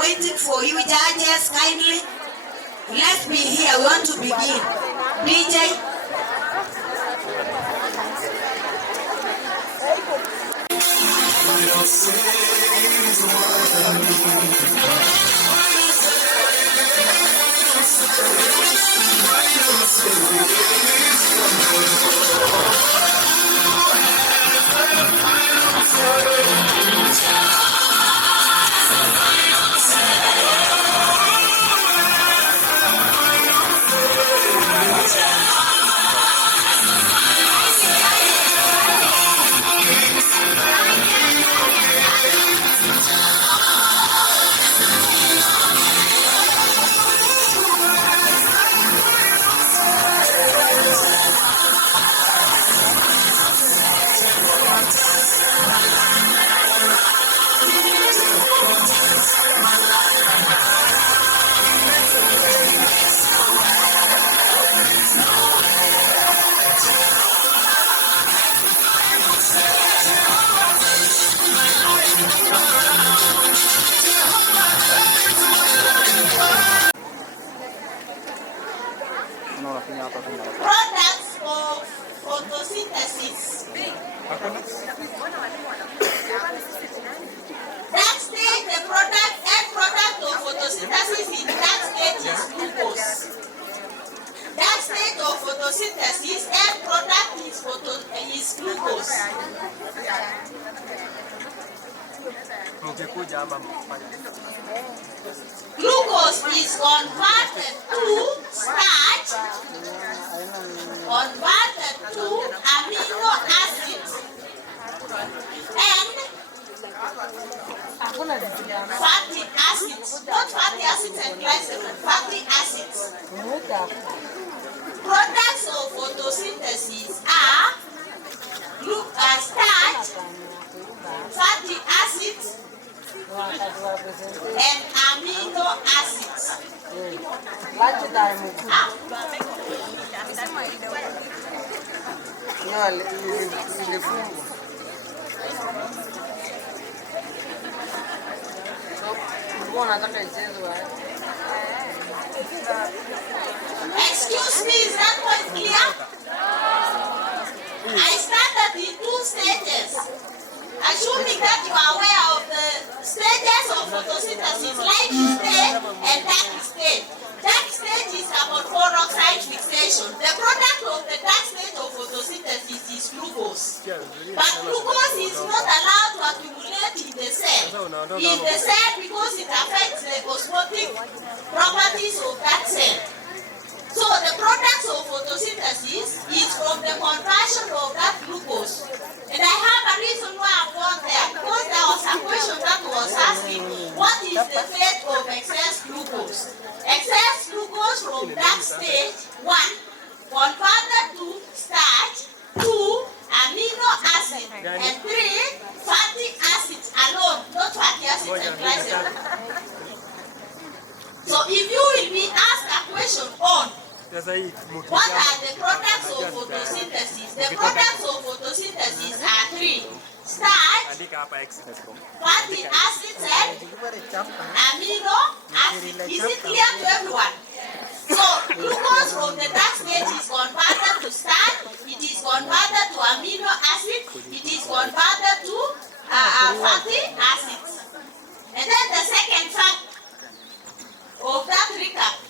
are waiting for you, judges, kindly. Let's be here. We want to begin. DJ. Products of photosynthesis. That stage, the end product of photosynthesis in that stage is glucose. That stage of photosynthesis, end product is glucose. Glucose is converted to starch, converted to amino acids, and fatty acids, not fatty acids and glycerol, fatty acids. Products of photosynthesis are starch, fatty acids, and amino acids. Excuse me, is that quite clear? I started in 2 stages. Assuming that you are aware of the stages of photosynthesis, light stage and dark stage. Dark stage is about peroxide fixation. The product of the dark stage of photosynthesis is glucose. But glucose is not allowed to accumulate in the cell. Because it affects the osmotic properties of that cell. So the products of photosynthesis is from the conversion of that glucose. And I have a reason why I'm going there, because there was a question that was asking, what is the fate of excess glucose? Excess glucose from that stage, 1, converted to starch, 2, amino acid, and 3, fatty acids alone, not fatty acids and glycerol. So if you will be asked a question on what are the products of photosynthesis? The products of photosynthesis are 3. Starch, fatty acids, and amino acids. Is it clear to everyone? So glucose from the dark stage is converted to starch, it is converted to amino acid, it is converted to fatty acids. And then the second fact of that recap,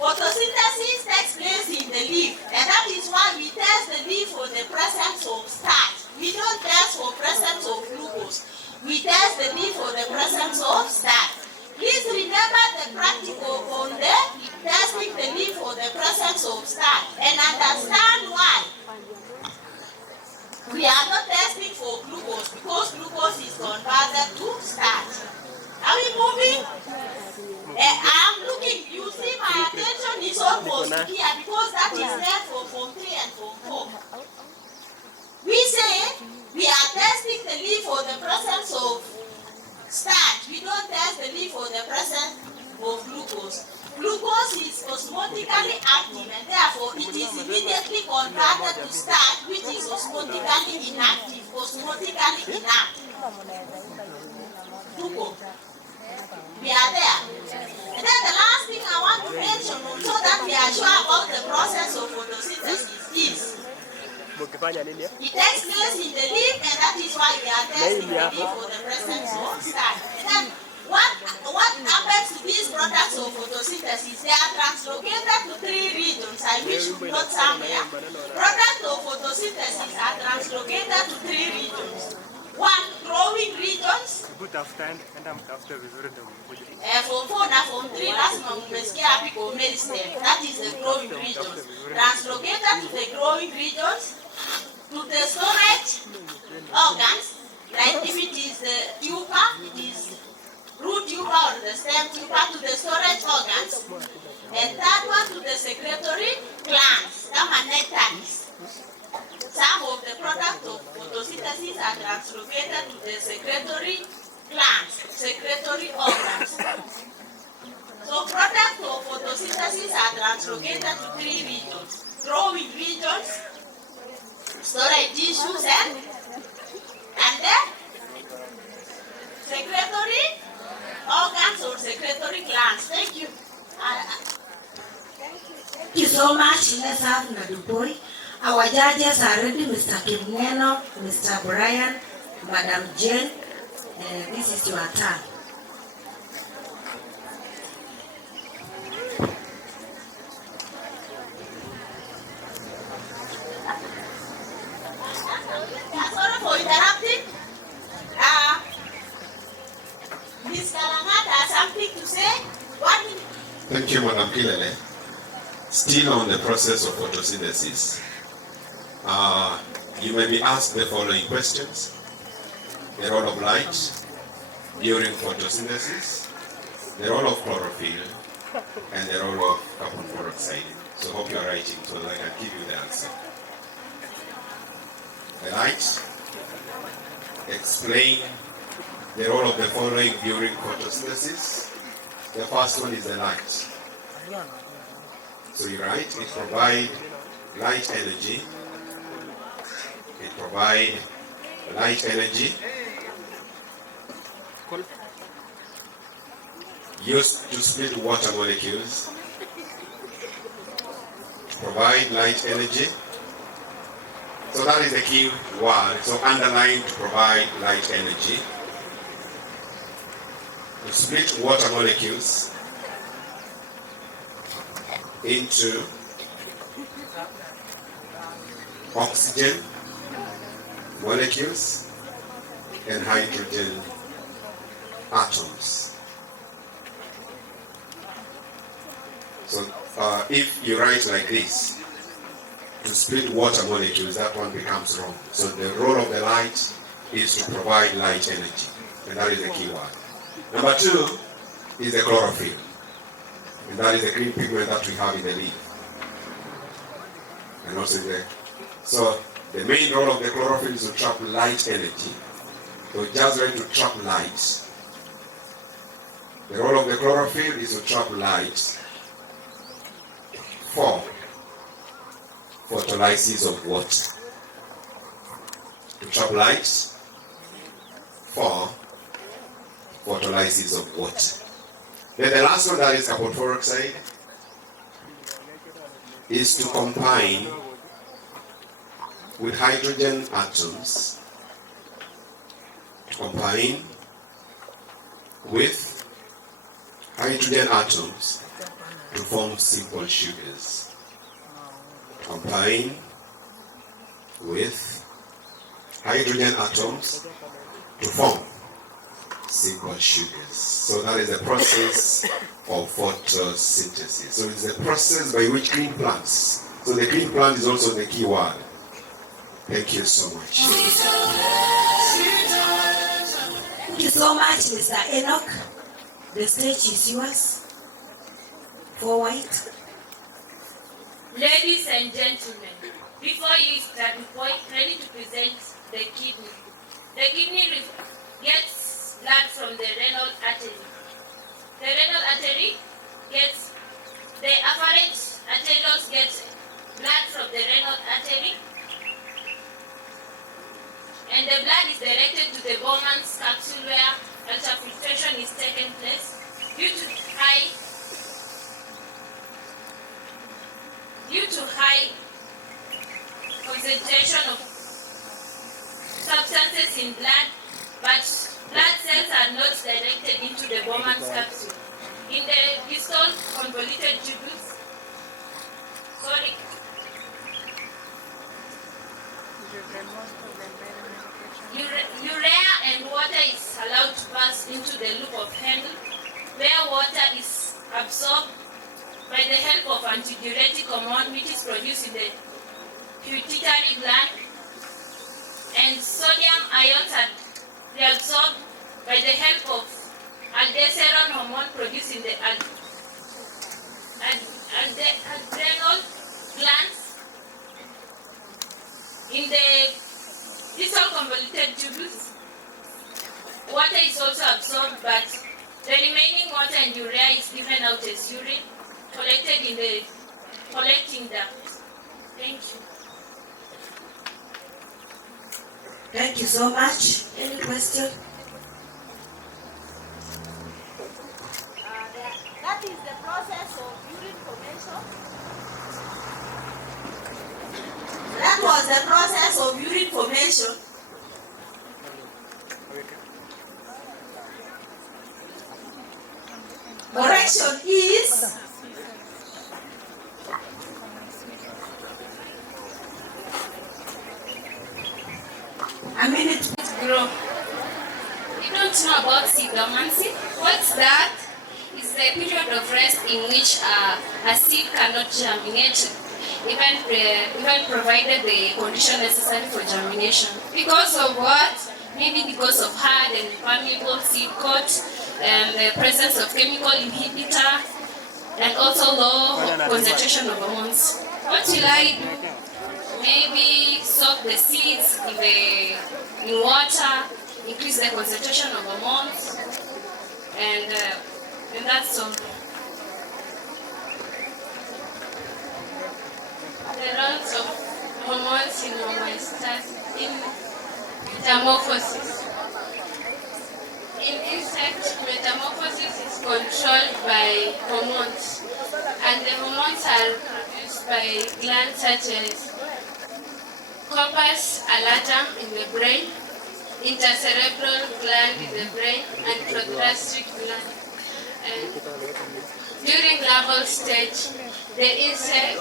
photosynthesis takes place in the leaf, and that is why we test the leaf for the presence of starch. We don't test for presence of glucose. We test the leaf for the presence of starch. Please remember the practical on the testing the leaf for the presence of starch, and understand why we are not testing for glucose, because glucose is converted to starch. Are we moving? I'm looking, you see my attention is almost here, because that is there for Form 3 and Form 4. We say we are testing the leaf for the presence of starch. We don't test the leaf for the presence of glucose. Glucose is osmotically active, and therefore it is immediately converted to starch, which is osmotically inactive. Osmotically inactive. We It takes place in the leaf, and that is why we are testing the leaf for the presence of starch. Then what happens to these products of photosynthesis? They are translocated to 3 regions. I wish you note somewhere. Products of photosynthesis are translocated to 3 regions. 1, growing regions. From 4 na from 3, that is the growing regions. Translocated to the growing regions, to the storage organs, like if it is the tuber, it is root tuber or the stem tuber, to the storage organs. And third one to the secretory glands, nectaries. Some of the products of photosynthesis are translocated to the secretory glands, secretory organs. So products of photosynthesis are translocated to 3 regions: growing regions, storage tissues, and then secretory organs or secretory glands. Thank you. Thank you so much. Let's have Nadupoi. Our judges are ready, Mr. Kimneno, Mr. Brian, Madam Jane. This is your turn. Sorry for interrupting. Ms. Kalamata has something to say. 1 minute. Thank you, Madam Kilele. Still on the process of photosynthesis, you may be asked the following questions: the role of light during photosynthesis, the role of chlorophyll, and the role of carbon dioxide. So hope you are writing so that I can give you the answer. The light, explain the role of the following during photosynthesis. The first one is the light. So you write, it provides light energy. It provides light energy used to split water molecules. Provide light energy. So that is the key word. So underline to provide light energy. To split water molecules into oxygen molecules and hydrogen atoms. So if you write like this, to split water molecules, that one becomes wrong. So the role of the light is to provide light energy, and that is the key word. Number 2 is the chlorophyll, and that is the green pigment that we have in the leaf. And also so the main role of the chlorophyll is to trap light energy. So just ready to trap light. The role of the chlorophyll is to trap light for photolysis of water. To trap light for photolysis of water. Then the last one, that is carbon dioxide, is to combine with hydrogen atoms. Combine with hydrogen atoms to form simple sugars. Combine with hydrogen atoms to form simple sugars. So that is the process of photosynthesis. So it's the process by which green plants. So the green plant is also the key word. Thank you so much. Thank you so much, Mr. Enoch. The stage is yours. Forward. Ladies and gentlemen, before you start, ready to present the kidney. The kidney gets blood from the renal artery. The renal artery gets, the afferent arterioles gets blood from the renal artery, and the blood is directed to the Bowman's capsule where ultrafiltration is taken place. Due to high concentration of substances in blood, but blood cells are not directed into the Bowman's capsule. In the distal convoluted tubules, urea and water is allowed to pass into the loop of Henle, where water is absorbed by the help of antidiuretic hormone, which is produced in the pituitary gland, and sodium ions are reabsorbed by the help of aldosterone hormone produced in the adrenal glands. In the distal convoluted tubules, water is also absorbed, but the remaining water and urea is given out as urine collected in the collecting duct. Thank you. Thank you so much. Any question? That is the process of urine formation. That was the process of urine formation. Correction is A minute. Grow. You don't know about seed dormancy? What's that? It's the period of rest in which a seed cannot germinate, even provided the condition necessary for germination. Because of what? Maybe because of hard and permeable seed coat, and the presence of chemical inhibitor, and also low concentration of hormones. What will I do? Maybe soak the seeds in water, increase the concentration of hormones, and that's all. The roles of hormones in metamorphosis. In insects, metamorphosis is controlled by hormones, and the hormones are produced by glands such as corpus allatum in the brain, intercerebral gland in the brain, and prothoracic gland. And during larval stage, the insect,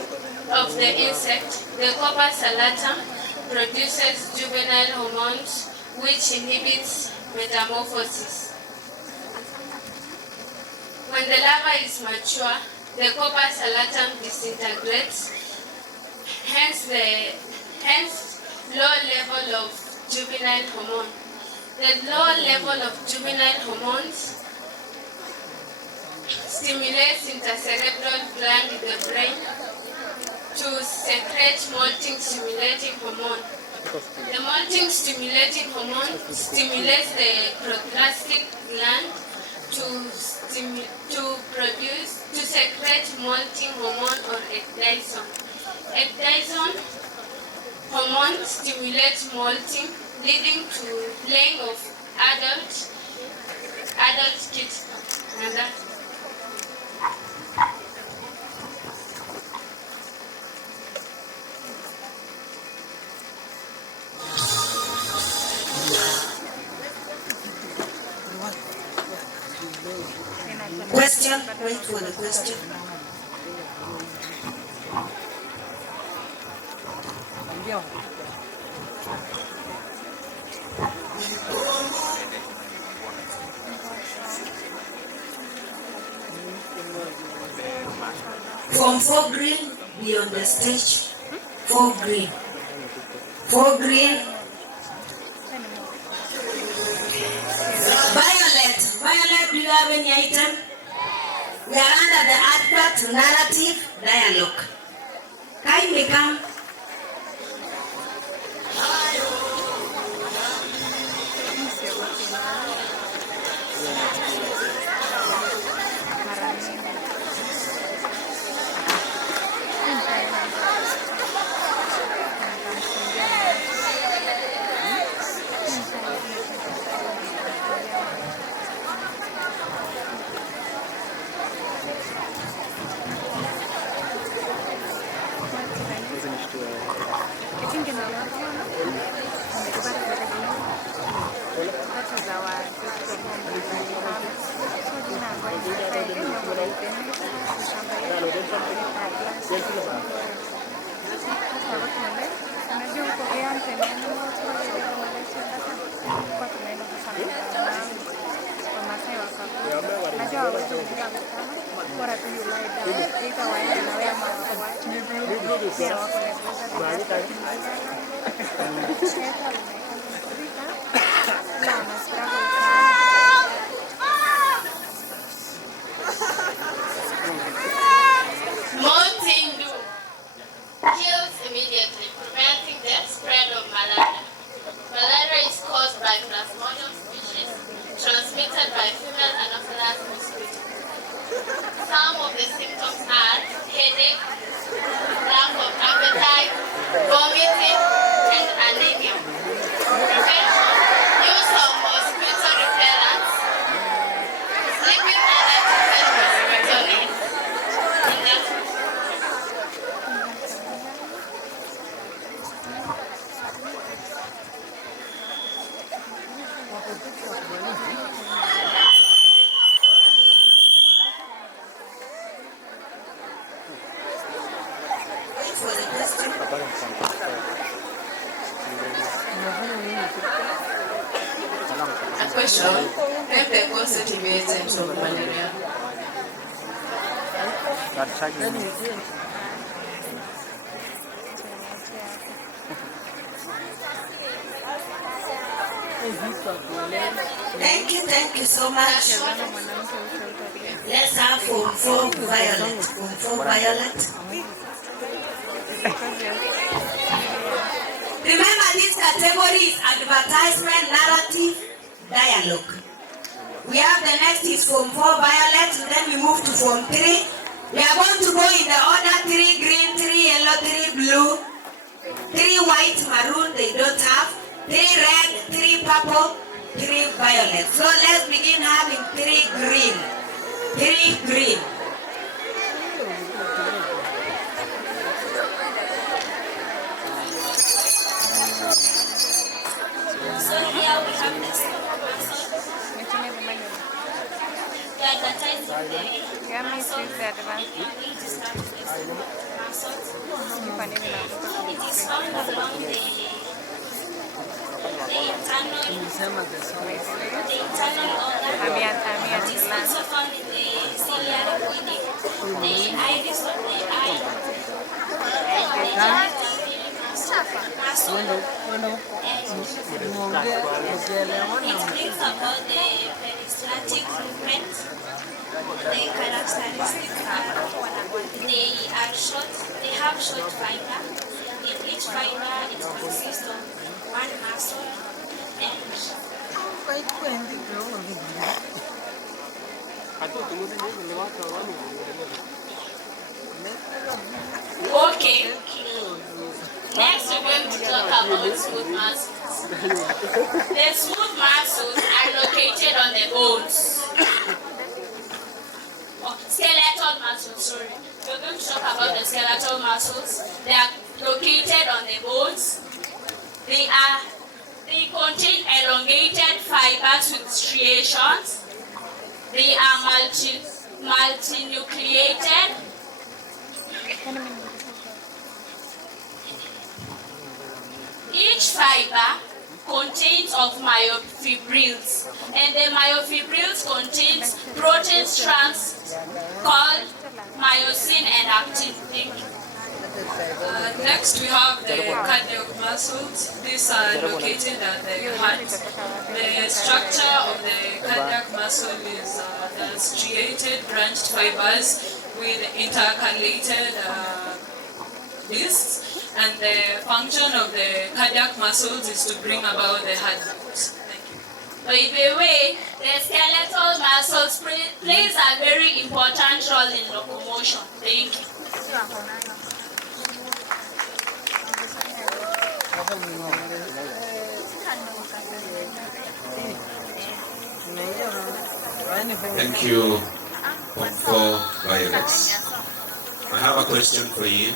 the corpus allatum, produces juvenile hormones which inhibits metamorphosis. When the larva is mature, the corpus allatum disintegrates, hence low level of juvenile hormone. The low level of juvenile hormones stimulates intercerebral gland in the brain to secrete molting stimulating hormone. The molting stimulating hormone stimulates the prothoracic gland to secrete molting hormone or ecdysone. Ecdysone hormone stimulates molting, leading to laying of adult kids. And that. Question? Wait for the question. From 4 green, be on the stage. 4 green. 4 green. Violet, do you have any item? We are under the advert narrative dialogue. Kindly come. I think Mountain heals immediately, preventing the spread of malaria. Malaria is caused by Plasmodium species, transmitted by female Anopheles mosquito. Some of the symptoms are headache, lack of appetite, vomiting, and anemia. Prevention: use of mosquito repellents, sleeping under different mosquito nets. And that's Wait for the question. A question, if the concept is of malaria. Thank you so much. Let's have Form 4 Violet. Form 4 Violet. Remember, this category is advertisement, narrative, dialogue. We have the next is Form 4 Violet, then we move to Form 3. We are going to go in the order 3 green, 3 yellow, 3 blue, 3 white, maroon, they don't have, 3 red, 3 purple, 3 violet. So let's begin having 3 green. 3 green. So here we have the stomach muscle. The advertising the muscle. We need to start with the stomach muscle. It is found along the internal organ. It is also found in the ciliary lining, the iris of the eye, and the genitourinary muscle. It brings about the peristaltic movement. The characteristics are they have short fiber. In each fiber it consists of one muscle and okay. Next we're going to talk about smooth muscles. The smooth muscles are located on the bones. Skeletal muscles, sorry. We're going to talk about the skeletal muscles. They are located on the bones. They contain elongated fibers with striations. They are multinucleated. Each fiber contains of myofibrils, and the myofibrils contains protein strands called myosin and actin. Next we have the cardiac muscles. These are located at the heart. The structure of the cardiac muscle is the striated branched fibers with intercalated discs, and the function of the cardiac muscles is to bring about the heartbeat. By the way, the skeletal muscles plays a very important role in locomotion. Thank you. Thank you, for Violets. I have a question for you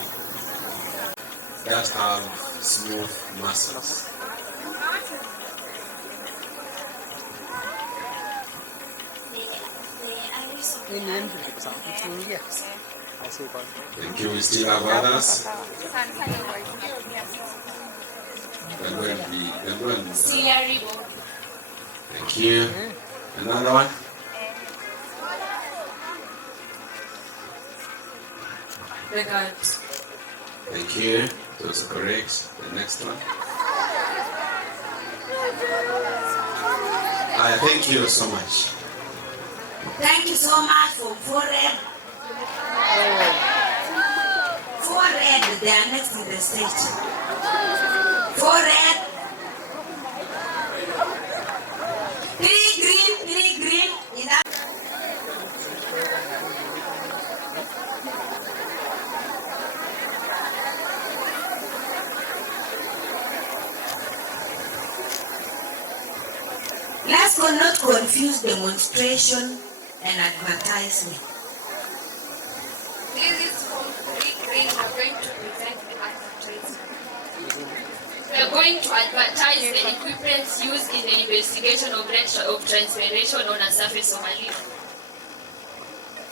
that have smooth muscles. The iris of the eye. Thank you. We still have others. Thank you. Another one. Regards. Thank you. Those are correct. The next one. Thank you so much. Thank you so much for forehead. Forehead, they are next to the stage. Forehead. Three green. In that. Let's not confuse demonstration and advertisement. This is from 3 green. We are going to present the advertisement. We are going to advertise the equipment used in the investigation of transpiration on a surface of a leaf.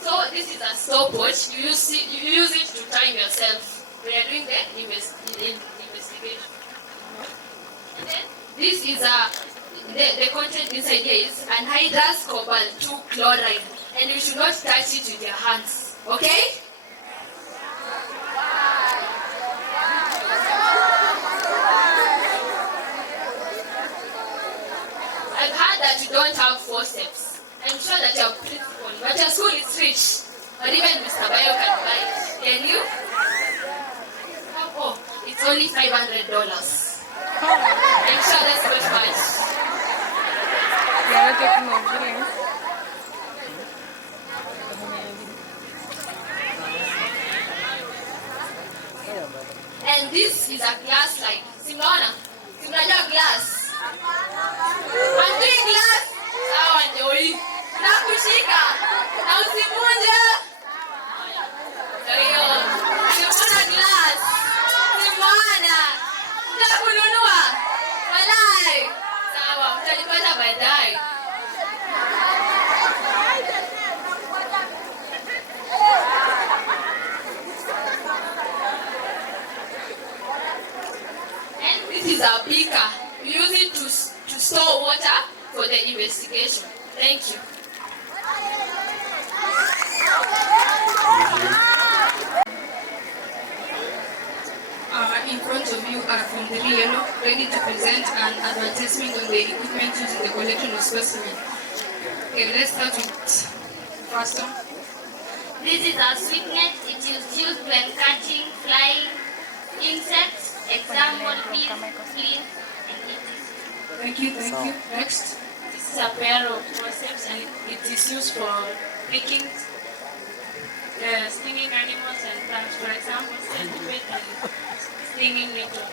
So this is a stopwatch. You use it to time yourself when you are doing the investigation. And then this is the content inside here is anhydrous cobalt 2 chloride, and you should not touch it with your hands. Okay? I've heard that you don't have forceps. I'm sure that you have principal, but your school is rich. Or even Mr. Bayo can buy it. Can you? Oh, it's only $500. I'm sure that's not much. And this is a glass light. Simona, glass. I'm doing glass. Sawa njoi. Nakushika. Na usikunje. Ndio. Simona glass. Simona. Nitakununua. Walai. Sawa, mtanipata baadaye. And this is our beaker. We use it to store water for the investigation. Thank you. In front of you are from the yellow, ready to present an advertisement on the equipment used in the collection of specimens. Okay, let's start with first one. This is a sweetnet. It is used when catching flying insects. Example, bees, fleas, and etc. Thank you. Next. This is a pair of forceps, and it is used for picking stinging animals and plants. For example, centipede and stinging nettle.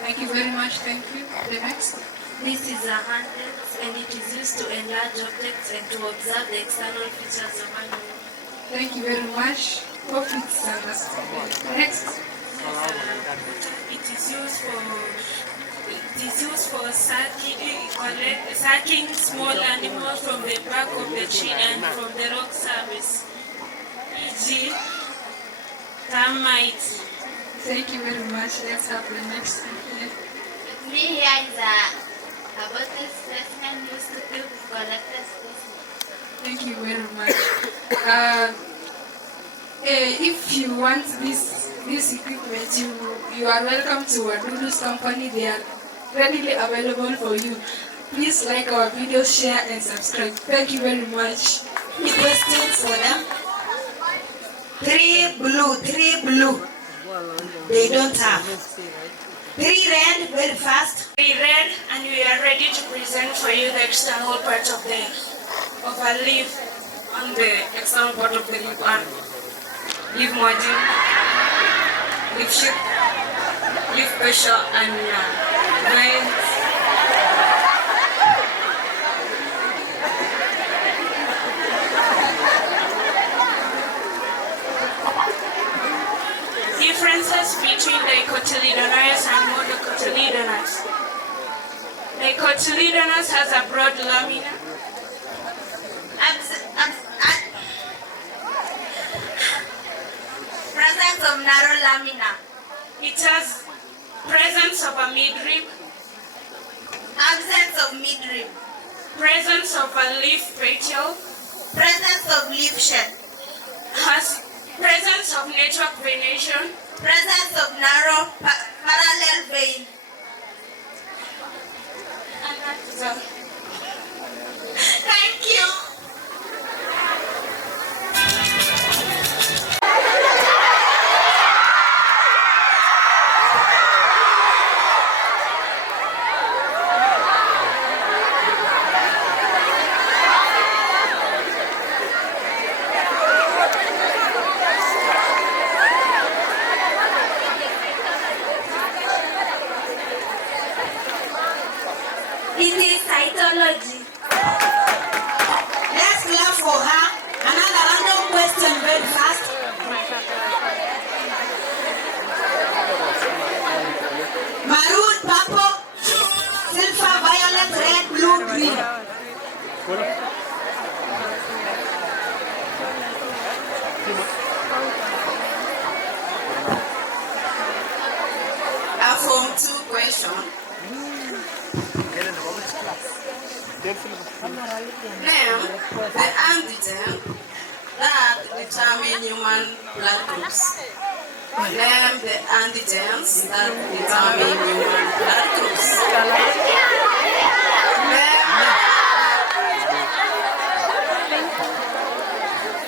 Thank you very much. Thank you. The next. This is a handle, and it is used to enlarge objects and to observe the external features of animals. Thank you very much. Hope it's understood. Next. It is used for sucking small animals from the back of the tree and from the rock surface, e.g. termites. Thank you very much. Let's have the next. Me here is a bottle specimen used to build collector specimen. Thank you very much. If you want this equipment, you are welcome to Wadudu's company. They are readily available for you. Please like our video, share and subscribe. Thank you very much. Any questions for them? Three blue. They don't have. 3 red, very fast. 3 red, and we are ready to present for you the external part of a leaf On the external part of the leaf are leaf margin, leaf shape, leaf pressure, and veins. Differences between dicotyledonous and monocotyledonous. Dicotyledonous has a broad lamina. narrow lamina. It has presence of a midrib, Absence of midrib. presence of a leaf petiole, Presence of leaf shed. has presence of network venation, Presence of narrow parallel vein. and that is all. Thank you. It is cytology. Let's clap for her. Another random question very fast. Maroon, purple, silver, violet, red, blue, green. Form 2 question. Name the antigen that determine human blood groups. Name the antigens that determine human blood groups.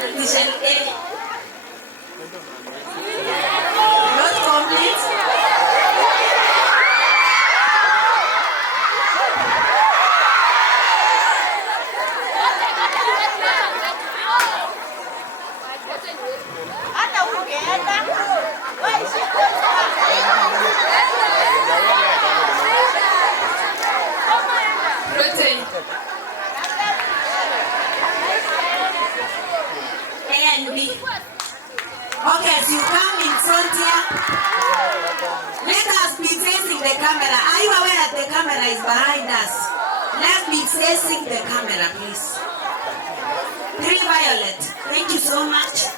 Antigen A. Not complete. Protein. A and B. Okay, as you come in front here, let us be facing the camera. Are you aware that the camera is behind us? Let's be facing the camera, please. Three violet. Thank you so much.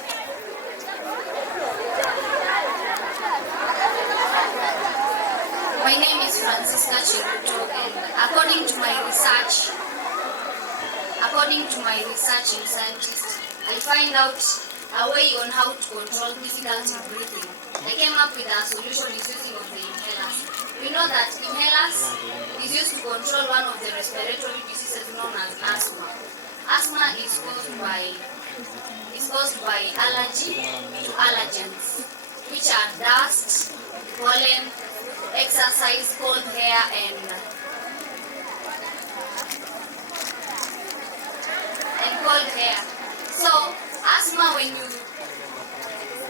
My name is Francisca Chiruto, and according to my research in scientists, I find out a way on how to control difficulty breathing. I came up with a solution is using of the inhalers. We know that inhalers is used to control one of the respiratory diseases known as asthma. Asthma is caused by allergy to allergens, which are dust, pollen, exercise, cold air, and cold air. So asthma,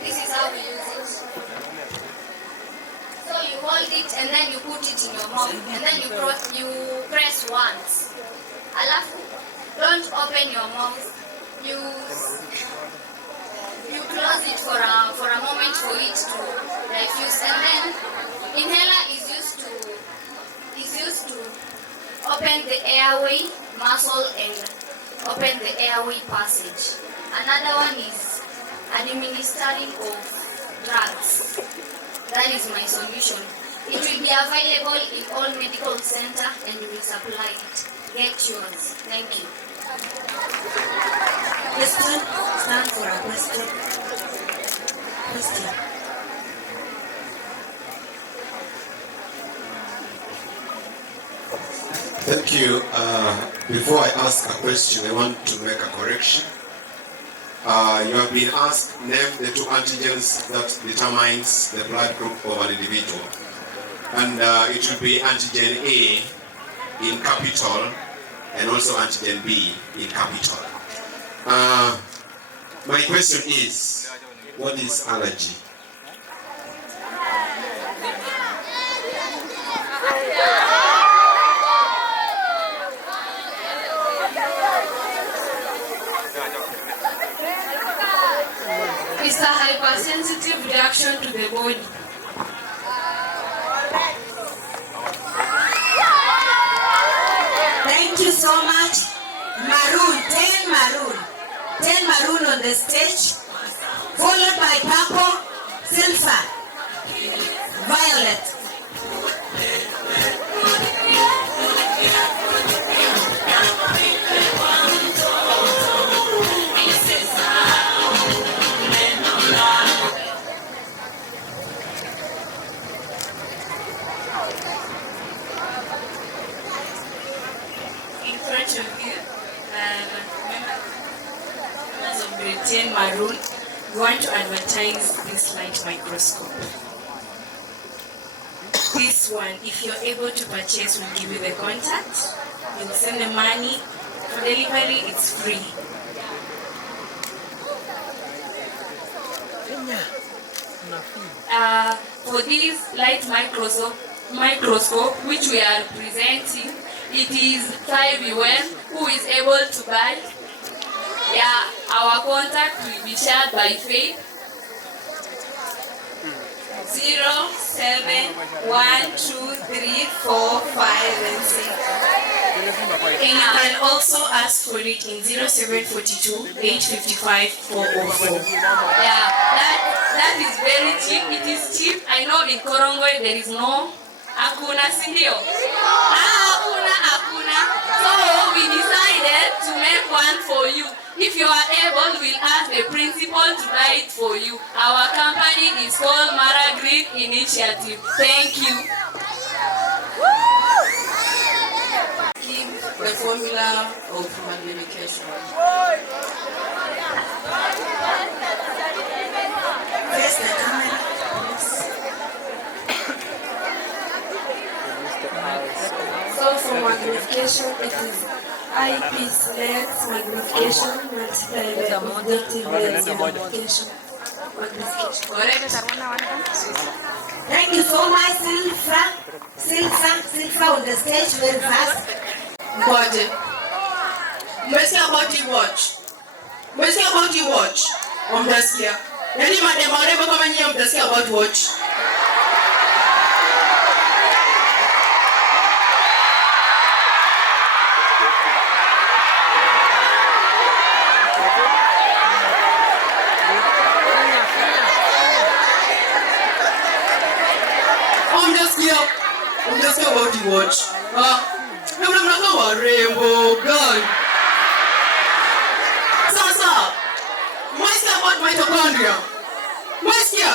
this is how we use it. So you hold it and then you put it in your mouth and then you press once. Alafu, don't open your mouth. You close it for a moment for it to diffuse, and then inhaler is used to open the airway muscle and open the airway passage. Another one is administering of drugs. That is my solution. It will be available in all medical center and we will supply it. Get yours. Thank you. Question. Stand for a question. Question. Thank you. Before I ask a question, I want to make a correction. You have been asked, name the two antigens that determines the blood group of an individual. And it will be antigen A in capital and also antigen B in capital. My question is, what is allergy? It's a hypersensitive reaction to the body. Thank you so much. Maroon, 10 maroon. 10 maroon on the stage, followed by purple, silver, violet. In front of you, members of grade 10 Maroon, we want to advertise this light microscope. This one, if you're able to purchase, we'll give you the contact. You'll send the money. For delivery, it's free. For this light microscope, which we are presenting, it is 5 UN. Who is able to buy? Yeah, our contact will be shared by Faith. 0, 7, 1, 2, 3, 4, 5, and 6. And you can also ask for it in 0742 855 404. Yeah, that is very cheap. It is cheap. I know in Korongoi there is no Akuna Sindio. Akuna. So we decided to make one for you. If you are able, we'll ask the principal to buy it for you. Our company is called Mara Green Initiative. Thank you. Give the formula of magnification. Face the camera. So for magnification, it is eyepiece lens magnification multiplied by objective lens magnification. Correct. Thank you so much, Silva on the stage very fast. Ngoje. Mmesikia about watch? Mmesikia. Yaani madem warembo kama nyinyi mmesikia about watch. Mmesikia about watch. Mnamnaka warembo, God. Sasa, mmesikia about mitochondria? Mmesikia?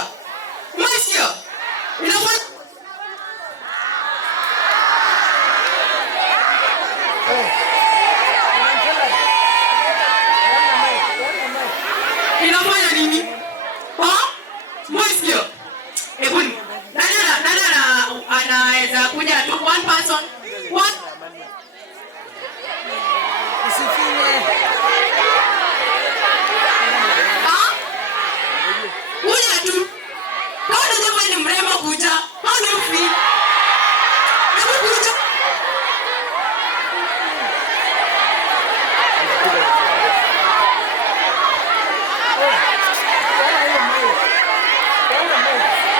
Inafanya nini? Mmesikia? Nani anaweza kuja tu one person? What? Kuja tu. Kama jamaa ni mrembo kuja. How do you feel? Hebu kuja.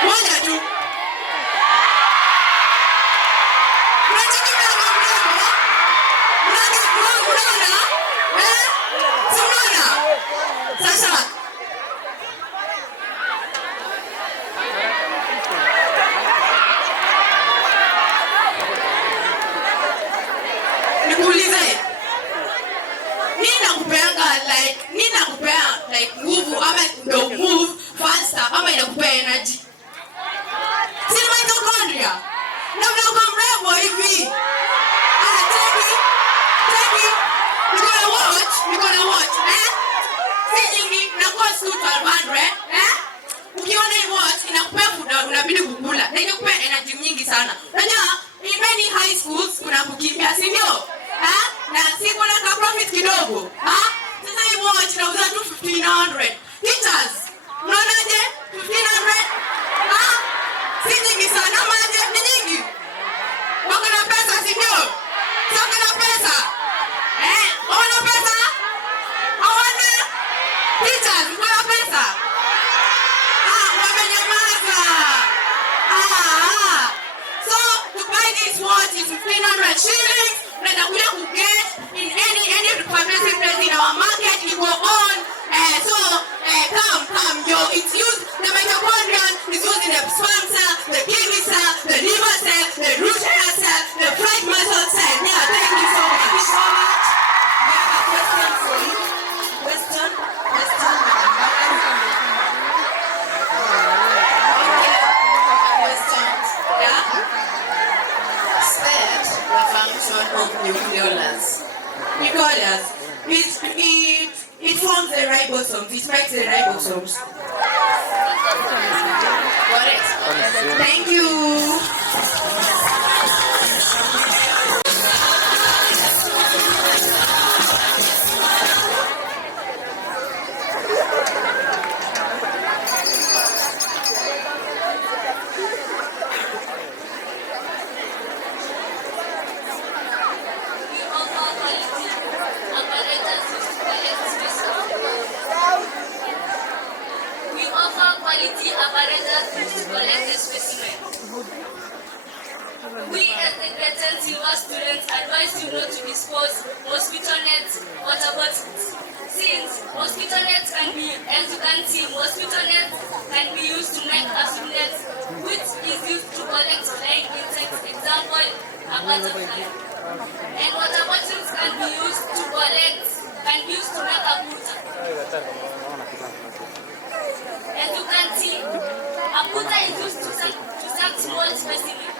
Kuja tu. Nguvu ama ndio move faster ama inakupea energy. Si mitochondria. Na mnakuwa mrembo hivi. Take it. Niko na watch, Si nyingi nakuwa suit 100, Ukiona hii watch inakupea food unabidi kukula. Na inakupea energy nyingi sana. Unajua in many high schools kuna kukimbia, si ndio? Na si kuna ka profit kidogo. Sasa hii watch inauza tu 1500. Teachers, mnaonaje? 1500? Si nyingi sana maje? Ni nyingi. Wako na pesa, si ndio? Wako na pesa. Wana pesa? Hawana? Teachers, wana pesa? Wamenyamaza. So, to buy this watch is 1500 shillings. Mnakuja kuget in any partnership place in our market. You go on. Come, yo, it's used. The mitochondria ribosomes. It makes the ribosomes. Correct. Thank you. We offer quality apparatus to collect the specimen. We as the Greater Silver students advise you not to dispose mosquito nets, water bottles. Since mosquito nets can be, as you can see, mosquito nets can be used to make acid nets, which is used to collect flying insects, example, a butterfly. And water bottles can be used to make a puta. As you can see, a puta is used to suck small specimen.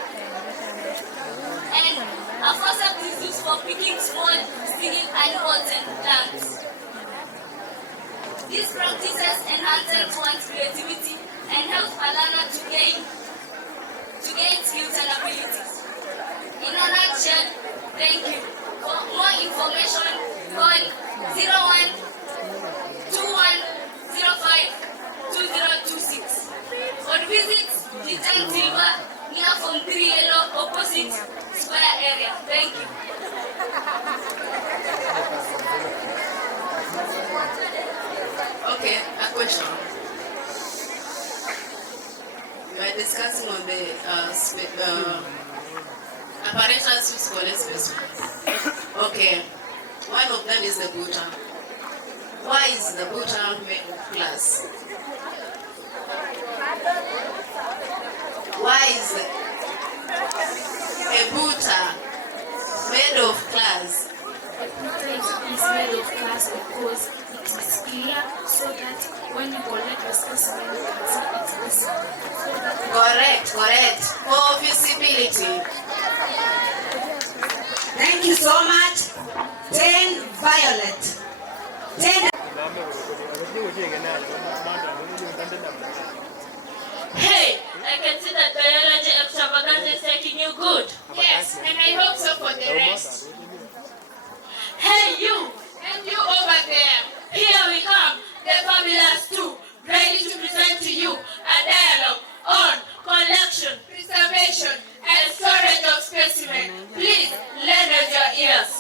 And a forceps is used for picking small, stinging animals and plants. These practices enhance one's creativity and help a learner to gain skills and abilities. In a nutshell, thank you. For more information, call 0121052026 or visit Little Silver near Form 3 Yellow opposite Square area. Thank you. Okay, a question. We are discussing on the apparatus used for collect specimen. Okay, one of them is the butter. Why is the butter made of glass? Why is a butter made of glass? The butter is made of glass because it is clear, so that when you collect the specimen, you can see its specimen. Correct. For visibility. Thank you so much. 10 Violet. 10. Hey, I can see that biology extravaganza is taking you good. Yes, and I hope so for the rest. Hey, you! And you over there. Here we come, the fabulous two, ready to present to you a dialogue on collection, Preservation and storage of specimen. Please lend us your ears.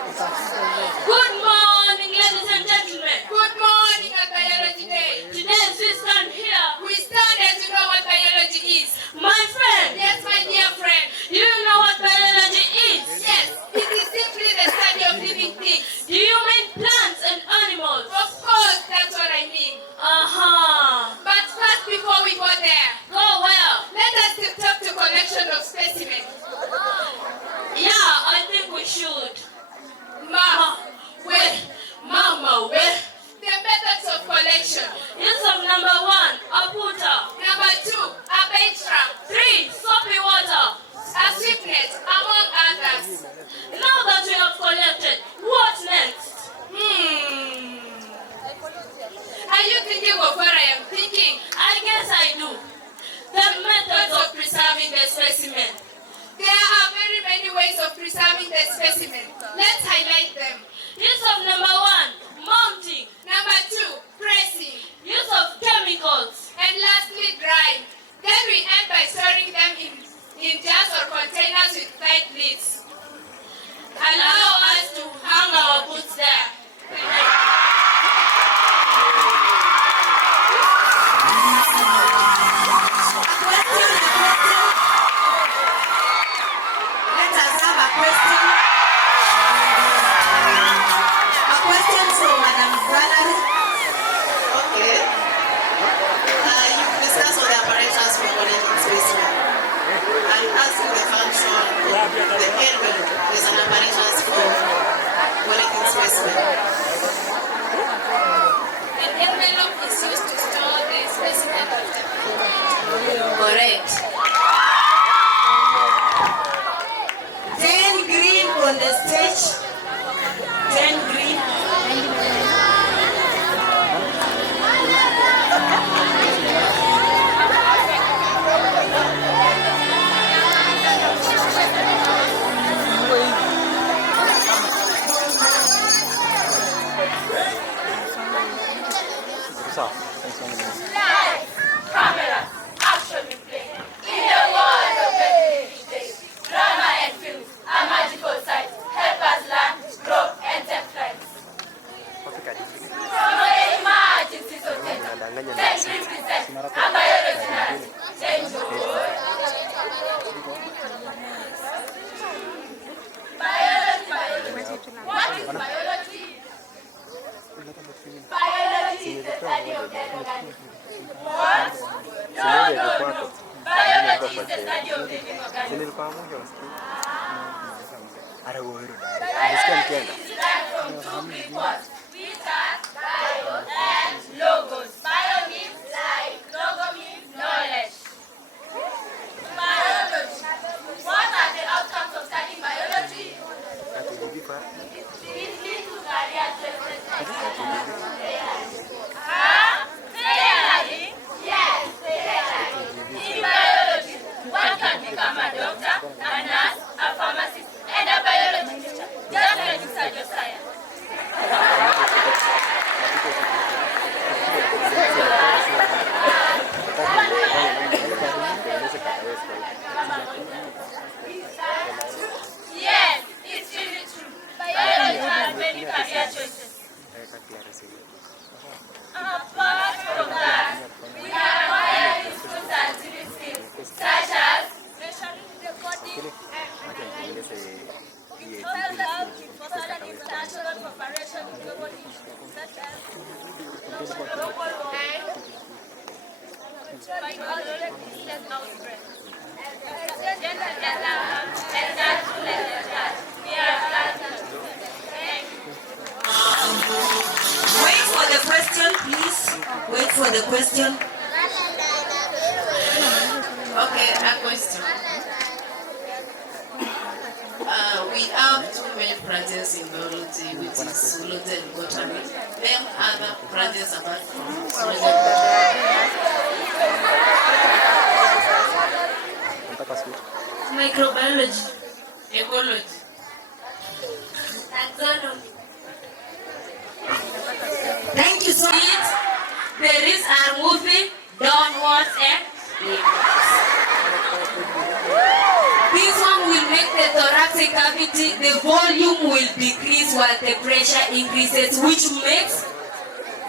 Good morning, ladies and gentlemen. Good morning at Biology Day. Today as we stand here, We stand as you know what biology is. my friend, Yes, my dear friend. you know what biology is? Yes, it is simply the study of living things. Lights, camera, action we play. In the world of every day, drama and film are magical sights. Help us learn, grow, and take flight. From the emergencies of data, then represent a biology narrative. Enjoy. Biology. What is biology? Biology is the study of the organism. What? No. Biology is the study of living organisms. Biology is derived from two Greek words, which are bio and logos. Bio means life, logo means knowledge. Biology. What are the outcomes of studying biology? It leads to career choices and tailoring? Yes, tailoring. In biology, one can become a doctor, a nurse, a pharmacist, and a biology teacher, just like you study your science. Yes, it's really true. Biology has many career choices. Apart from that, we have higher useful scientific skills, such as measuring the body for studying natural preparation of the body, such as global warming, controlling outbreak, gender and natural that we are glad. Wait for the question, please. Wait for the question. Okay, a question. We have too many branches in biology, which is zoology and botany. Then other branches apart from zoology and botany. Microbiology. Ecology. Taxonomy. Thank you so much. The ribs are moving downwards and This one will make the thoracic cavity, the volume will decrease while the pressure increases, which makes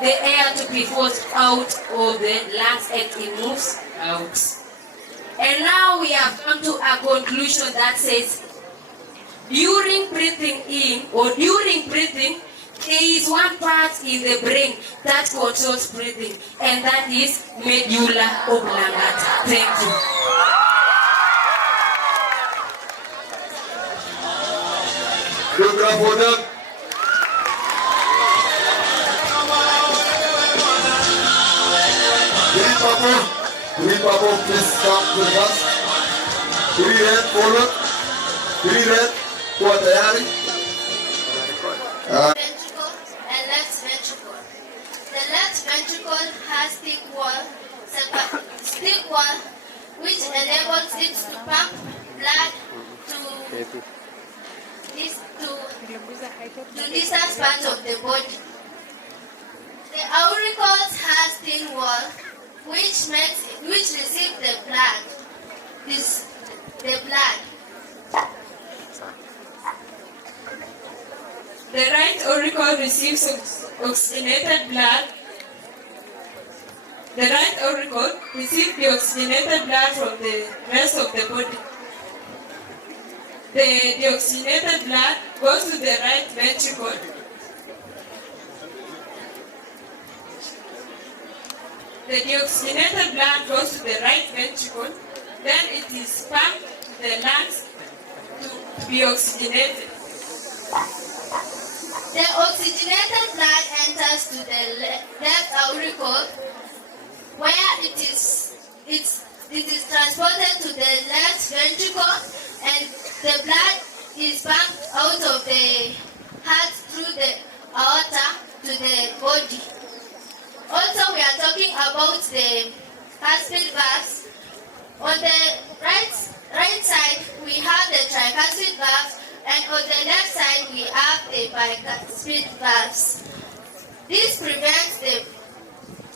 the air to be forced out of the lungs and it moves out. And now we have come to a conclusion that says, during breathing in or during breathing, there is one part in the brain that controls breathing, and that is medulla oblongata. Thank you. Good job for them. Three Papa, please come to the bus. Three red, forward. Three red, for tayari. Ventricle and left ventricle. The left ventricle has thick wall, which enables it to pump blood to distant parts of the body. The auricles has thin wall, which receives the blood. The right auricle receives oxygenated blood. The right auricle receives the oxygenated blood from the rest of the body. The deoxygenated blood goes to the right ventricle. The deoxygenated blood goes to the right ventricle. Then it is pumped to the lungs to be oxygenated. The oxygenated blood enters to the left auricle, where it is transported to the left ventricle, and the blood is pumped out of the heart through the aorta to the body. Also, we are talking about the heart-beat valves. On the right side, we have the tricuspid valves, and on the left side, we have the bicuspid valves. This prevents the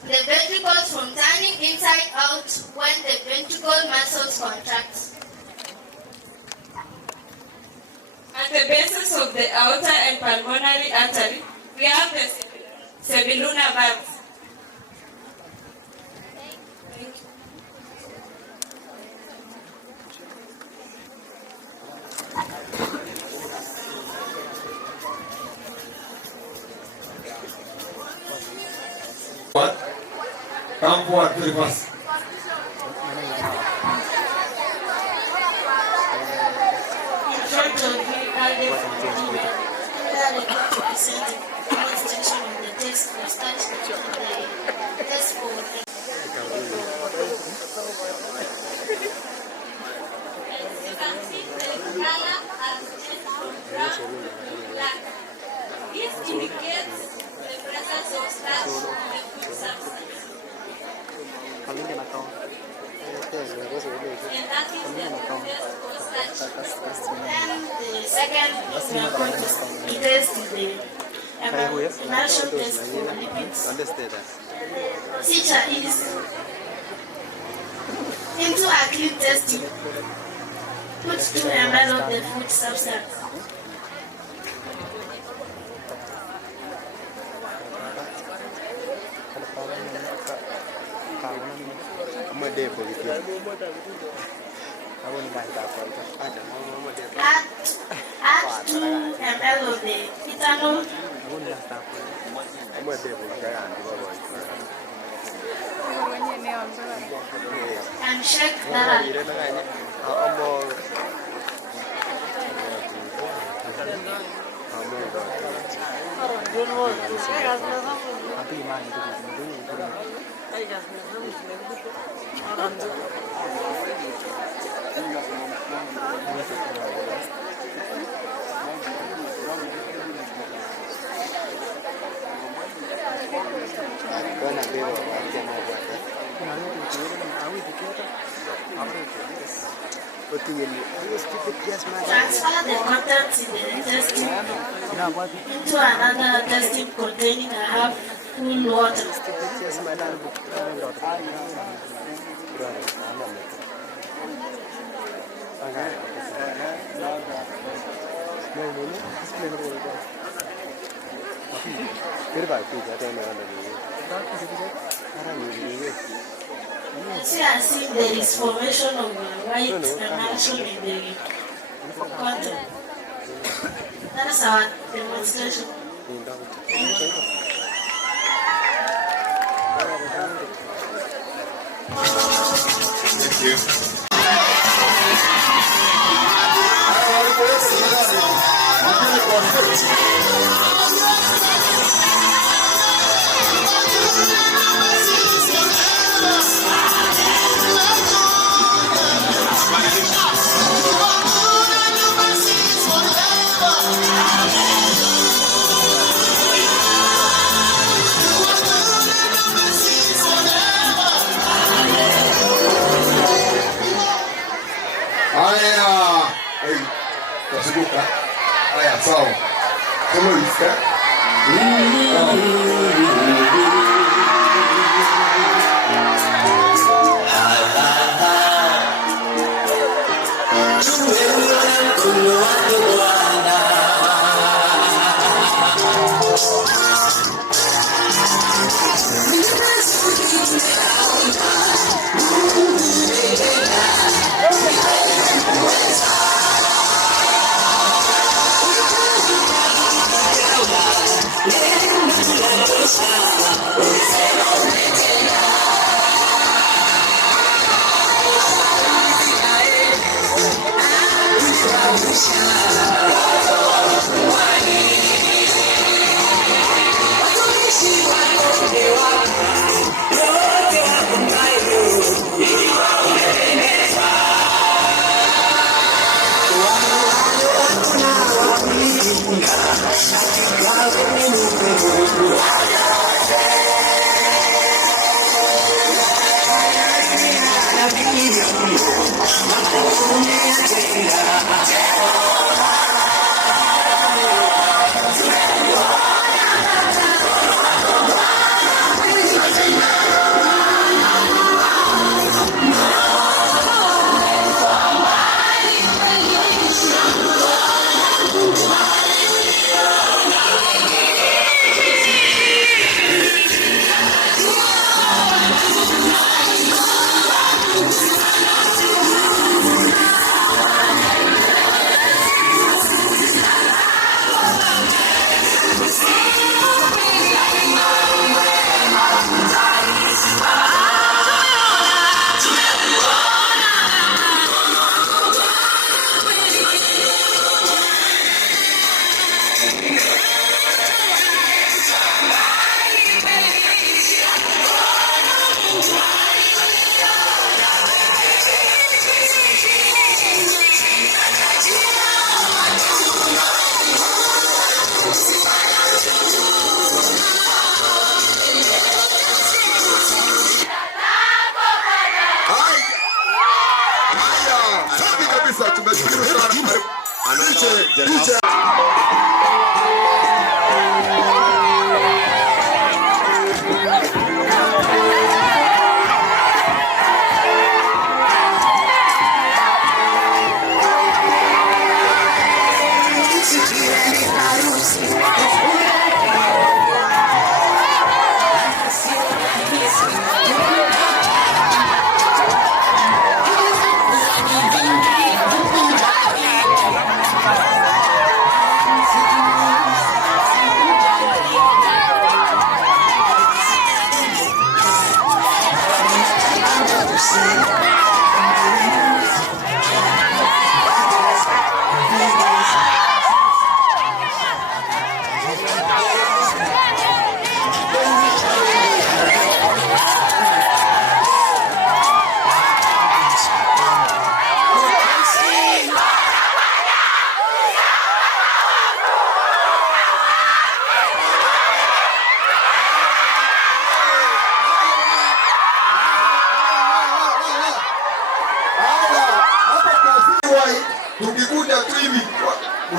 the ventricles from turning inside out when the ventricle muscles contract. At the basis of the aorta and pulmonary artery, we have the cerebellar valves. What? Come forward very fast. In front of me are the demonstration of the test for start the test for You can see the color as brown, black. This indicates the presence of starch in the food substance. And that is the test for starch. and the second we are going to test the emulsion test for lipids. Teacher is into acute testing. Put 2 ml of the food substance. Add 2 ml of the ethanol and shake that. Transfer the contents in the intestine into another intestine containing a half full water. As you are seeing, there is formation of a white emulsion in the content. That is our demonstration. Thank you. Haya, sawa. Kama ulisikia?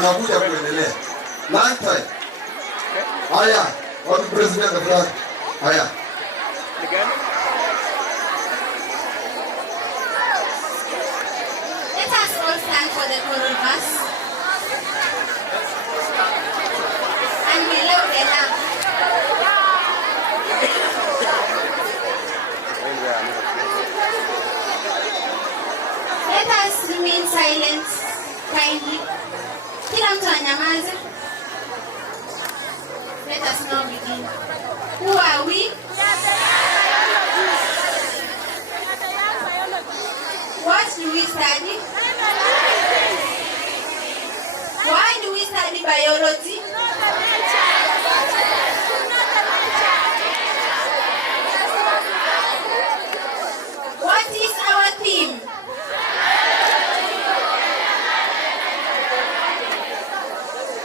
tunakuja kuendelea. Long time. Haya, wapi president of that? Haya. Let us all stand for the choral verse. And we love the Lamb. Let us remain silent kindly. Kila mtu anyamaze. Let us now begin. Who are we? What do we study? Why do we study biology? What is our theme?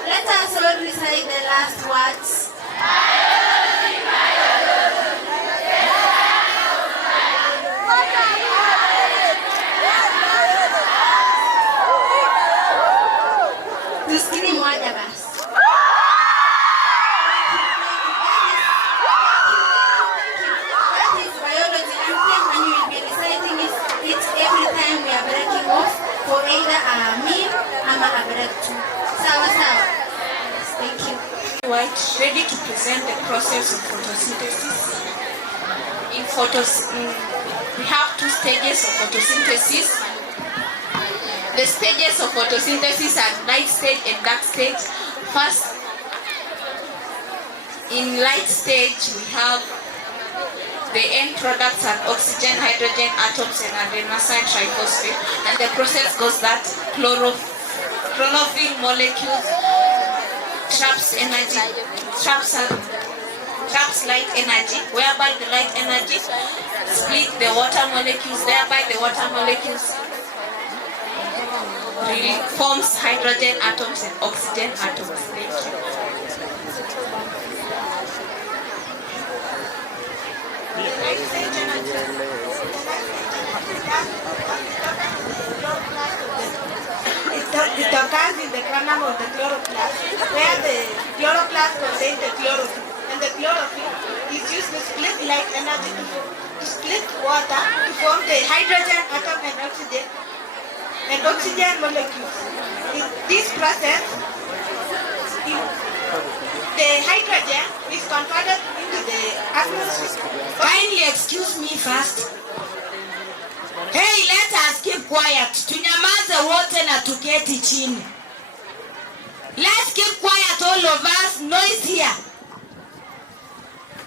Let us all recite the last words. Tusikini moja basi. That is biology. I'm saying when you will be reciting it every time we are breaking off for either a meal or a break too. Sawa sawa. Thank you. White, ready to present the process of photosynthesis. We have two stages of photosynthesis. The stages of photosynthesis are light stage and dark stage. First, in light stage, we have the end products are oxygen, hydrogen atoms, and adenosine triphosphate. And the process goes that chlorophyll molecules traps light energy, whereby the light energy split the water molecules, thereby the water molecules really forms hydrogen atoms and oxygen atoms. Thank you. It occurs in the kernel of the chloroplast, where the chloroplast contains the chlorophyll, and the chlorophyll is used to split light energy to split water to form the hydrogen atom and oxygen molecules. In this process, the hydrogen is converted into the atmosphere. Kindly excuse me first. Hey, let us keep quiet. Tunyamaze wote na tuketi chini. Let's keep quiet, all of us. Noise here.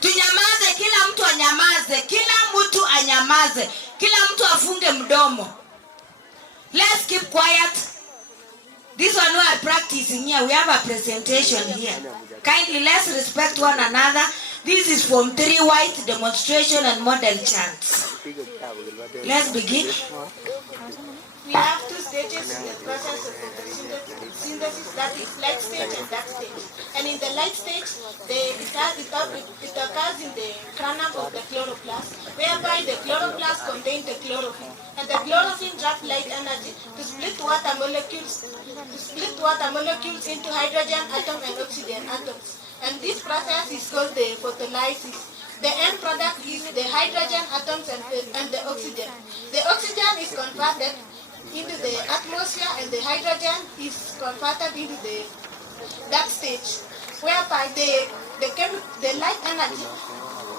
Tunyamaze, kila mtu anyamaze. Kila mtu anyamaze. Kila mtu afunge mdomo. Let's keep quiet. This one we are practicing here. We have a presentation here. Kindly, let's respect one another. This is Form 3 White demonstration and model charts. Let's begin. We have two stages in the process of photosynthesis, that is light stage and dark stage. And in the light stage, it occurs in the kernel of the chloroplast, whereby the chloroplast contains the chlorophyll. And the chlorophyll traps light energy to split water molecules into hydrogen atom and oxygen atoms. And this process is called the photolysis. The end product is the hydrogen atoms and the oxygen. The oxygen is converted into the atmosphere and the hydrogen is converted into the dark stage, whereby the light energy,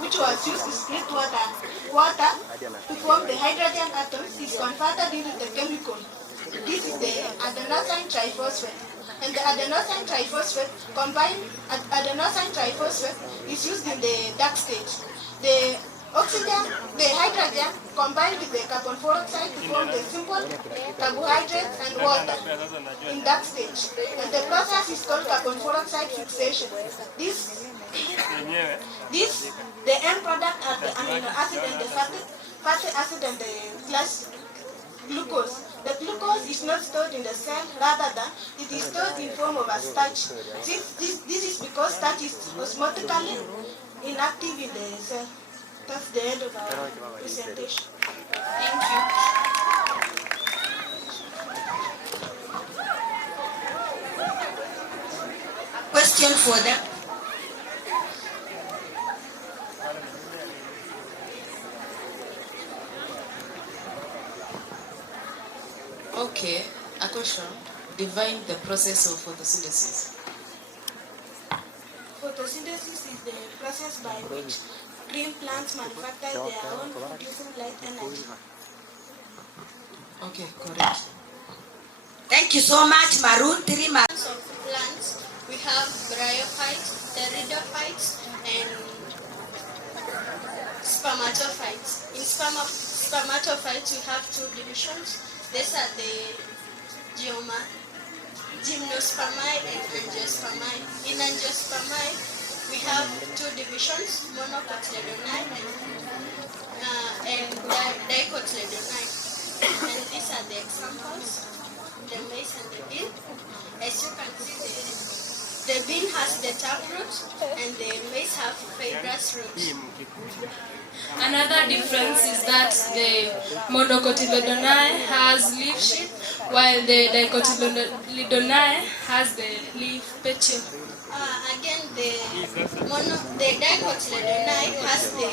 which was used to split water to form the hydrogen atoms, is converted into the chemical. This is the adenosine triphosphate. And the adenosine triphosphate is used in the dark stage. The hydrogen combined with the carbon dioxide to form the simple carbohydrates and water in dark stage. And the process is called carbon dioxide fixation. The end product are the amino acid and the fatty acid and the glucose. The glucose is not stored in the cell, rather than it is stored in form of a starch. This is because starch is osmotically inactive in the cell. That's the end of our presentation. Thank you. question for them. Okay, a question. Define the process of photosynthesis. Photosynthesis is the process by which green plants manufacture their own producing light energy. Okay, correct. Thank you so much, Maroon. 3 marks. Of plants, we have bryophytes, pteridophytes, and spermatophytes. In spermatophytes, we have 2 divisions. These are the gymnospermae and angiospermae. In angiospermae, we have 2 divisions, monocotyledonae and dicotyledonae. And these are the examples, the maize and the bean. As you can see, the bean has the taproot and the maize have fibrous roots. Another difference is that the monocotyledonae has leaf sheath, while the dicotyledonae has the leaf petiole. Again, the dicotyledonae has the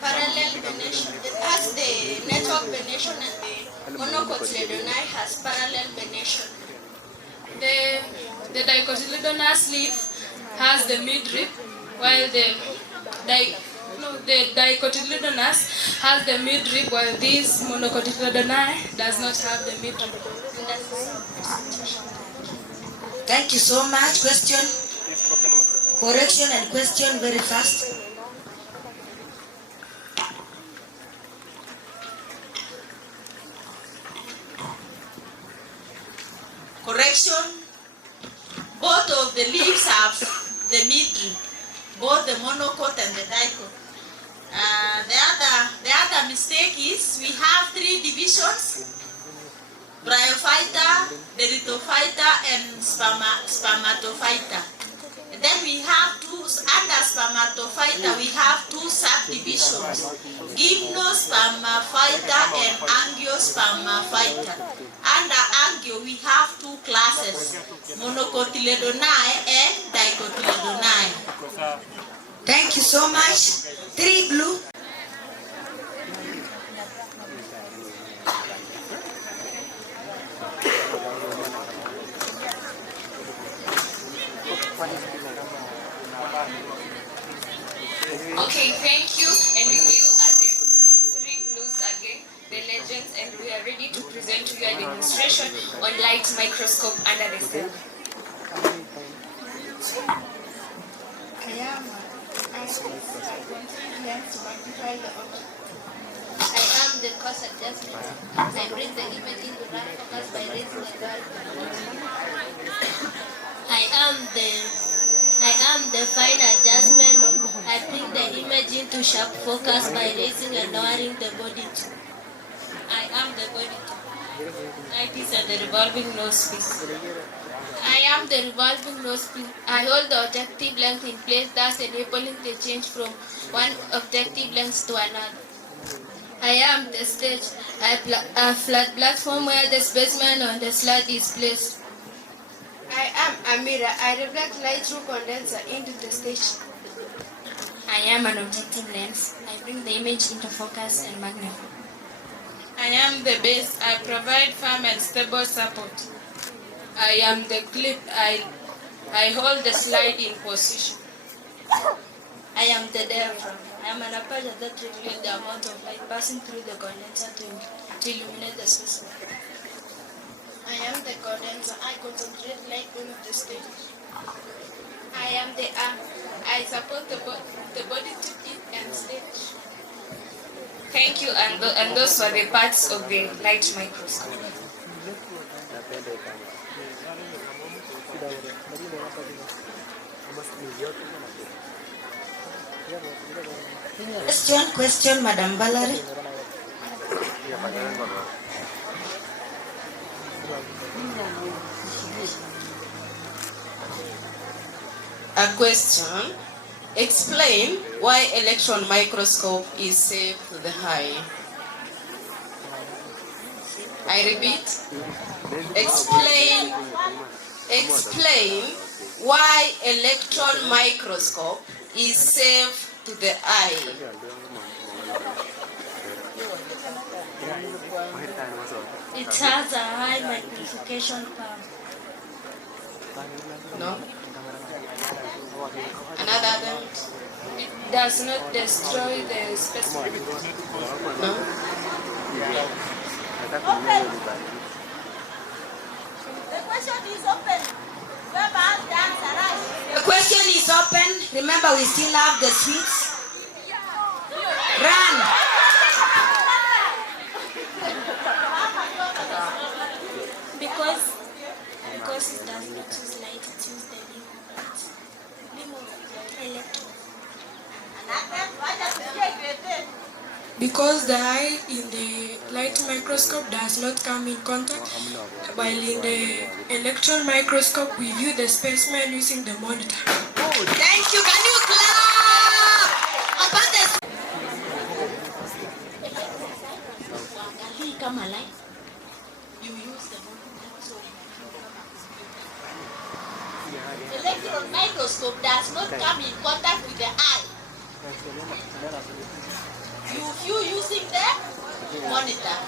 parallel venation, has the network venation, and the monocotyledonae has parallel venation. The dicotyledonous leaf has the midrib, while the dicotyledonous has the midrib, while this monocotyledonae does not have the midrib. Thank you so much. Question. Correction and question very fast. Correction. Both of the leaves have the midrib, both the monocot and the dicot. The other mistake is we have 3 divisions: bryophyta, pteridophyta, and spermatophyta. And then we have under spermatophyta we have 2 subdivisions: gymnospermaphyta and angiospermaphyta. Under angio we have 2 classes: monocotyledonae and dicotyledonae. Thank you so much. 3 blue. Okay, thank you. And you are the 3 blues again, the legends, and we are ready to present to you a demonstration on light microscope under the sun. I am the cause adjustment. I bring the image into right focus by raising the guard. I am the fine adjustment. I bring the image into sharp focus by raising and lowering the body. I am the body. Eyepiece and the revolving nose piece. I am the revolving nose piece. I hold the objective length in place, thus enabling the change from one objective length to another. I am the stage, a flat platform where the specimen on the slide is placed. I am a mirror. I reflect light through condenser into the stage. I am an objective lens. I bring the image into focus and magnify. I am the base. I provide firm and stable support. I am the clip. I hold the slide in position. I am the diaphragm. I am an aperture that regulates the amount of light passing through the condenser to illuminate the system. I am the condenser. I concentrate light on the stage. I am the arm. I support the body to eat and stage. Thank you, and those were the parts of the light microscope. Question, Madam Valerie. A question. Explain why electron microscope is safe to the eye. I repeat. Explain why electron microscope is safe to the eye. It has a high magnification power. No? Another element? It does not destroy the specimen. No? Open. The question is open. Whoever has the answer, right? The question is open. Remember, we still have the sweets. Run. Because it does not use light, it uses the beam of electron. Because the eye in the light microscope does not come in contact, while in the electron microscope we view the specimen using the monitor. Thank you. Can you clap? About this. Come alive. You use the electron microscope does not come in contact with the eye. You view using the monitor.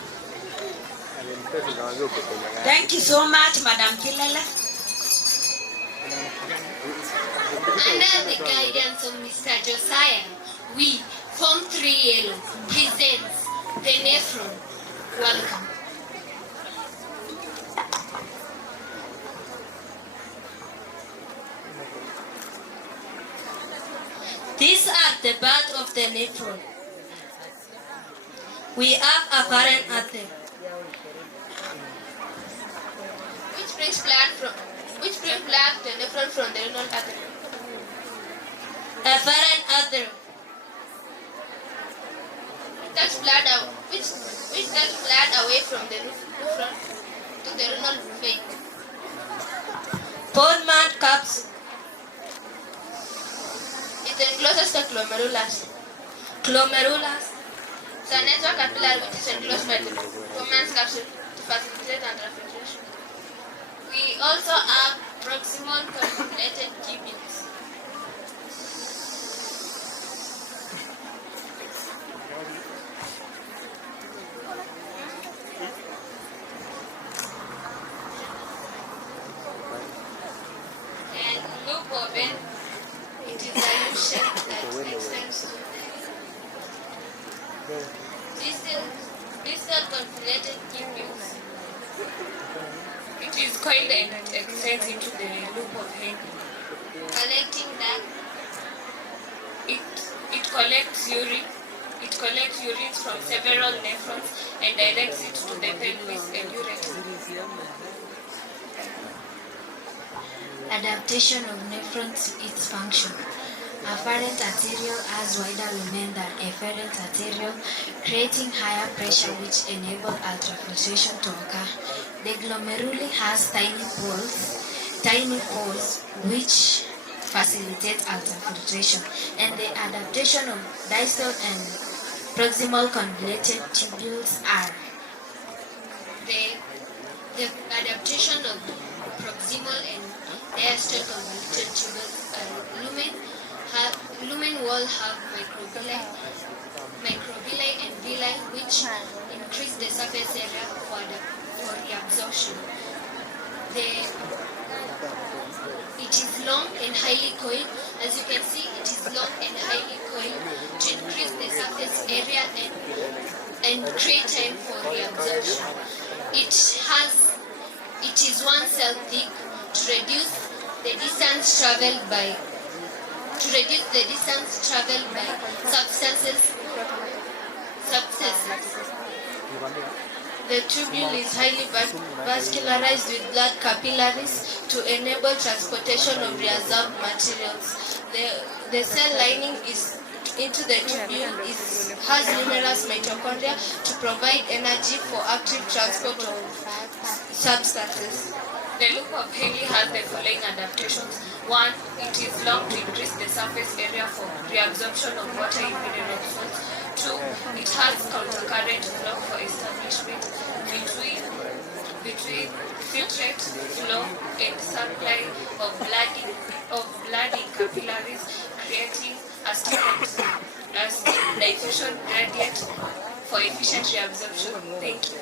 Thank you so much, Madam Kilele. Under the guidance of Mr. Josiah, we, Form 3 Yellow, presents the nephron. Welcome. These are the birth of the nephron. We have apparent artery. Which brings the nephron from the renal artery? Afferent artery. Which takes blood away from the nephron to the renal vein? Podman capsule. It encloses the glomerulus. Glomerulus. The network capillary which is enclosed by the Podman's capsule to facilitate ultrafiltration. We also have proximal convoluted tubules. And loop of it, it is a U-shape that extends to the distal convoluted tubules. It is coiled and extends into the loop of Henle. Collecting that. It collects urine. It collects urine from several nephrons and directs it to the pelvis and ureter. Adaptation of nephrons to its function. Afferent arteriole has wider lumen than efferent arteriole, creating higher pressure which enable ultrafiltration to occur. The glomeruli has tiny pores which facilitate ultrafiltration, and the adaptation of distal and proximal convoluted tubules are The adaptation of proximal and distal convoluted tubules are lumen wall have microvilli and villi which increase the surface area for reabsorption. It is long and highly coiled. As you can see, it is long and highly coiled to increase the surface area and create time for reabsorption. It is one cell thick to reduce the distance traveled by substances. The tubule is highly vascularized with blood capillaries to enable transportation of reabsorbed materials. The cell lining into the tubule has numerous mitochondria to provide energy for active transport of substances. The loop of Henle has the following adaptations. 1. It is long to increase the surface area for reabsorption of water in mineral salts. 2. It has countercurrent flow for establishment between between filtrate flow and supply of blood in capillaries, creating a steep diffusion gradient for efficient reabsorption. Thank you.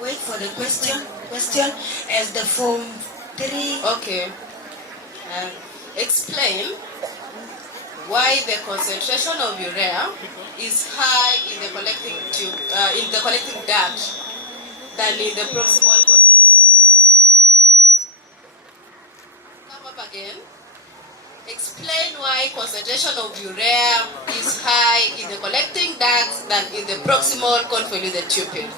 Wait for the question. Question as the form 3. Okay. Explain why the concentration of urea is high in the collecting duct than in the proximal convoluted tubule. Come up again. Explain why concentration of urea is high in the collecting duct than in the proximal convoluted tubule.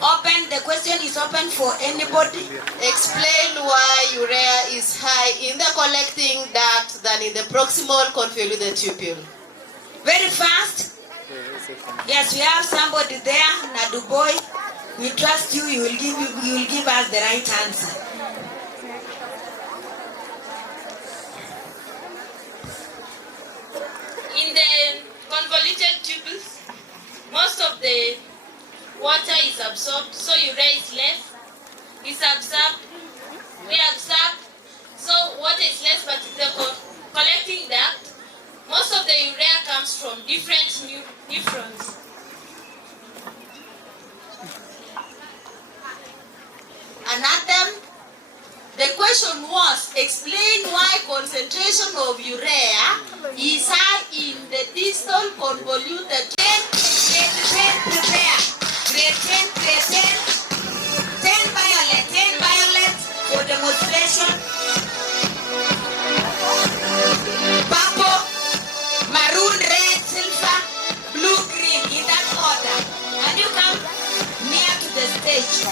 Open. The question is open for anybody. Explain why urea is high in the collecting duct than in the proximal convoluted tubule. Very fast. Yes, we have somebody there, Nadu boy. We trust you. You will give us the right answer. In the convoluted tubules, most of the water is absorbed, so urea is less. It's absorbed, reabsorbed, so water is less, but the collecting duct, most of the urea comes from different nephrons. Another, the question was, explain why concentration of urea is high in the distal convoluted. Prepare. Grade 10, grade 10 violet for demonstration. Purple, maroon, red, silver, blue, green, in that order. And you come near to the stage.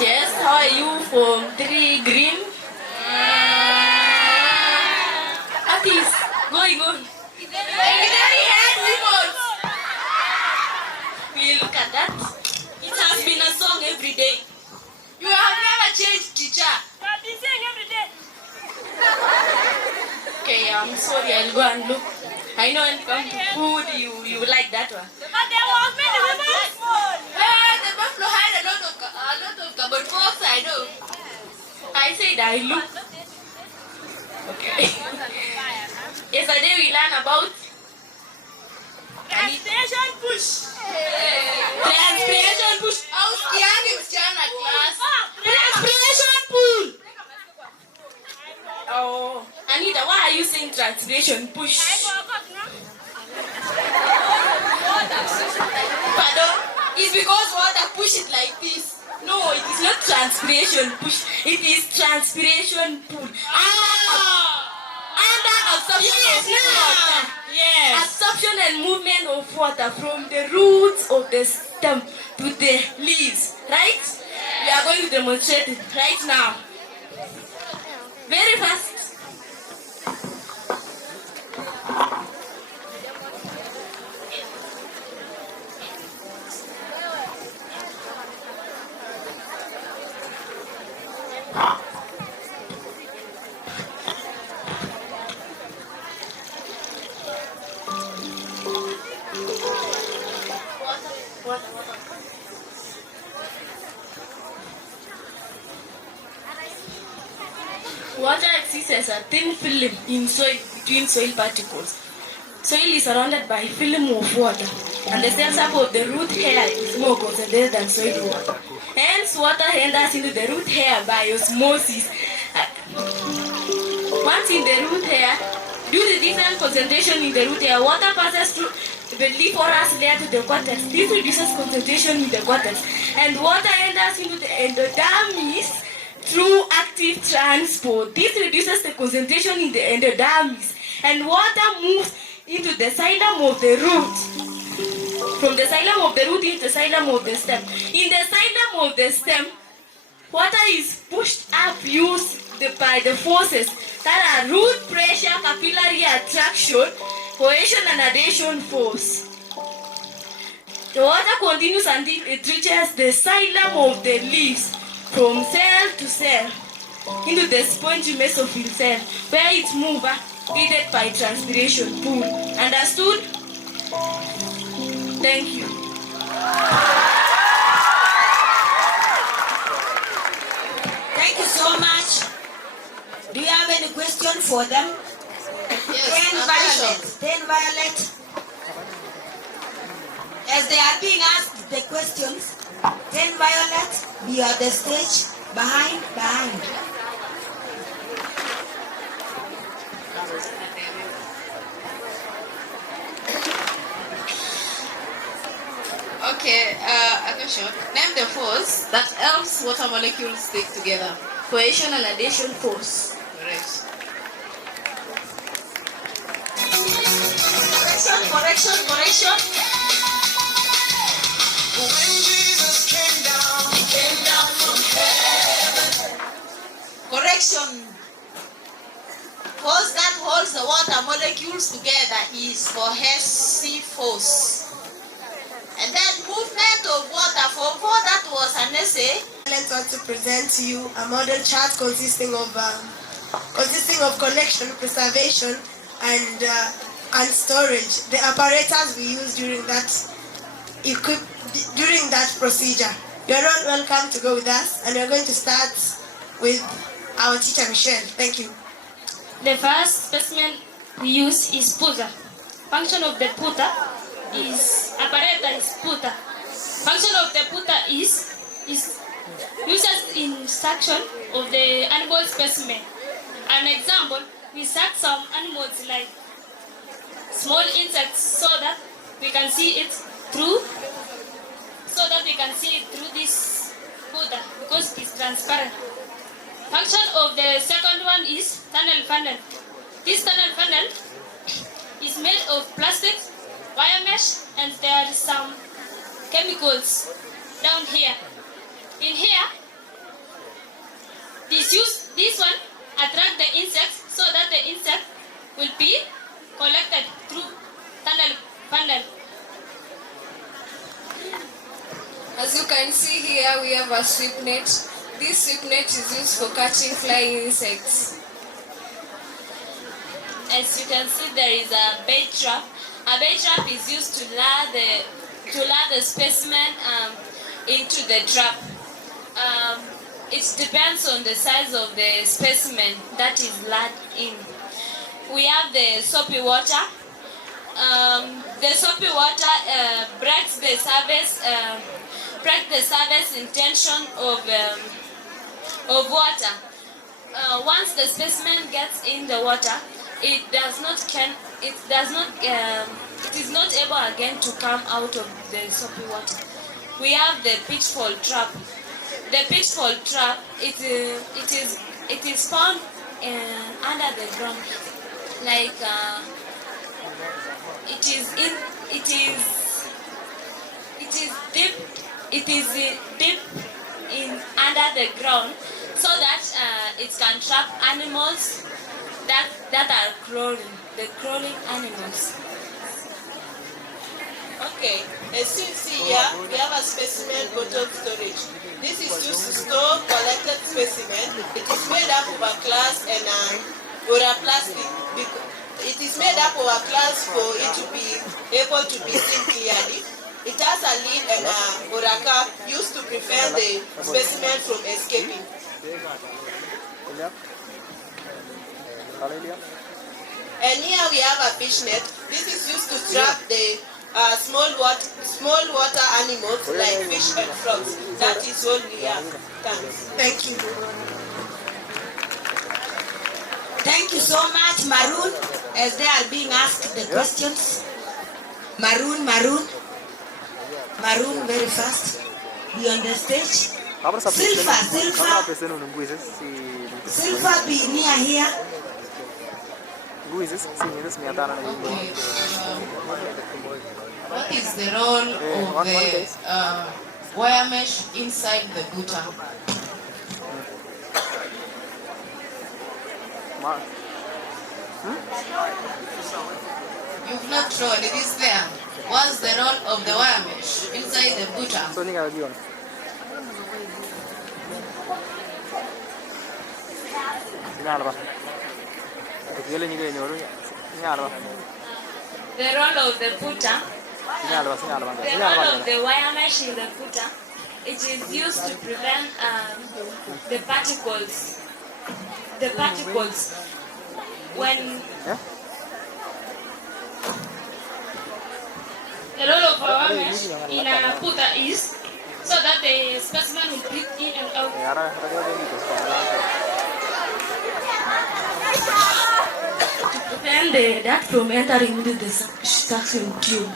Yes, how are you from 3 green? What is going on? We look at that. It has been a song every day. You have never changed, teacher. I've been saying every day. Okay, I'm sorry, I'll go and look. I know when it comes to food, you like that one. But there was many women's food. The buffalo had a lot of cupboard forks, I know. I said I look. Okay. Yesterday we learned about transpiration push. Transpiration push. I was young at class. Transpiration pull. Oh, Anita, why are you saying transpiration push? Pardon? It's because water push it like this. No, it is not transpiration push. It is transpiration pull. Under absorption of water. Yes. Absorption and movement of water from the roots of the stem to the leaves. Right? Yes. We are going to demonstrate it right now. Very fast. Water exists as a thin film in soil between soil particles. Soil is surrounded by a film of water, and the cells above the root hair is more concentrated than soil water. Hence, water enters into the root hair by osmosis. Once in the root hair, due to different concentration in the root hair, water passes through the leaf-porous layer to the cortex. This reduces concentration in the cortex, and water enters into the endodermis through active transport. This reduces the concentration in the endodermis, and water moves into the xylem of the root. From the xylem of the root into the xylem of the stem. In the xylem of the stem, water is pushed up used by the forces that are root pressure, capillary attraction, cohesion and adhesion force. The water continues until it reaches the xylem of the leaves, from cell to cell, into the spongy mesophyll cell, where it moves aided by transpiration pool. Understood? Thank you. Thank you so much. Do you have any question for them? Yes. 10 Violet. As they are being asked the questions, 10 Violet, be on the stage, behind. Okay, a question. Name the force that helps water molecules stick together. Cohesion and adhesion force. Correct. Correction. When Jesus came down from heaven. Correction. Force that holds the water molecules together is cohesive force. And then movement of water from four, that was an essay. I want to present to you a model chart consisting of collection, preservation, and storage. The apparatus we use during that procedure. You are all welcome to go with us, and we are going to start with our teacher Michelle. Thank you. The first specimen we use is puta. Function of the puta is apparatus puta. Function of the puta is uses in suction of the animal specimen. An example, we suck some animals like small insects so that we can see it through this puta because it is transparent. Function of the second one is tunnel funnel. This tunnel funnel is made of plastic, wire mesh, and there are some chemicals down here. In here, this one attract the insects so that the insect will be collected through tunnel funnel. As you can see here, we have a sweep net. This sweep net is used for catching flying insects. As you can see, there is a bait trap. A bait trap is used to lure the specimen into the trap. It depends on the size of the specimen that is lured in. We have the soapy water. The soapy water breaks the surface intention of water. Once the specimen gets in the water, it is not able again to come out of the soapy water. We have the pitfall trap. The pitfall trap it is found under the ground, like it is deep in under the ground, so that it can trap animals that are crawling, the crawling animals. Okay, as you see here, we have a specimen bottle storage. This is used to store collected specimen. It is made up of a glass and or a plastic. It is made up of a glass for it to be able to be seen clearly. It has a lid and or a cap used to prevent the specimen from escaping. And here we have a fish net. This is used to trap the small water animals like fish and frogs. That is all we have. Thanks. Thank you. Thank you so much, Maroon, as they are being asked the questions. Maroon, very fast. Be on the stage. Silver, be near here. What is the role of the wire mesh inside the butter? You've not shown, it is there. What's the role of the wire mesh inside the butter? The role of the putter, the role of the wire mesh in the putter, it is used to prevent the particles. When the role of a wire mesh in a putter is so that the specimen will breathe in and out. To prevent the dirt from entering into the suction tube.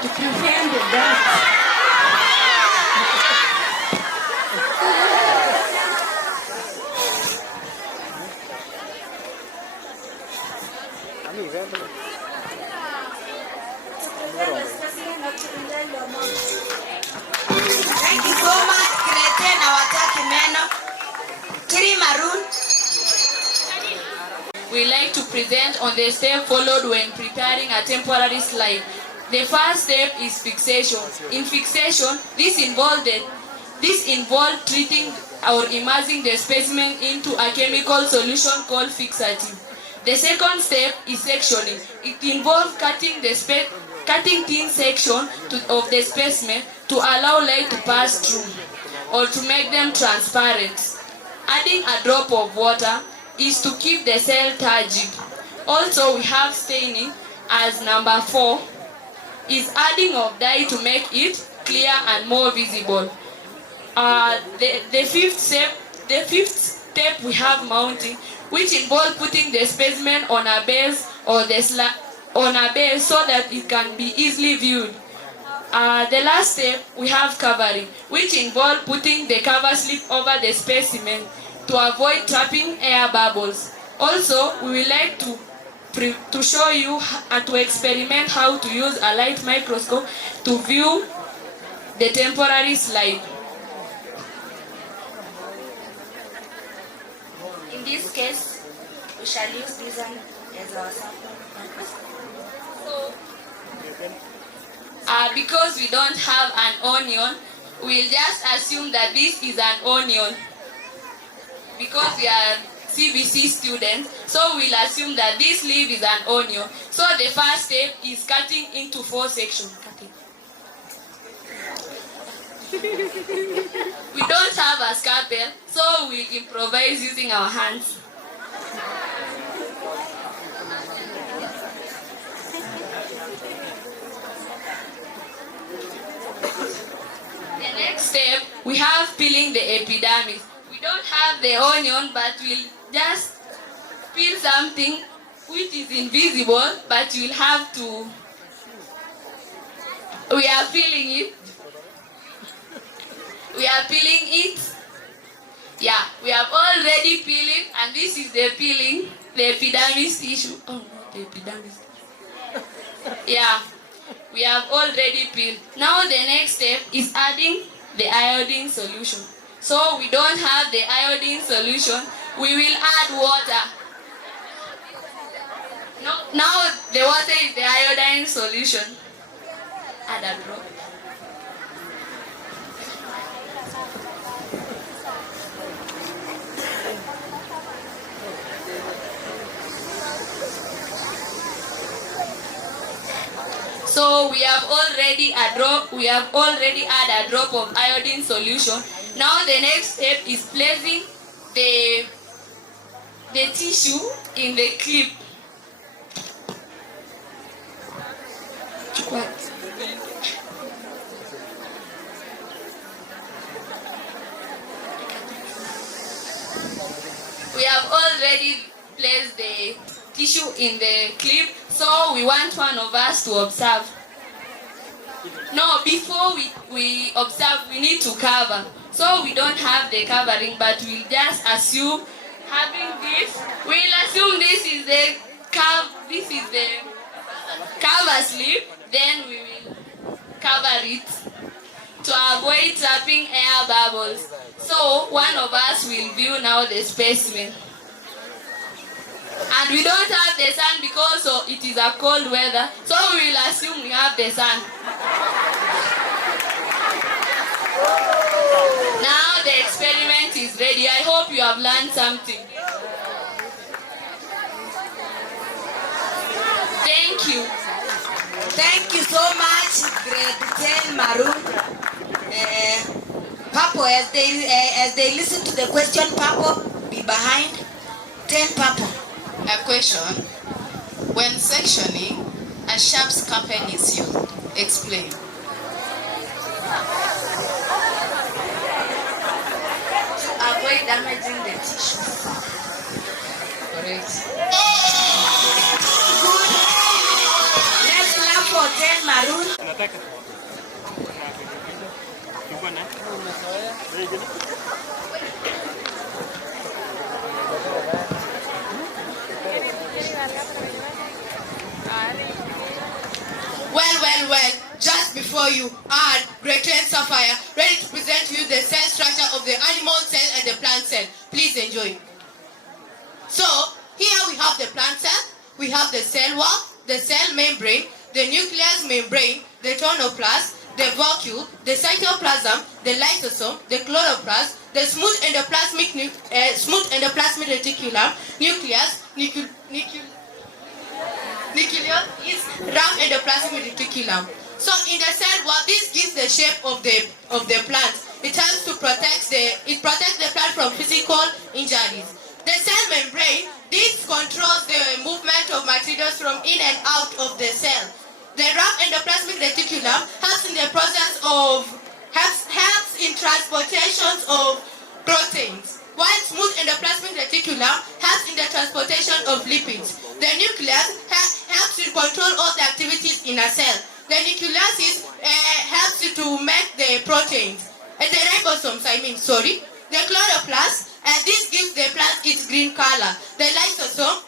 To prevent the dirt. Thank you so much, Krete na wataki meno. Three Maroon. We like to present on the step followed when preparing a temporary slide. The first step is fixation. In fixation, this involved treating or immersing the specimen into a chemical solution called fixative. The second step is sectioning. It involves cutting thin section of the specimen to allow light to pass through or to make them transparent. Adding a drop of water is to keep the cell turgid. Also, we have staining as number 4 is adding of dye to make it clear and more visible. The fifth step we have mounting, which involves putting the specimen on a base or on a base so that it can be easily viewed. The last step we have covering, which involves putting the cover slip over the specimen to avoid trapping air bubbles. Also, we would like to show you and to experiment how to use a light microscope to view the temporary slide. In this case, we shall use this one as our sample. Because we don't have an onion, we'll just assume that this is an onion. Because we are CBC students, so we'll assume that this leaf is an onion. So the first step is cutting into 4 sections. We don't have a scalpel, so we'll improvise using our hands. The next step, we have peeling the epidermis. We don't have the onion, but we'll just peel something which is invisible, but you'll have to. We are peeling it. Yeah, we have already peeled it, and this is the peeling, the epidermis tissue. Oh, not the epidermis. Yeah, we have already peeled. Now the next step is adding the iodine solution. So we don't have the iodine solution, we will add water. No, now the water is the iodine solution. Add a drop. So we have already had a drop of iodine solution. Now the next step is placing the tissue in the clip. We have already placed the tissue in the clip, so we want one of us to observe. No, before we observe, we need to cover. So we don't have the covering, but we'll just assume having this. We'll assume this is the cover slip. Then we will cover it to avoid trapping air bubbles. So one of us will view now the specimen. And we don't have the sun because it is a cold weather. So we will assume we have the sun. Now the experiment is ready. I hope you have learned something. Thank you. Thank you so much, grade 10 Maroon. Purple, as they listen to the question, Purple, be behind. 10 Purple. A question. When sectioning, a sharp scalpel is used. Explain. Avoid damaging the tissue. Correct. Good. Let's clap for 10 Maroon. Well, just before you add grade 10 Sapphire, ready to present you the cell structure of the animal cell and the plant cell. Please enjoy. So, here we have the plant cell, we have the cell wall, the cell membrane, the nucleus membrane, the tonoplast, the vacuole, the cytoplasm, the lysosome, the chloroplast, the smooth endoplasmic reticulum, nucleus, nucleus is rough endoplasmic reticulum. So in the cell wall, this gives the shape of the plant. It helps to protect the plant from physical injuries. The cell membrane, this controls the movement of materials from in and out of the cell. The rough endoplasmic reticulum helps in the process of helps in transportation of proteins, while smooth endoplasmic reticulum helps in the transportation of lipids. The nucleus helps to control all the activities in a cell. The nucleus helps to make the proteins. The ribosomes, The chloroplast, this gives the plant its green color. The lysosome,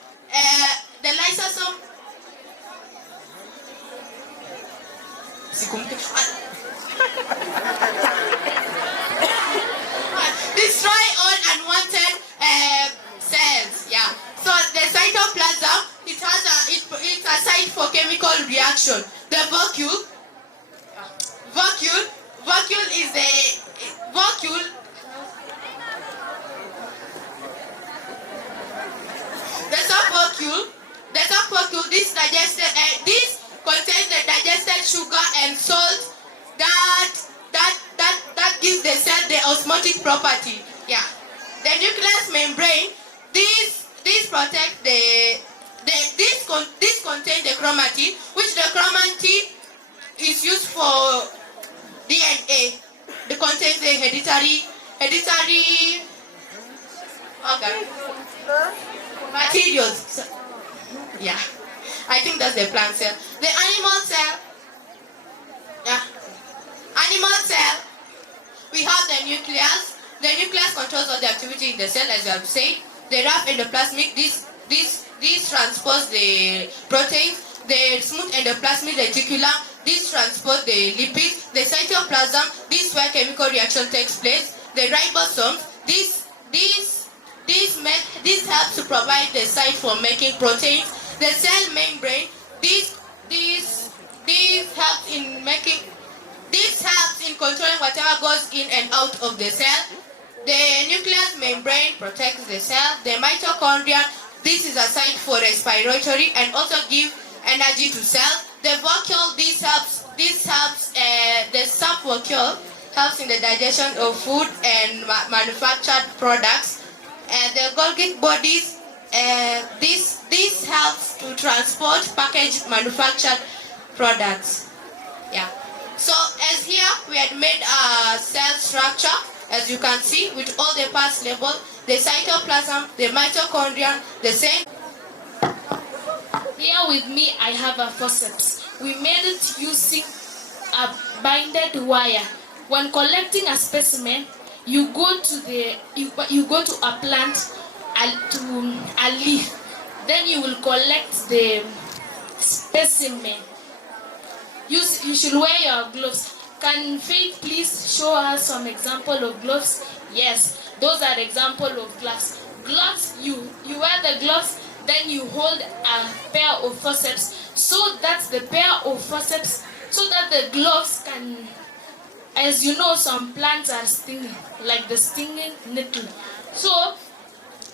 destroy all unwanted cells. Yeah. So the cytoplasm, it's a site for chemical reaction. The vacuole is the vacuole. The subvacuole, this contains the digested sugar and salt that gives the cell the osmotic property. Yeah. The nucleus membrane, this protects this contains the chromatin, which the chromatin is used for DNA. It contains the hereditary materials. Yeah, I think that's the plant cell. The animal cell. Yeah. Animal cell. We have the nucleus. The nucleus controls all the activity in the cell, as I have said. The rough endoplasmic, this transports the proteins. The smooth endoplasmic reticulum, this transports the lipids. The cytoplasm, this is where chemical reaction takes place. The ribosomes, this helps to provide the site for making proteins. The cell membrane, this helps in controlling whatever goes in and out of the cell. The nucleus membrane protects the cell. The mitochondria, this is a site for respiratory and also give energy to cells. The vacuole, the sap vacuole helps in the digestion of food and manufactured products. And the Golgi bodies, this helps to transport packaged manufactured products. Yeah. So as here we had made a cell structure, as you can see, with all the parts labeled, the cytoplasm, the mitochondria, the same. Here with me I have a forceps. We made it using a binded wire. When collecting a specimen, you go to a plant to a leaf. Then you will collect the specimen. You should wear your gloves. Can Faith please show us some example of gloves? Yes, those are example of gloves. Gloves, you wear the gloves, then you hold a pair of forceps so that the gloves can, as you know, some plants are stinging, like the stinging nettle. So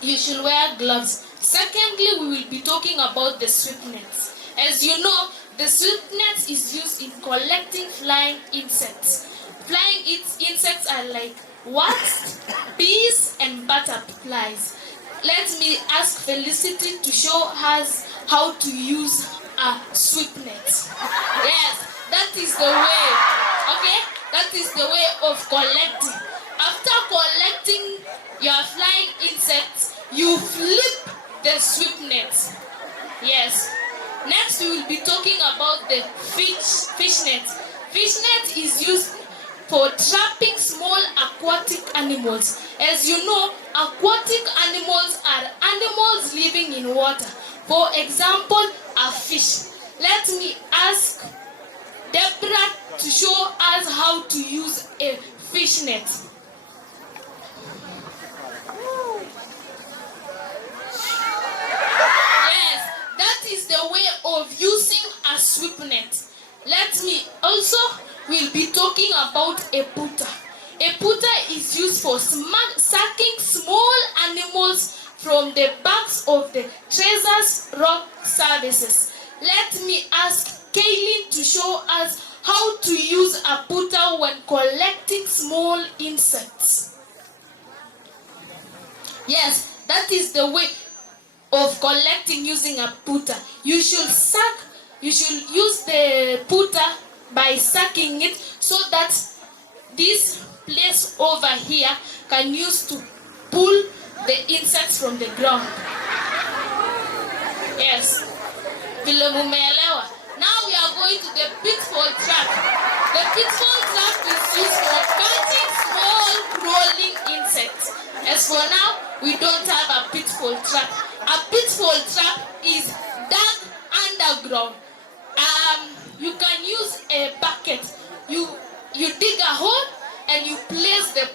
you should wear gloves. Secondly, we will be talking about the sweep nets. As you know, the sweep net is used in collecting flying insects. Flying insects are like wasps, bees, and butterflies. Let me ask Felicity to show us how to use a sweep net. Yes, that is the way. Okay, that is the way of collecting. After collecting your flying insects, you flip the sweep net. Yes. Next, we will be talking about the fish net. Fish net is used for trapping small aquatic animals. As you know, aquatic animals are animals living in water. For example, a fish. Let me ask Deborah to show us how to use a fish net. Yes, that is the way of using a sweep net. Let me also, we'll be talking about a putter. A putter is used for sucking small animals from the backs of the treasures rock services. Let me ask Kaylin to show us how to use a putter when collecting small insects. Yes, that is the way of collecting using a putter. You should use the putter by sucking it so that this place over here can use to pull the insects from the ground. Yes. Vile mumeelewa. Now we are going to the pitfall trap. The pitfall trap is used for catching small crawling insects. As for now, we don't have a pitfall trap. A pitfall trap is dug underground. You can use a bucket. You dig a hole and you place the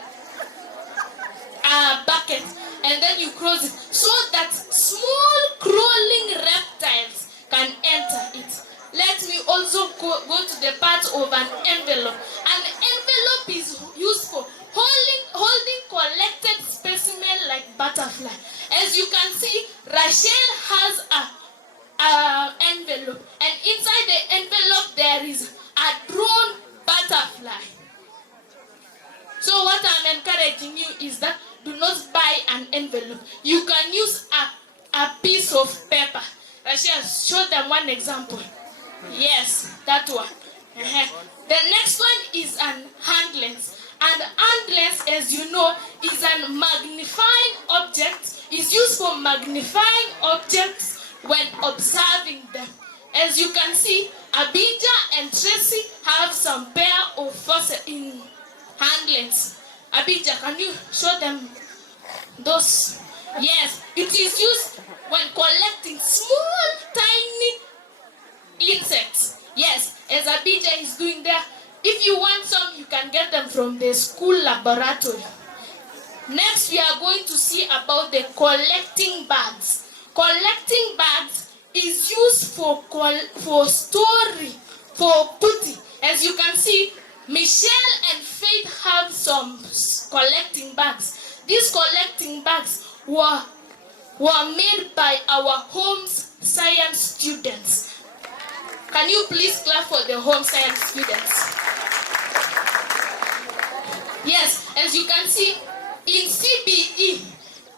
bucket and then you close it so that small crawling reptiles can enter it. Let me also go to the part of an envelope. An envelope is used for holding collected specimen like butterfly. As you can see, Rachel has a envelope, and inside the envelope there is a drawn butterfly. So what I'm encouraging you is that do not buy an envelope. You can use a piece of paper. Rachel, show them one example. Yes, that one. The next one is an hand lens. And hand lens, as you know, is a magnifying object. Is used for magnifying objects when observing them. As you can see, Abijah and Tracy have some pair of fossil in hand lens. Abijah, can you show them those? Yes, it is used when collecting small, tiny insects. Yes, as Abijah is doing there. If you want some, you can get them from the school laboratory. Next, we are going to see about the collecting bags. Collecting bags is used for storing, for putting. As you can see, Michelle and Faith have some collecting bags. These collecting bags were made by our home's science students. Can you please clap for the home science students? Yes, as you can see, in CBE,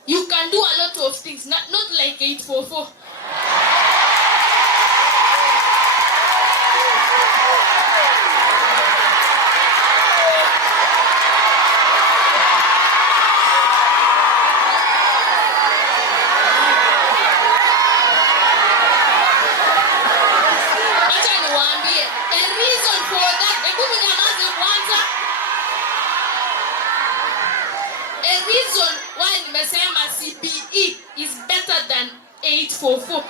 you can do a lot of things, not like 844. CBE is better than 844.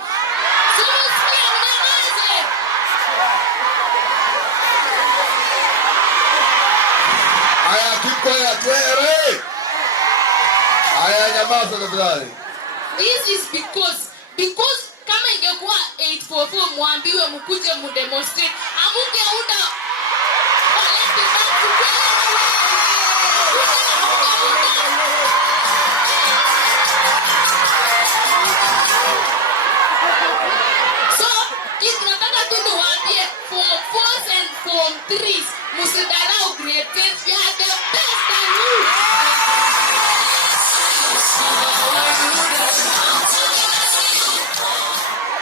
Aya, keep quiet, wewe. Aya, nyamaza tafadhali. This is because kama ingekuwa 844 muambiwe mkuje mudemonstrate. Amungeunda Form 4s and Form 3s, musidharau grade 10s, we are the best than you.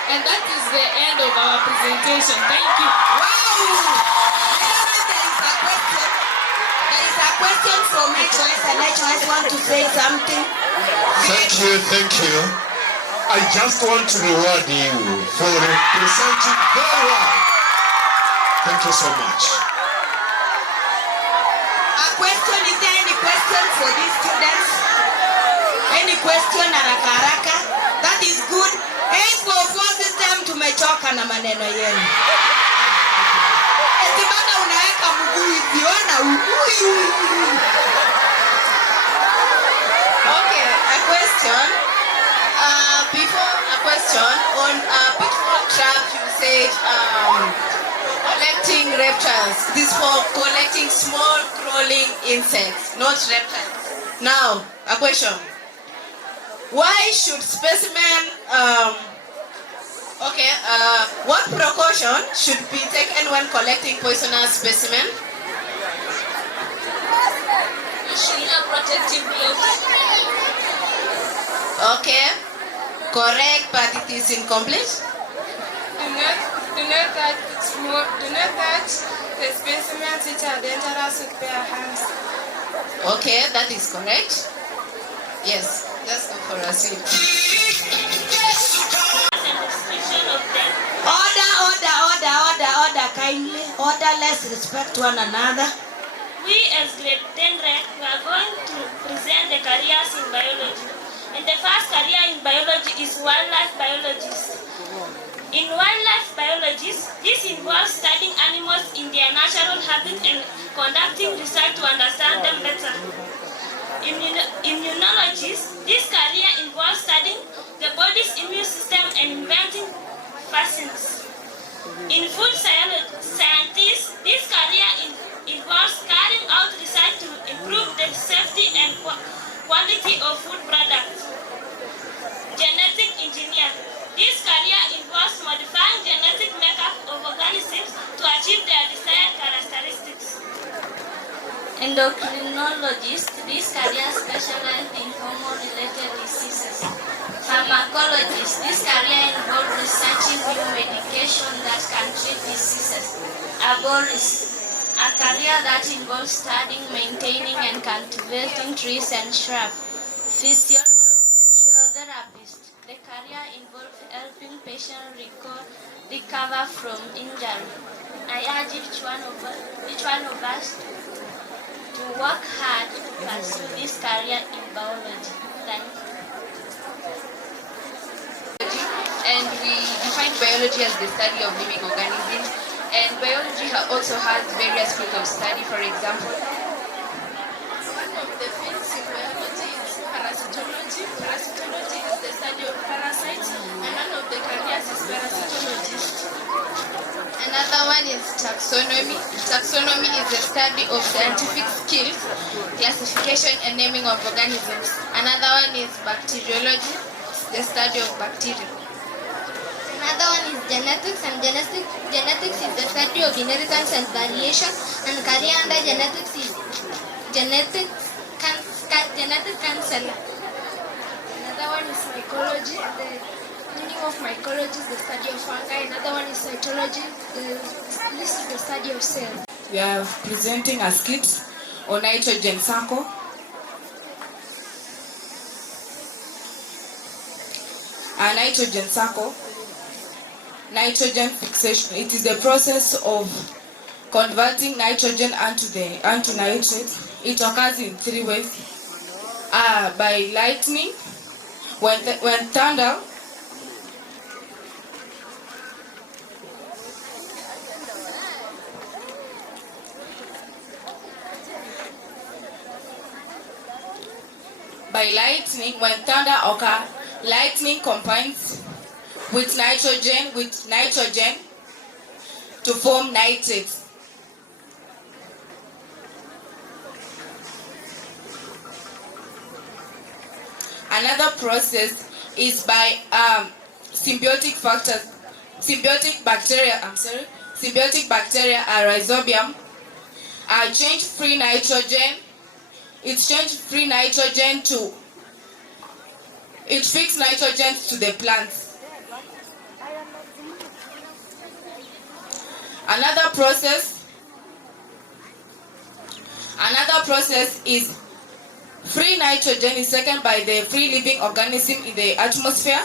And that is the end of our presentation. Thank you. Wow! There is a question from HOS, and HOS want to say something. Thank you. I just want to reward you for presenting very well. Thank you so much. A question, is there any question for these students? Any question haraka haraka? That is good. 844 system tumechoka na maneno yenu. Eti bado unaweka mguu hivi, ona huyu. Okay, a question. Before a question on pitfall trap, you said collecting reptiles. This for collecting small crawling insects, not reptiles. Now, a question. Why should specimen what precaution should be taken when collecting poisonous specimen? You should have protective gloves. Okay, correct, but it is incomplete. Do not touch the specimens which are dangerous with bare hands. Okay, that is correct. Yes, just go for a seat. Order, kindly. Order, let's respect one another. We as grade 10 rec, we are going to present the careers in biology. And the first career in biology is wildlife biologist. In wildlife biologists, this involves studying animals in their natural habitat and conducting research to understand them better. In immunologists, this career involves studying the body's immune system and inventing vaccines. In food scientists, this career involves carrying out research to improve the safety and quality of food products. Genetic engineer. This career involves modifying genetic makeup of organisms to achieve their desired characteristics. Endocrinologists. This career specializes in hormone-related diseases. Pharmacologists. This career involves researching new medication that can treat diseases. Arborists. A career that involves studying, maintaining, and cultivating trees and shrubs. Physiotherapist. The career involves helping patients recover from injury. I urge each one of us to work hard to pursue this career in biology. Thank you. And we define biology as the study of living organisms. And biology also has various fields of study. For example, One of the fields in biology is parasitology. Parasitology is the study of parasites, and one of the careers is parasitologist. another one is taxonomy. Taxonomy is the study of scientific skills, classification and naming of organisms. Another one is bacteriology, the study of bacteria. Another one is genetics, and genetics is the study of inheritance and variation, and career under genetics is genetic counselor. Another one is mycology. The meaning of mycology is the study of fungi. Another one is cytology. This is the study of cells. We are presenting a skit on nitrogen cycle. A nitrogen cycle, nitrogen fixation. It is the process of converting nitrogen onto nitrate. It occurs in 3 ways: by lightning, when thunder, when thunder occurs. Lightning combines with nitrogen to form nitrate. Another process is by symbiotic bacteria, rhizobium, change free nitrogen. It fixes nitrogen to the plants. Another process is free nitrogen is taken by the free living organism in the atmosphere.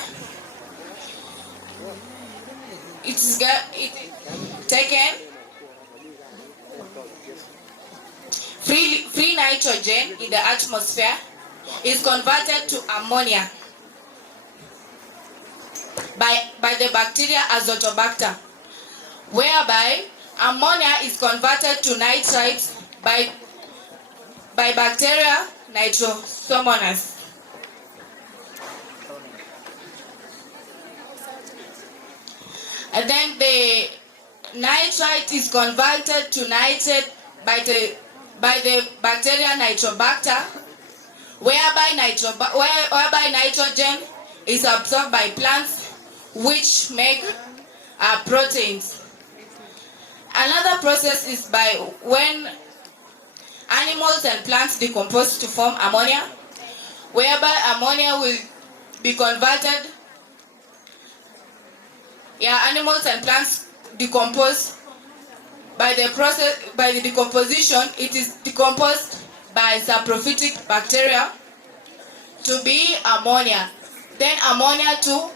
Free nitrogen in the atmosphere is converted to ammonia by the bacteria Azotobacter, whereby ammonia is converted to nitrite by bacteria Nitrosomonas. And then the nitrite is converted to nitrate by the bacteria Nitrobacter, whereby nitrogen is absorbed by plants, which make proteins. Another process is by when animals and plants decompose to form ammonia, whereby ammonia will be converted. Animals and plants decompose. By the decomposition, it is decomposed by saprophytic bacteria to be ammonia, then ammonia to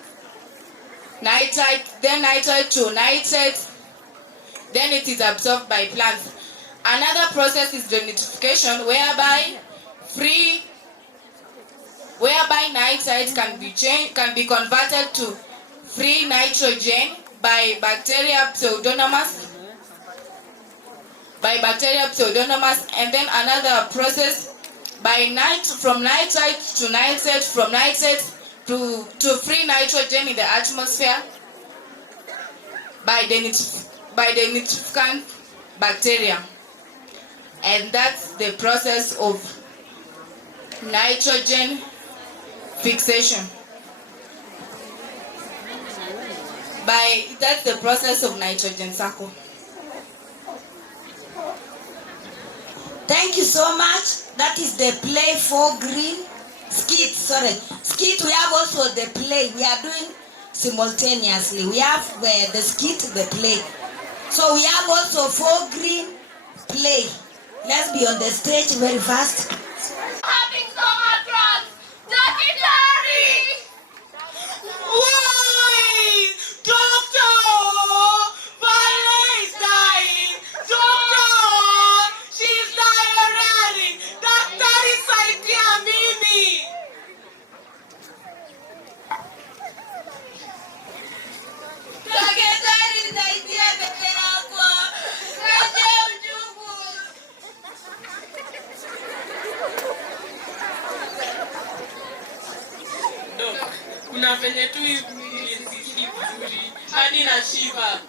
nitrite, then nitrite to nitrate, then it is absorbed by plants. Another process is denitrification, whereby nitrite can be converted to free nitrogen by bacteria Pseudomonas, and then another process from nitrite to nitrate, from nitrate to free nitrogen in the atmosphere by the nitrificant bacteria. And that's the process of nitrogen fixation. That's the process of nitrogen cycle. Thank you so much. That is the play for green skit. Skit. We have also the play. We are doing simultaneously. We have the skit, the play. So we have also for green play. Let's be on the stage very fast. Having so much drugs. Dirty Terry! Why? Doctor! Viola is dying! Doctor! She's dying already! Daktari saidia mimi! Daktari saidia bebe yako! Kaje uchungu! Kuna venye tu hivi vizuri hadi na shiva.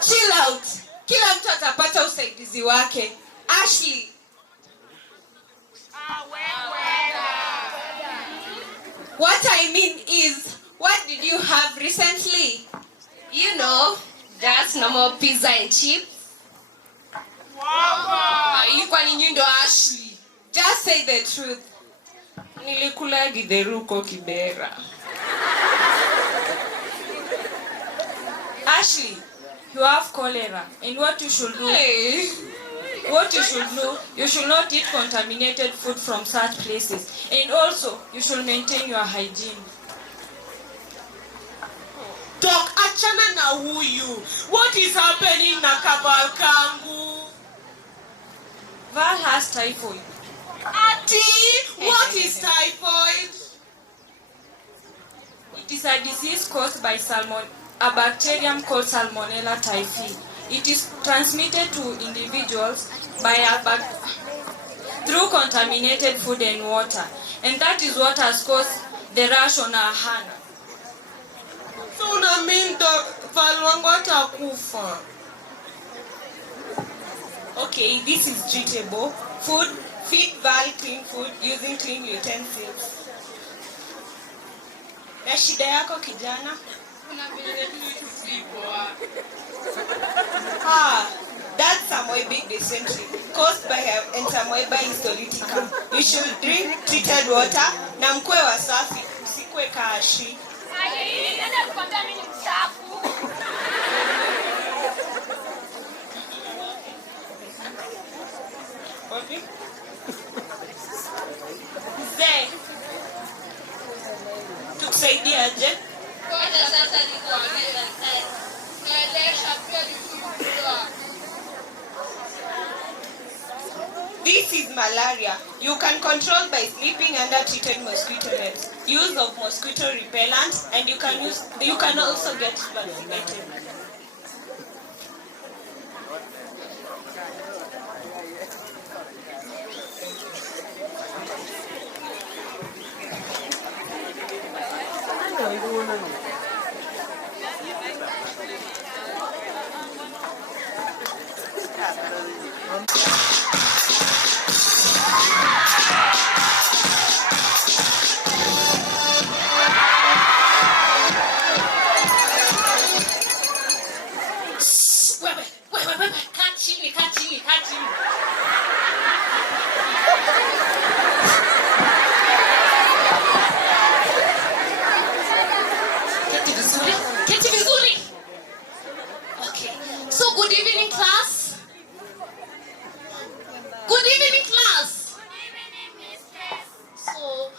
Chill out. Kila mtu atapata usaidizi wake. Ashley. What I mean is, what did you have recently? Just normal pizza and chips. Ilikuwa ni nyundo Ashley. Just say the truth. Nilikula gidheruko Kibera. Ashley, you have cholera, and what you should do? What you should do, you should not eat contaminated food from such places, and also you should maintain your hygiene. Doc, achana na huyu. What is happening na kabal kangu? Val has typhoid. Auntie, what is typhoid? It is a disease caused by a bacterium called Salmonella typhi. It is transmitted to individuals by through contaminated food and water, and that is what has caused the rash on our hand. So una mean Val wangu atakufa? Okay, this is treatable. Feed Val clean food using clean utensils. Na shida yako kijana? That's amoebic dysentery caused by entamoeba histolytica. You should drink treated water na mkwe wasafi, usikwe kashi. Mzee, tukusaidie aje? This is malaria. You can control by sleeping under treated mosquito nets, use of mosquito repellent, and you can also get vaccinated. Okay. So good evening, class. Good evening, class. So,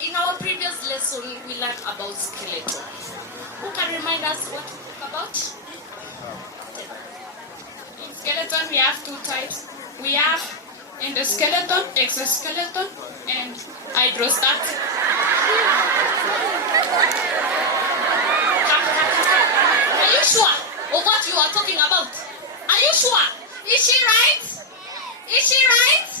in our previous lesson, we learned about skeleton. Who can remind us what we talked about? In skeleton, we have two types. We have endoskeleton, exoskeleton, and hydrostatic. Are you sure of what you are talking about? Are you sure? Is she right? Is she right?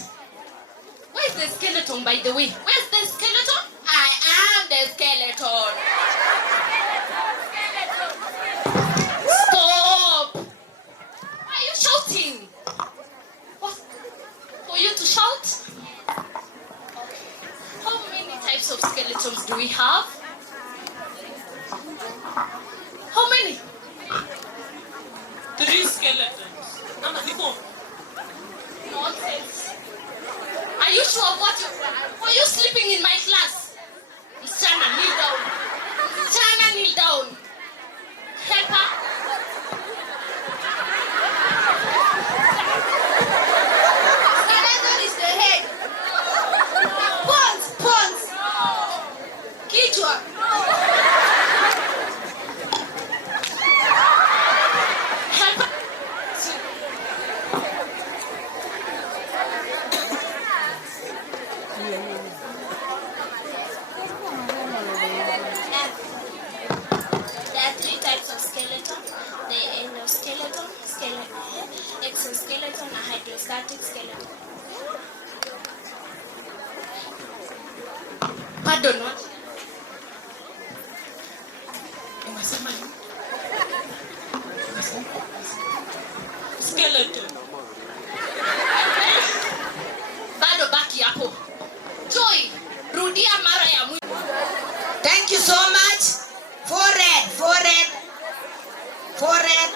Where's the skeleton, by the way? Where's the skeleton? I am the skeleton. Stop! Why are you shouting? What? For you to shout? Okay. How many types of skeletons do we have? How many? 3 skeletons. Nonsense. Are you sure of what you... Were you sleeping in my class? Chana, kneel down. Chana, kneel down. Help her. Skeleton is the head. Pons. Kichwa. Help her. There are 3 types of skeleton: the endoskeleton, exoskeleton, and hydrostatic skeleton. Pardon, what? Skeleton. Bado baki hapo. Joy, rudia mara ya mwisho. Thank you so much. Forehead.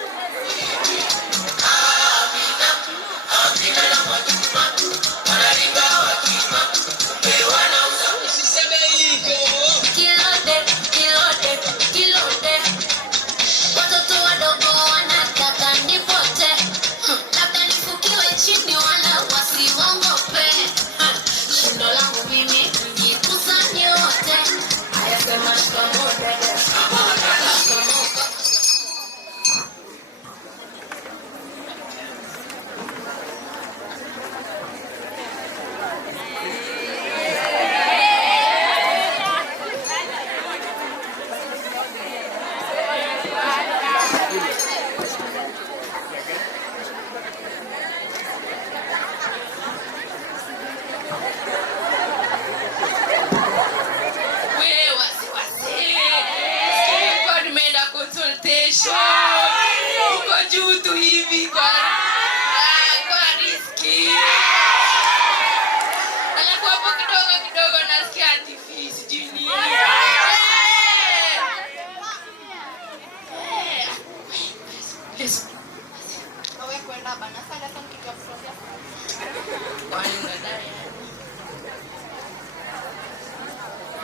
Kwani unadai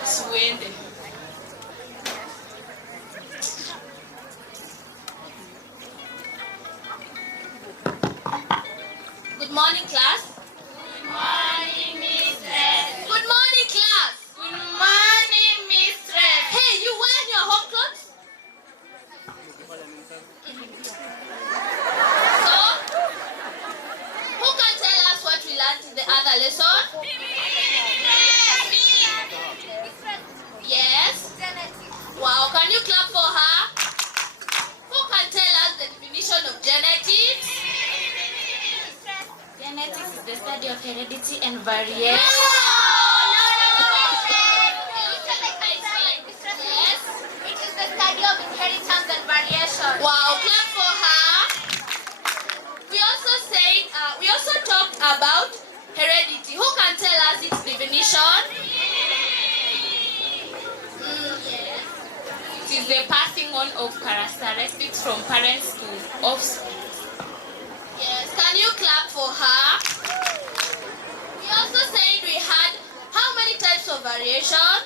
siwende. Good morning, class. Good morning, mistress. Good morning, class. Good morning, mistress. Hey, you wearing your home clothes? So, who can tell us what we learned in the other lesson? Yes? Wow, can you clap for her? Who can tell us the definition of genetics? Genetics is the study of heredity and variation. No. Yes? It is the study of inheritance and variation. Wow, clap for her. We also talked about heredity. Who can tell us its definition? Yes. It is the passing on of characteristics from parents to offspring. Yes, can you clap for her? We also said we had how many types of variation?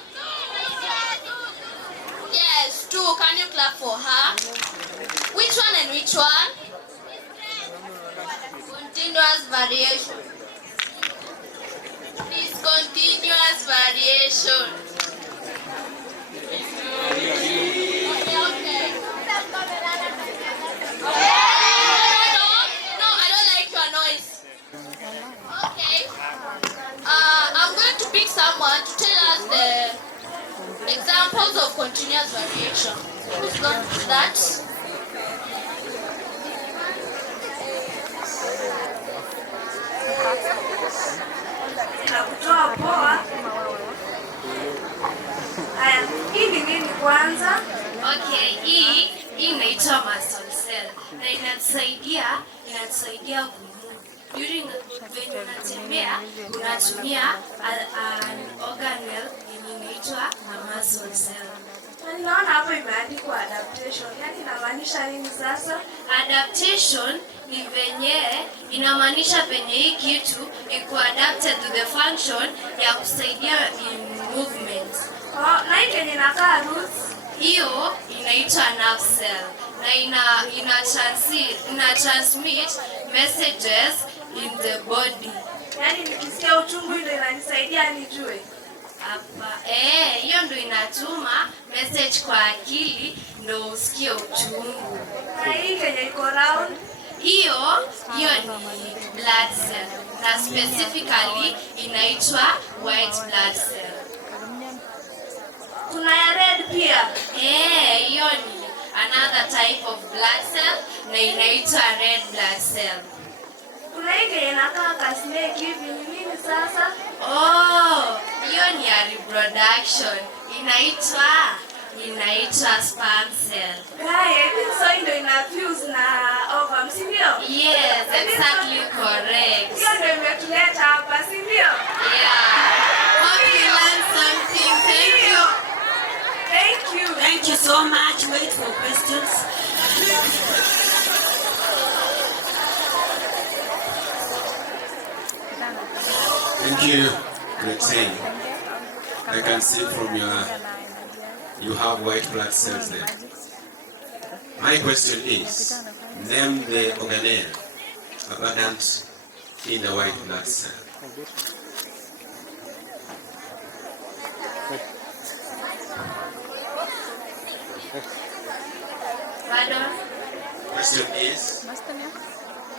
Yes, 2. Can you clap for her? Which one and which one? Continuous variation. Discontinuous variation. Okay. No, I don't like your noise. Okay. I'm going to pick someone to tell us the examples of continuous variation. Who's going to do that? Kutoa poa. Haya, hii ni nini kwanza? Okay, hii inaitwa muscle cell na inatusaidia kumove. During when unatembea unatumia an organelle inaitwa a muscle cell. Naona hapo imeandikwa adaptation. Yaani inamaanisha nini sasa? Adaptation ni inamaanisha venye hii kitu iko adapted to the function ya kusaidia in movement. Na hii kenye inakaa roots, hiyo inaitwa nerve cell na ina transmit messages in the body. Yaani nikisikia uchungu ndio inanisaidia nijue. Hiyo ndio inatuma message kwa akili ndio usikie uchungu. Na hii kenye iko round, hiyo ni blood cell na specifically inaitwa white blood cell. Kuna ya red pia. Hiyo ni another type of blood cell na inaitwa red blood cell. Kuna hii kenye inakaa ka snake hivi, ni nini sasa? Hiyo ni ya reproduction. Inaitwa sperm cell. So ndio ina fuse na ovum, si ndio? Yes, exactly correct. Hiyo ndio imetuleta hapa, si ndio? Yeah. Hope you learned something. Thank you. Thank you so much. Wait for questions. Thank you, Maxine. I can see from you have white blood cells there. My question is, name the organelle abundant in the white blood cell. Question is,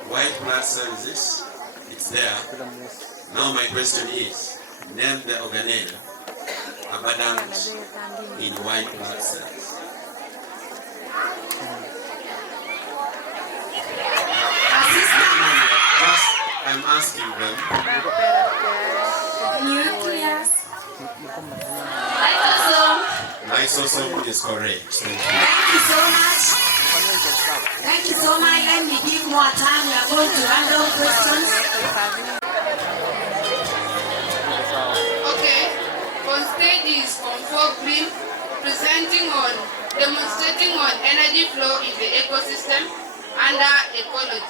white blood cell is this? It's there. Now my question is, name the organelle abundant in white blood cells. I'm asking them. Nucleus. Lysosome is correct. Thank you. Thank you so much. Thank you so much. Let me give more time. We are going to random questions. Okay. On stage is Korongoi Green, demonstrating on energy flow in the ecosystem under ecology.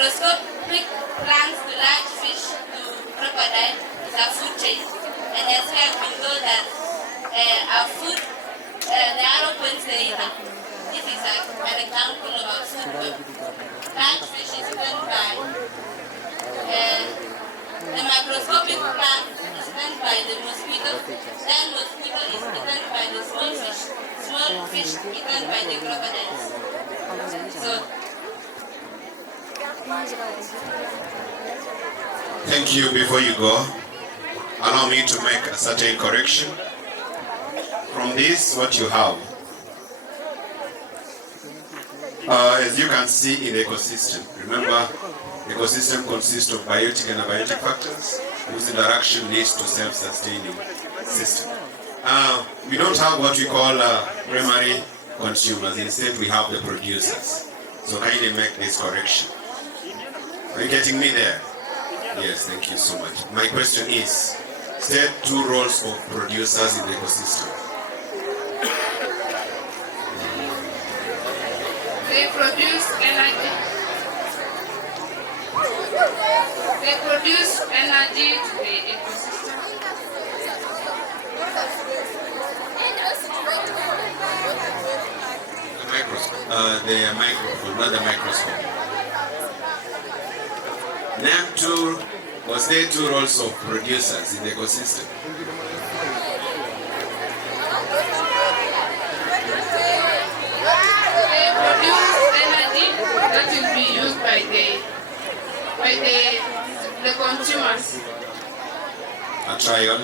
microscopic plants to large fish to crocodile is a food chain. And as we have been told that our food, the arrow points there, this is an example of our food web. Large fish is eaten by the microscopic plant is eaten by the mosquito, then mosquito is eaten by the small fish eaten by the crocodiles. So, Thank you. Before you go, allow me to make a certain correction. From this, what you have, as you can see in the ecosystem, remember, the ecosystem consists of biotic and abiotic factors whose interaction leads to self-sustaining system. We don't have what we call primary consumers. Instead, we have the producers. So kindly make this correction. Are you getting me there? Yes, thank you so much. My question is, state two roles of producers in the ecosystem. They produce energy. They produce energy to the ecosystem. The microphone, not the microscope. Name two or say two roles of producers in the ecosystem. They produce energy that will be used by the consumers. A trial.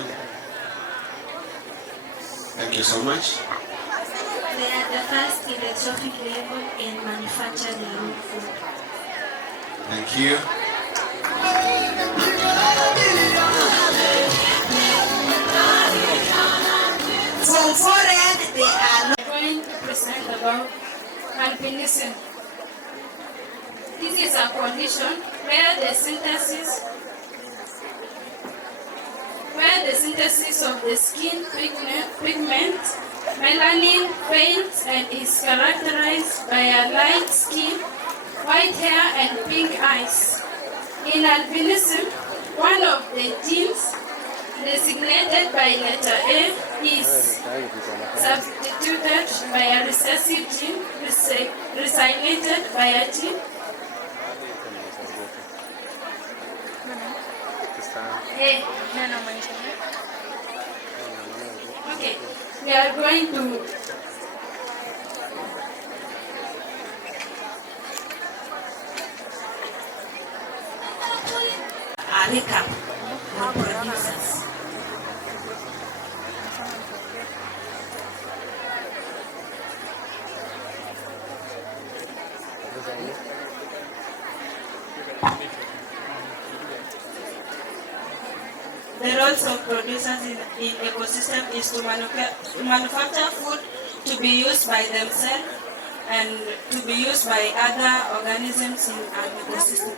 Thank you so much. They are the first in the trophic level and manufacture their own food. Thank you. From foreign, they are going to present about albinism. This is a condition where the synthesis of the skin pigment, melanin, fails and is characterized by a light skin, white hair and pink eyes. In albinism, one of the genes designated by letter A is substituted by a recessive gene recycled by a gene A. Okay, we are going to a recap of producers. The roles of producers in ecosystem is to manufacture food to be used by themselves and to be used by other organisms in an ecosystem.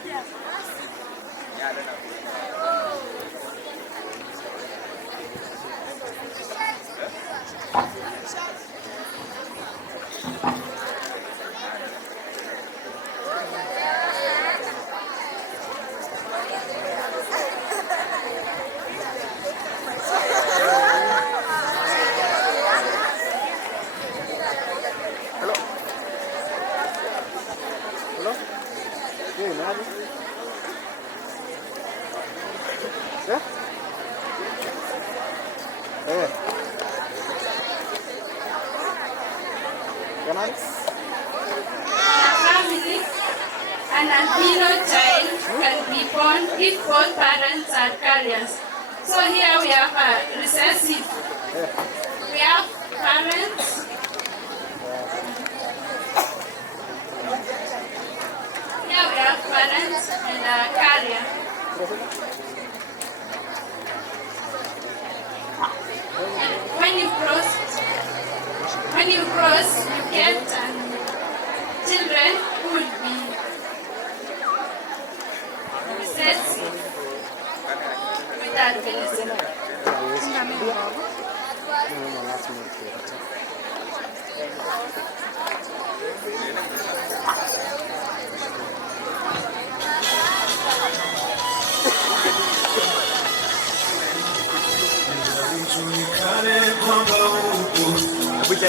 An albino child can be born if both parents are carriers. So here we have a recessive. We have parents. Here we have parents and a carrier. And when you cross, you get children who will be recessive with albinism. So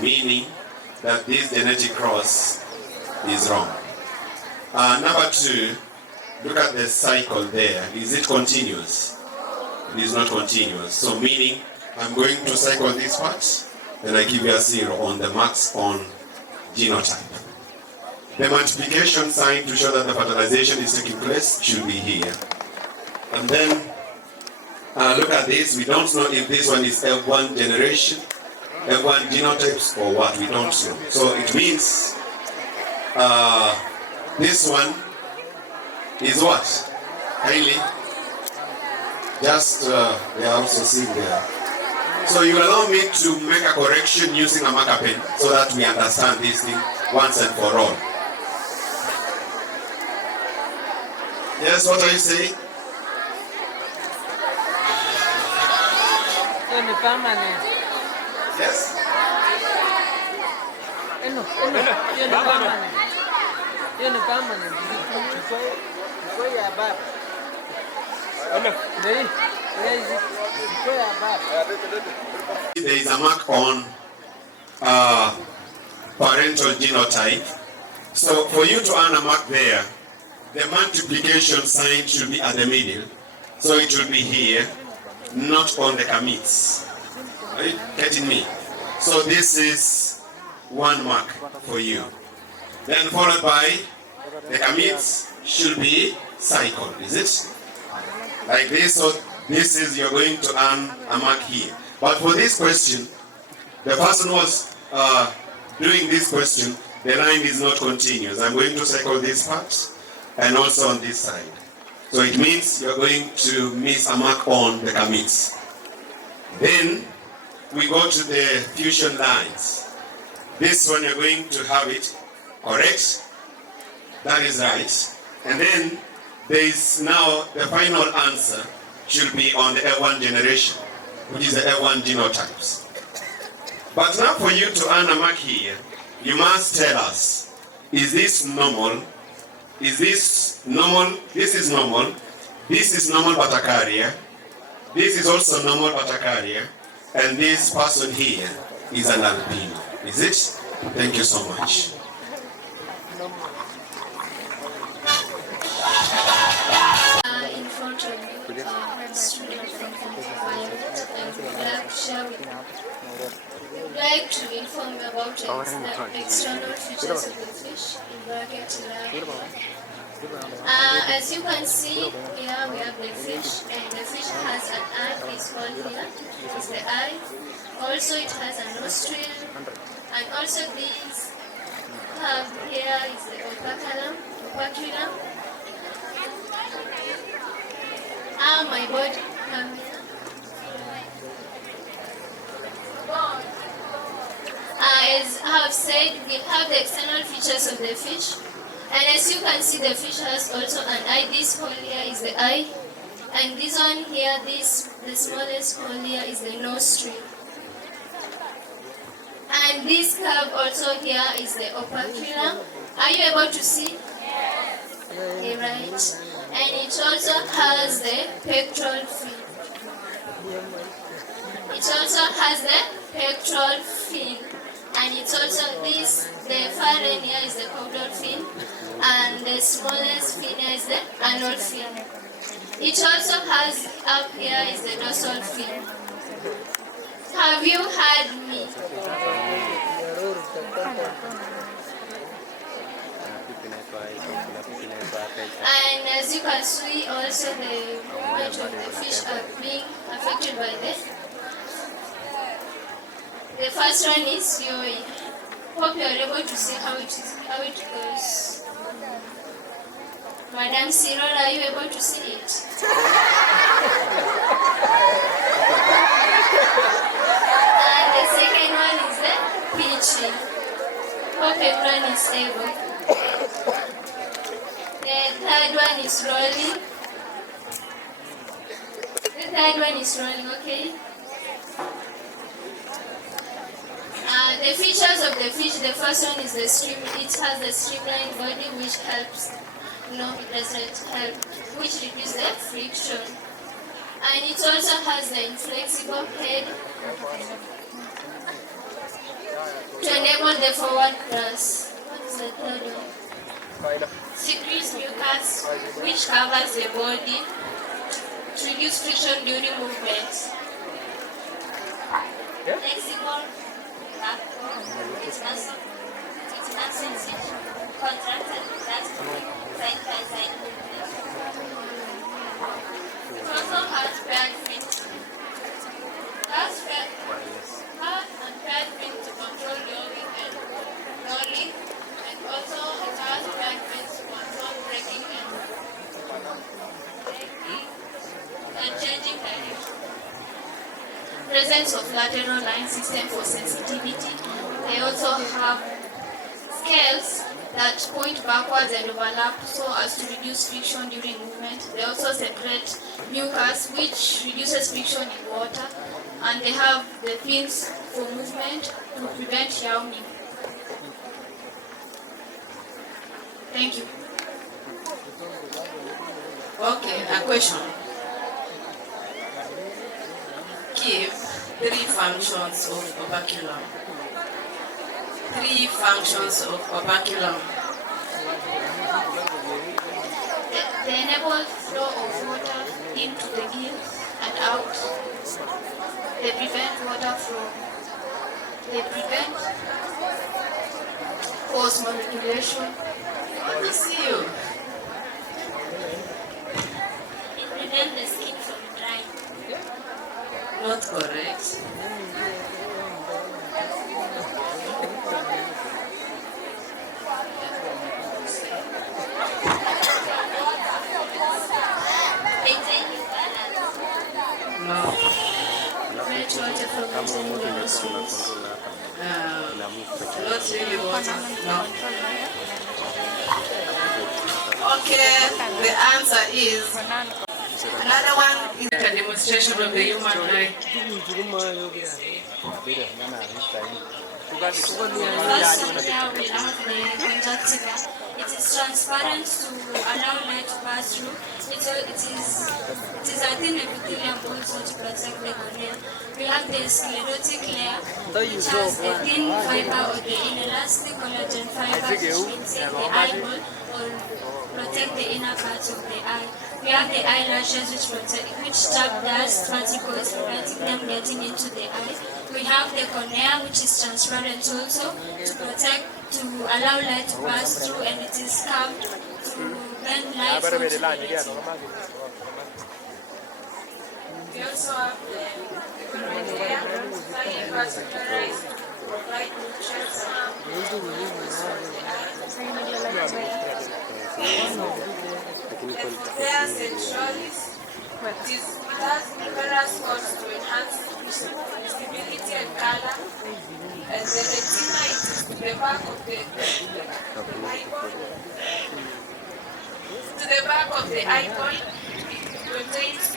meaning that this genetic cross is wrong. Number 2, look at the cycle there. Is it continuous? It is not continuous. So meaning I'm going to cycle this part, then I give you a 0 on the marks on genotype. The multiplication sign to show that the fertilization is taking place should be here. And then look at this. We don't know if this one is F1 generation, F1 genotypes, or what. We don't know. So it means this one is what? Kindly. Just, they are also seen there. So you allow me to make a correction using a marker pen so that we understand this thing once and for all. Yes, what are you saying? Yes. There is a mark on parental genotype. So for you to earn a mark there, the multiplication sign should be at the middle. So it will be here, not on the commits. Are you getting me? So this is 1 mark for you. Then followed by the commits should be cycled, is it? Like this, so this is, you're going to earn a mark here. But for this question, the person who was doing this question, the line is not continuous. I'm going to cycle this part and also on this side. So it means you're going to miss a mark on the commits. Then we go to the fusion lines. This one you're going to have it correct. That is right. And then there is now the final answer should be on the F1 generation, which is the F1 genotypes. But now for you to earn a mark here, you must tell us, is this normal? Is this normal? This is normal. This is normal but a carrier. This is also normal but a carrier. And this person here is an albino. Is it? Thank you so much. In front of you, student from Violet, and we would like to share with you. We would like to inform you about the external features of the fish, in bracket lab. As you can see, here we have the fish, and the fish has an eye, it's called here, is the eye. Also it has a nostril, and also this curve here is the operculum. My body, come here. As I have said, we have the external features of the fish. And as you can see, the fish has also an eye. This hole here is the eye. And this one here, the smallest hole here is the nostril. And this curve also here is the operculum. Are you able to see? Yes. Okay, right. And it also has the pectoral fin. It also has the pectoral fin. And it's also this, the far end here is the caudal fin. And the smallest fin here is the anal fin. It also has, up here is the dorsal fin. Have you heard me? And as you can see, also the movement of the fish are being affected by this. The first one is yoi. Hope you are able to see how it goes. Madam Cyril, are you able to see it? And the second one is the pitching. Hope everyone is able. The third one is rolling. The third one is rolling, okay? The features of the fish, the first one is the stream. It has a streamlined body which helps, it doesn't help, which reduces the friction. And it also has the inflexible head to enable the forward thrust. What is the third one? Secretes mucus, which covers the body to reduce friction during movements. Flexible backbone, it's not sensation, contracted elastic, side-by-side movement. It also has paired feet. Has paired and paired feet to control yawing and rolling, and also it has paired feet to control braking and changing direction. Presence of lateral line system for sensitivity. They also have scales that point backwards and overlap so as to reduce friction during movement. They also separate mucus, which reduces friction in water, and they have the fins for movement to prevent yawning. Thank you. Okay, a question. Give 3 functions of operculum. 3 functions of operculum. They enable flow of water into the gill and out. They prevent water flow. They prevent osmoregulation. Let me see you. It prevents the skin from drying. Not correct. No. Prevent water from entering the nostrils. Not really water. No. Okay, the answer is another one is a demonstration of the human eye. First one here we have the conjunctiva. It is transparent to allow light to pass through. It is a thin epithelium also to protect the cornea. We have the sclerotic layer, which has a thin fiber or the inelastic collagen fiber which maintains the eyeball or protect the inner parts of the eye. We have the eyelashes which trap dust particles, preventing them getting into the eye. We have the cornea, which is transparent also to allow light to pass through, and it is carved to bend light onto the retina. We also have the cornea, tiny vascularized to provide nutrients Their centralis. It has numerous spots to enhance visibility and color. And the retina is the back of the eyeball. To the back of the eyeball,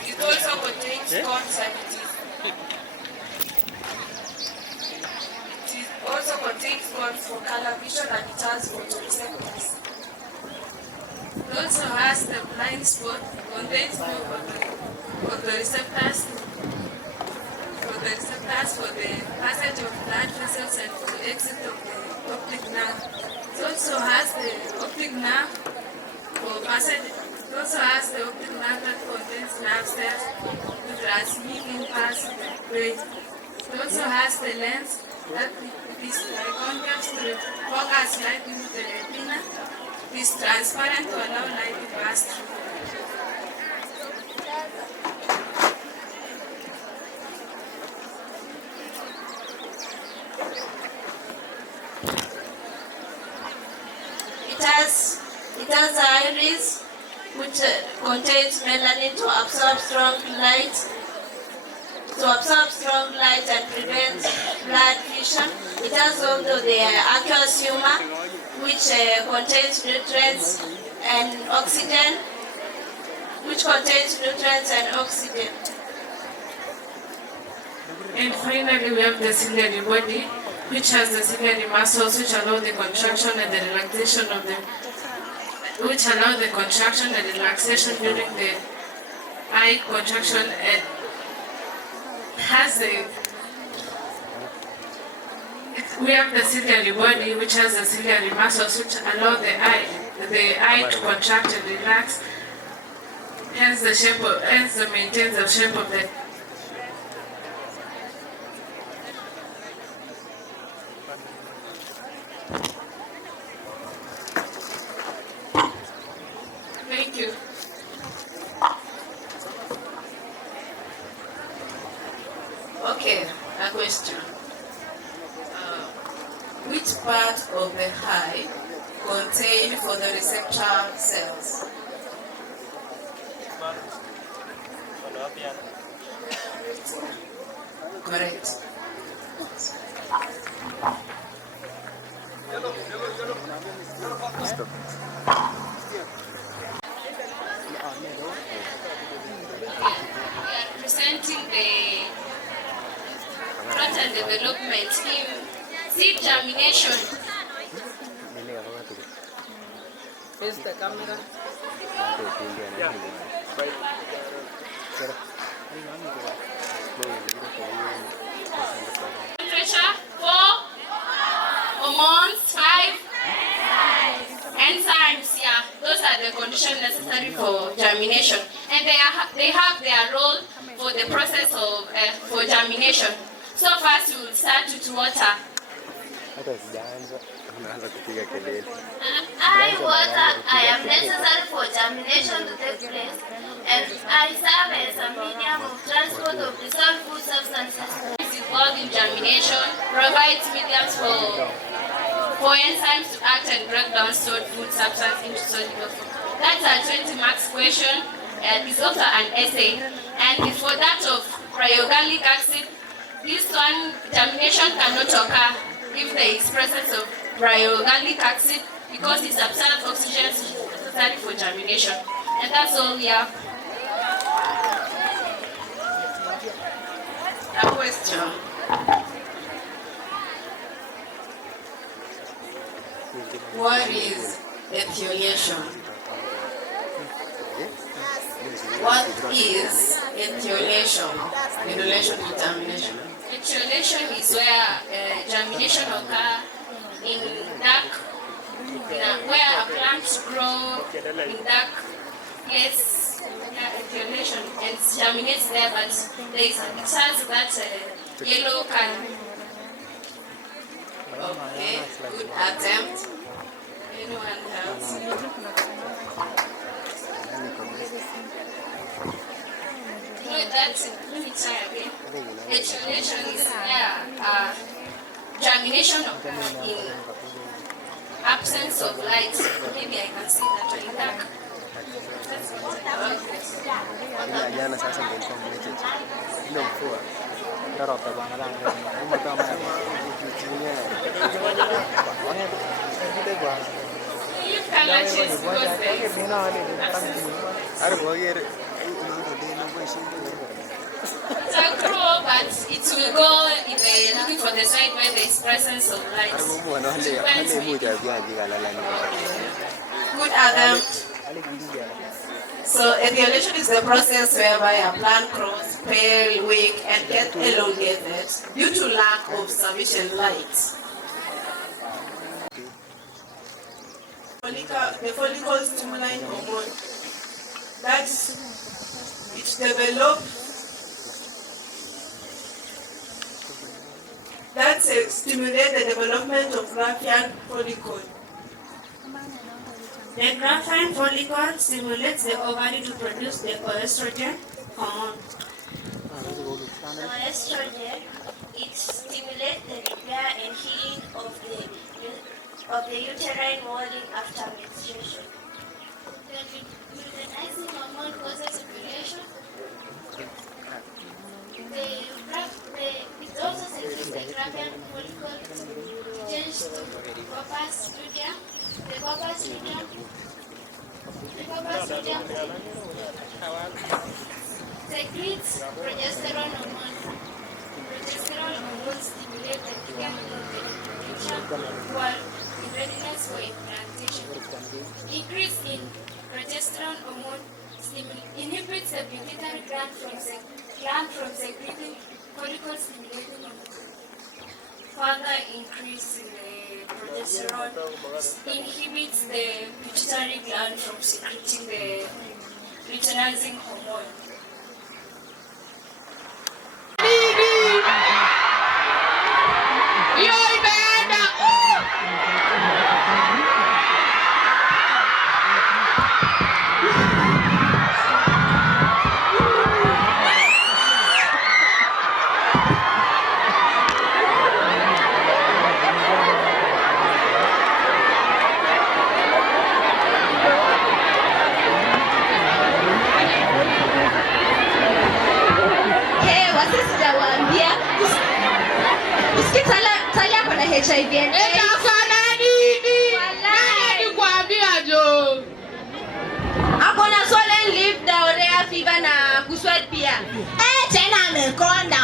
it also contains cones and it also contains cones for color vision, and it has photoreceptors. It also has the blind spot, contains no photoreceptors for the passage of blood vessels and for the exit of the optic nerve. It also has the optic nerve for passage. It also has the optic nerve that contains nerve cells to transmit impulse to the brain. It also has the lens that is convex to focus light into the retina. It is transparent to allow light to pass through. It has iris, which contains melanin to absorb strong light, and prevent blood fusion. It has also the aqueous humor, which contains nutrients and oxygen, And finally, we have the ciliary body, which has the ciliary muscles, which allow the contraction and the relaxation during the eye contraction, and we have the ciliary body, which has the ciliary muscles, which allow the eye to contract and relax. Hence, maintains the shape of the. Thank you. Okay, a question. Which part of the eye contained photoreceptor cells? Correct. Presenting the growth and development in seed germination. Face the camera. Temperature 4, hormones 5, enzymes, yeah, those are the conditions necessary for germination, and they have their role for the process of for germination. So first we will start with water. I am necessary for germination to take place, and I serve as a medium of transport of dissolved food substances. Is involved in germination, provides mediums for enzymes to act and break down stored food substance into soluble food. That's a 20 marks question. It's also an essay, and for that of cryogenic acid, this one germination cannot occur if there is presence of cryogenic acid because it's absorbs oxygen necessary for germination. And that's all we have. A question. What is ethylation? What is ethylation in relation to germination? Ethylation is where germination occurs in dark, where a plant grow in dark place. Ethylation and germinates there, but it has that yellow color. Okay, good attempt. Anyone else? Let me try again. Ethylation is where germination in absence of light. Maybe I can see that in dark. Jana sasa ndio nilikuwa mmecheche. Ndio mfua. Ndio ropa bwana langu. Mama kama kichunia. Ndio bwana. Are boger but it will go if they looking for the side where there is presence of light. Good attempt. So ethylation is the process whereby a plant grows pale, weak, and gets elongated due to lack of sufficient light. The follicle stimulating hormone that it develops that stimulate the development of Graafian follicle. The Graafian follicle stimulates the ovary to produce the estrogen hormone. So estrogen, it stimulates the repair and healing of the uterine molding after menstruation. The luteinizing hormone causes ovulation. It also secretes the Gravian follicle change to corpus luteum. The corpus luteum secretes progesterone hormone. Progesterone hormone stimulate the ligament of the endometrium wall in readiness for implantation. Increase in progesterone hormone inhibits the pituitary gland from secreting follicle stimulating hormone. Further increase in the progesterone inhibits the pituitary gland from secreting the luteinizing hormone. HIV and AIDS. Akona swollen lip, diarrhea, fever na kusweat pia. Tena amekonda.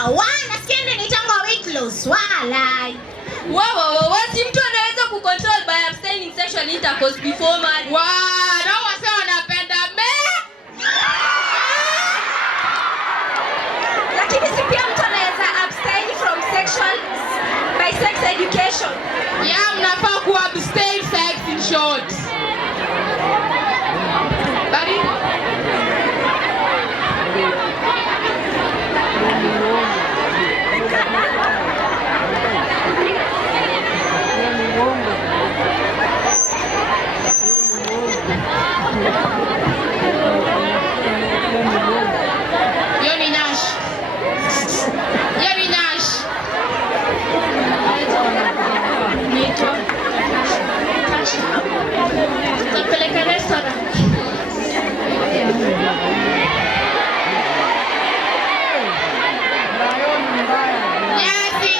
Nasikia nitangwa weight loss. Walai. Wati mtu anaweza kucontrol by abstaining sexual intercourse before marriage. Nao wase wanapenda lakini si pia mtu anaweza abstain from sexual by sex education. Mnafaa ku abstain sex in short. Bari. Tapeleka restaurant. Nyasi.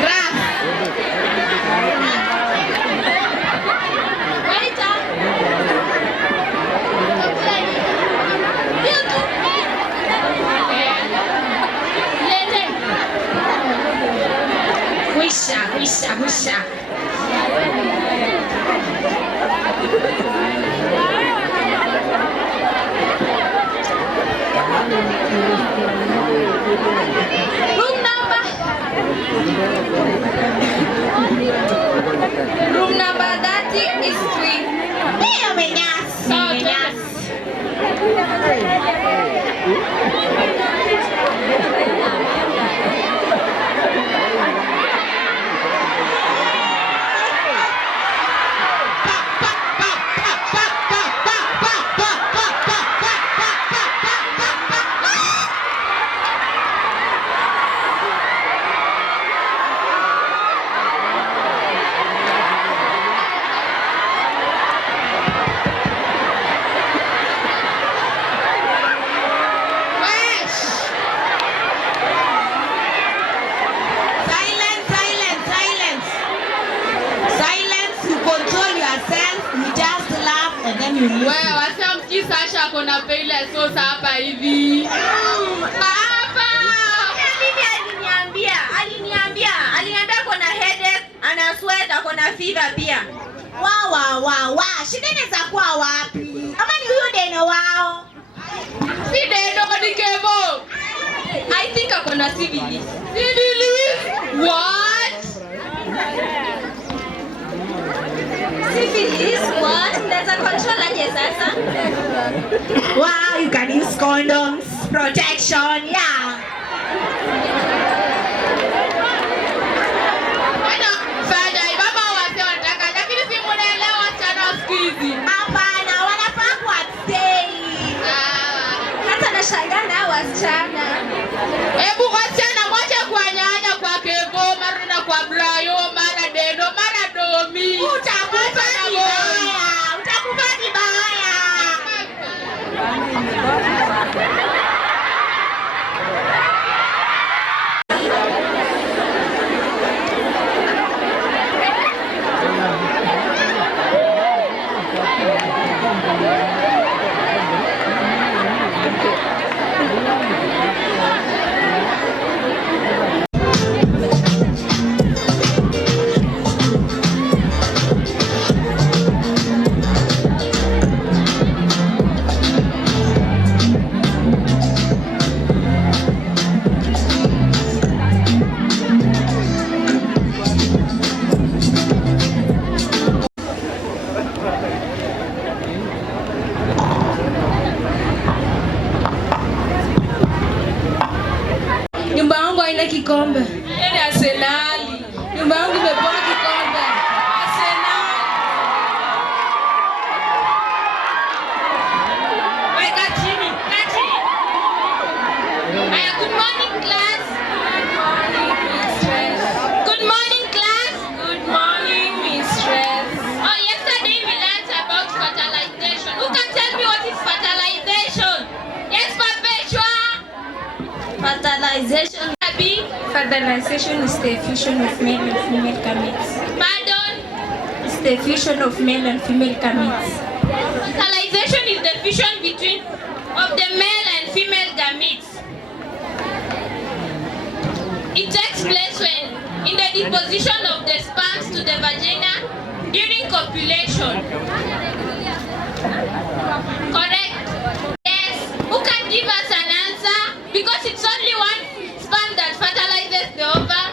Grass. Waiter. Wisha. Room number 30 is 3. Wewe wasamki Sasha kona pale sosa hapa hivi. Hapa. Aliniambia kona headache, ana sweat, kona fever pia. Shida inaweza kuwa wapi? Ama ni huyo deno wao? Si deno ni Kevo. I think akona syphilis. What? Syphilis? What? That's a control aje sasa? Wow, you can use condoms, protection, yeah. Hapana, wanafaa kuabstain. Hata nashangaa na wasichana. Hebu wasichana moja kwa nyanya kwa Kevo, mara na kwa Brayo, mara Deno, mara Domi. Utakufa kikombe. Yaani Arsenali. Nyumba yangu imepewa kikombe. Arsenali. Weka chini. Aya, good morning class. Good morning class. Good morning, mistress. Oh, yesterday we learned about fertilization. Who can tell me what is fertilization? Yes, Perpetua. Fertilization. Fertilization is the fusion of male and female gametes. Pardon? It's the fusion of male and female gametes. Fertilization is the fusion between of the male and female gametes. It takes place when in the deposition of the sperms to the vagina during copulation. Correct? Yes. Who can give us an answer? Because it's only one sperm that fertilizes the ovum.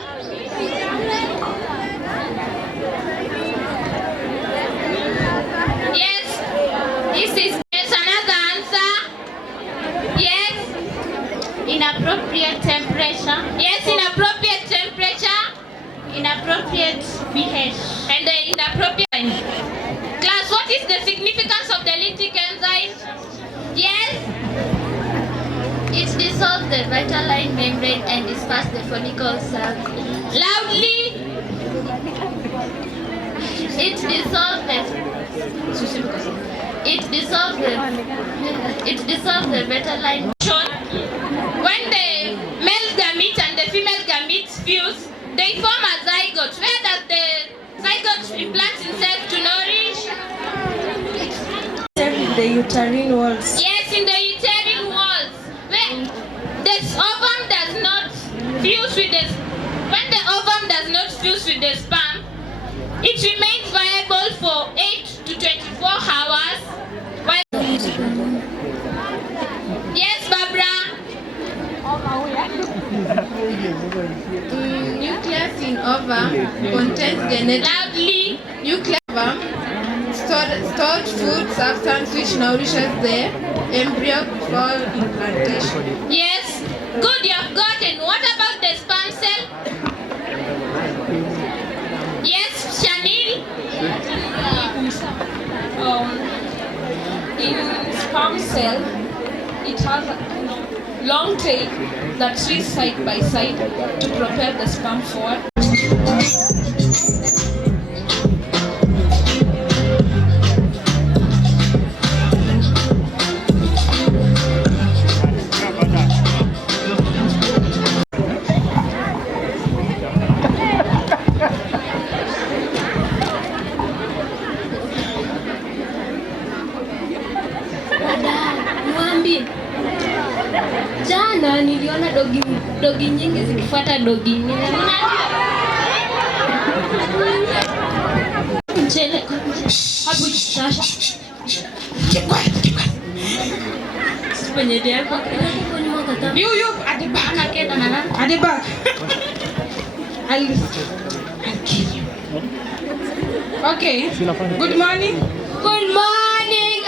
Yes. There's another answer. Yes. Inappropriate temperature. Yes, inappropriate temperature. Inappropriate pH. And the inappropriate. Class, what is the significance of the lytic enzyme? Yes. It dissolves the vitelline membrane and disperses the follicle cells. Loudly. It dissolves the vitelline. When the male gamete and the female gametes fuse, they form a zygote. Where does the zygote implant itself to nourish? In the uterine walls. Yes, in the uterine walls. When the ovum does not fuse with the sperm, it remains viable for 8 to 24 hours. Yes, Barbara. Nucleus in ovum contains genetically stored food substance which nourishes the embryo before implantation. Yes, good, you have gotten. What about the sperm cell? Yes, Shanil. In sperm cell, it has a long tail that swings side by side to propel the sperm forward. Jana niliona dogi nyingi zikifuata dogi nyingine. Mchele hapo sasa. Kwenye dia kwa you at the back. At the back. I'll kill you. Okay. Good morning. Good morning.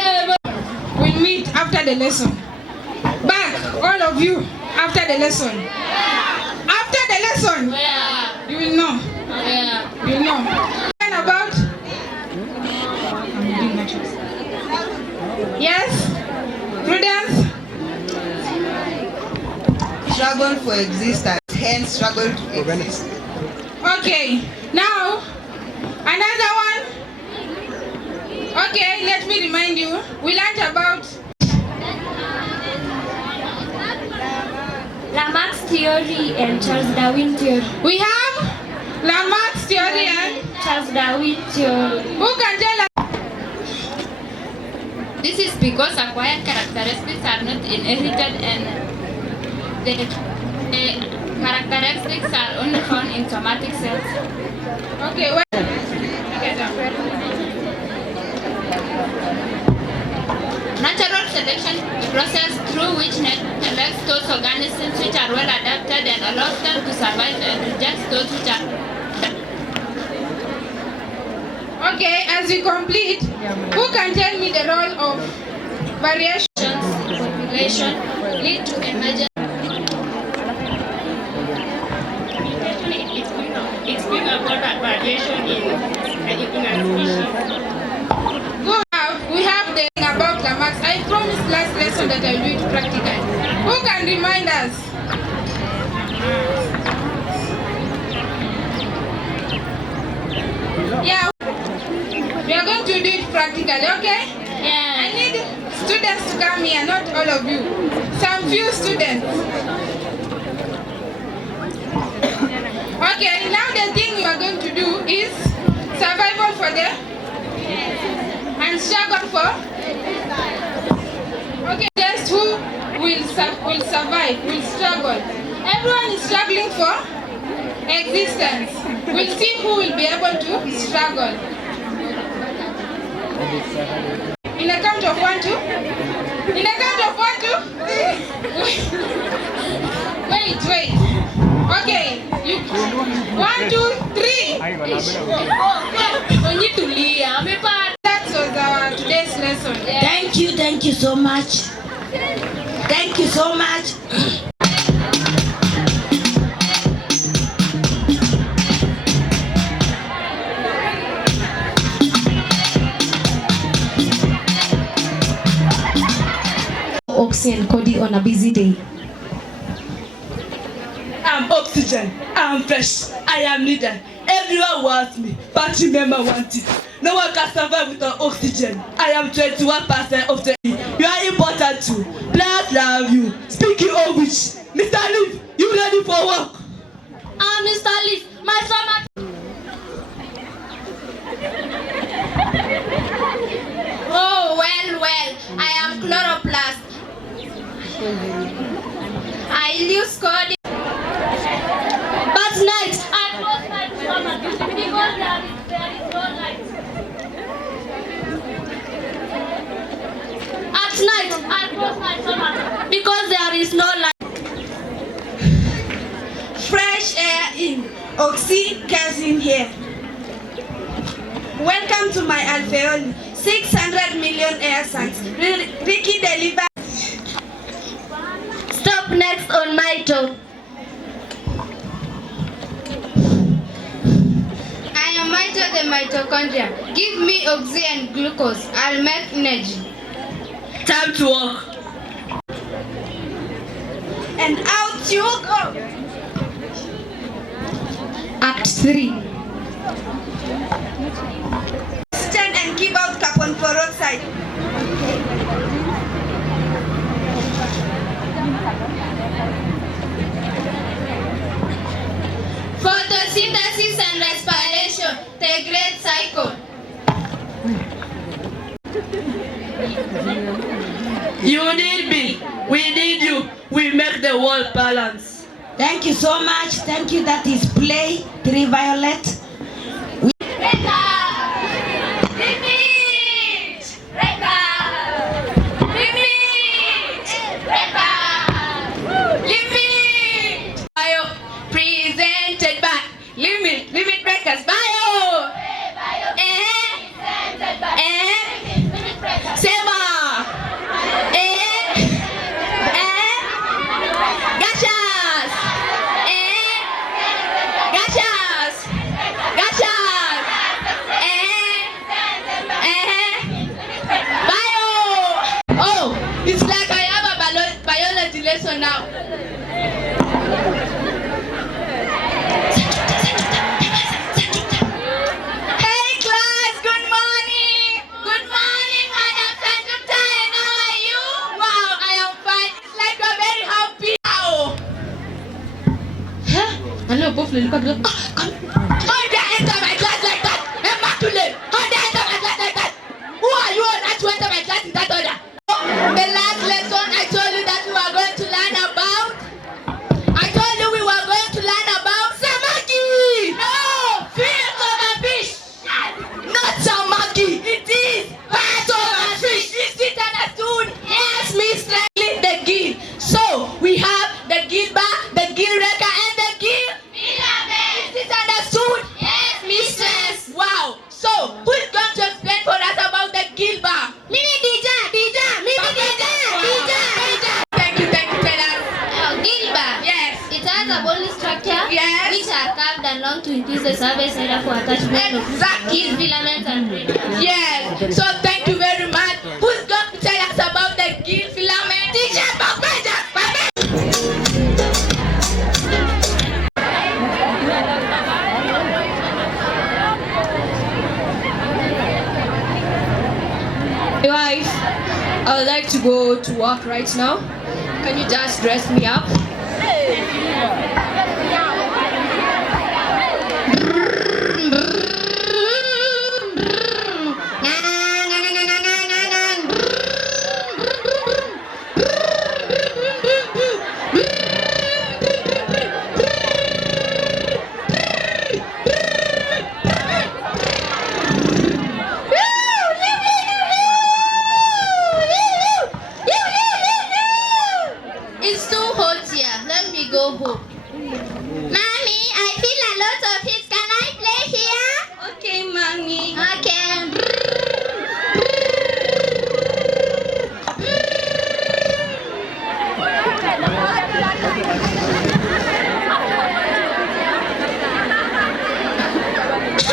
We'll meet after the lesson. Back, all of you, after the lesson. After the lesson, you will know. You will know. And about? Yes? Prudence? Struggle for existence, hence struggle to exist. Okay, now, another one. Okay, let me remind you, we learned about Lamarck's theory and Charles Darwin theory. We have Lamarck's theory and Charles Darwin theory. Who can tell us? This is because acquired characteristics are not inherited and the characteristics are only found in somatic cells. Okay, well, natural selection is a process through which nature selects those organisms which are well adapted and allows them to survive and rejects those which are. Okay, as we complete, who can tell me the role of variations in population lead to emergence? explain about variation in a species. We have the thing about the marks. I promised last lesson that I'll do it practically. Who can remind us? Yeah, we are going to do it practically, okay? Yeah. I need students to come here, not all of you. Some few students. Okay, now the thing we are going to do is survival for them and struggle for. Okay, just who will survive, will struggle. Everyone is struggling for existence. We'll see who will be able to struggle. In a count of 1, 2. In a count of 1, 2. Wait. Okay, you 1, 2, 3. That was our today's lesson. Thank you so much. Thank you so much. Oxy and Cody on a busy day. I'm oxygen, I'm fresh, I am needed. Everyone wants me, but remember one thing. No one can survive without oxygen. I am 21% of the you are important too. Blood love you. Speaking of which, Mr. Leaf, you ready for work? Mr. Leaf, my stomach. Oh, well, I am chloroplast. I use Cody. But night, I close my stomach because there is no light. At night, I close my stomach because there is no light. Fresh air in. Oxy comes in here. Welcome to my alveoli. 600 million air sacs. Ricky deliver. Stop next on mito. I am mito the mitochondria. Give me oxy and glucose. I'll make energy. Time to work. And out you go. Act 3. Stand and give out carbon peroxide. Photosynthesis and respiration, the great cycle. You need me, we need you, we make the world balance. Thank you so much. Thank you. That is play 3 Violet. Presented by Limit Breakers Bio. Sema. Gachas. Bio. Oh, it's like I have a biology lesson now. Both look at them. How dare enter my class like that? Immaculate. How dare enter my class like that? Who are you not to enter my class in that order? The last lesson I told you that we were going to learn about. I told you we were going to learn about samaki. No, fish of a fish. Not samaki. It is part of a fish. Is it understood? Yes, Miss Riley. The gill. So we have the gill bar, the gill wrecker, and the gill. Is it understood? Yes. which are curved and long to increase the surface area for attachment of gill filaments and braided. Yes. So thank you very much. Who's going to tell us about the gill filament? Teacher, Wife, I would like to go to work right now. Can you just dress me up? It's too hot here. Let me go home. Mommy, I feel a lot of heat. Can I play here? Okay, Mommy. Okay.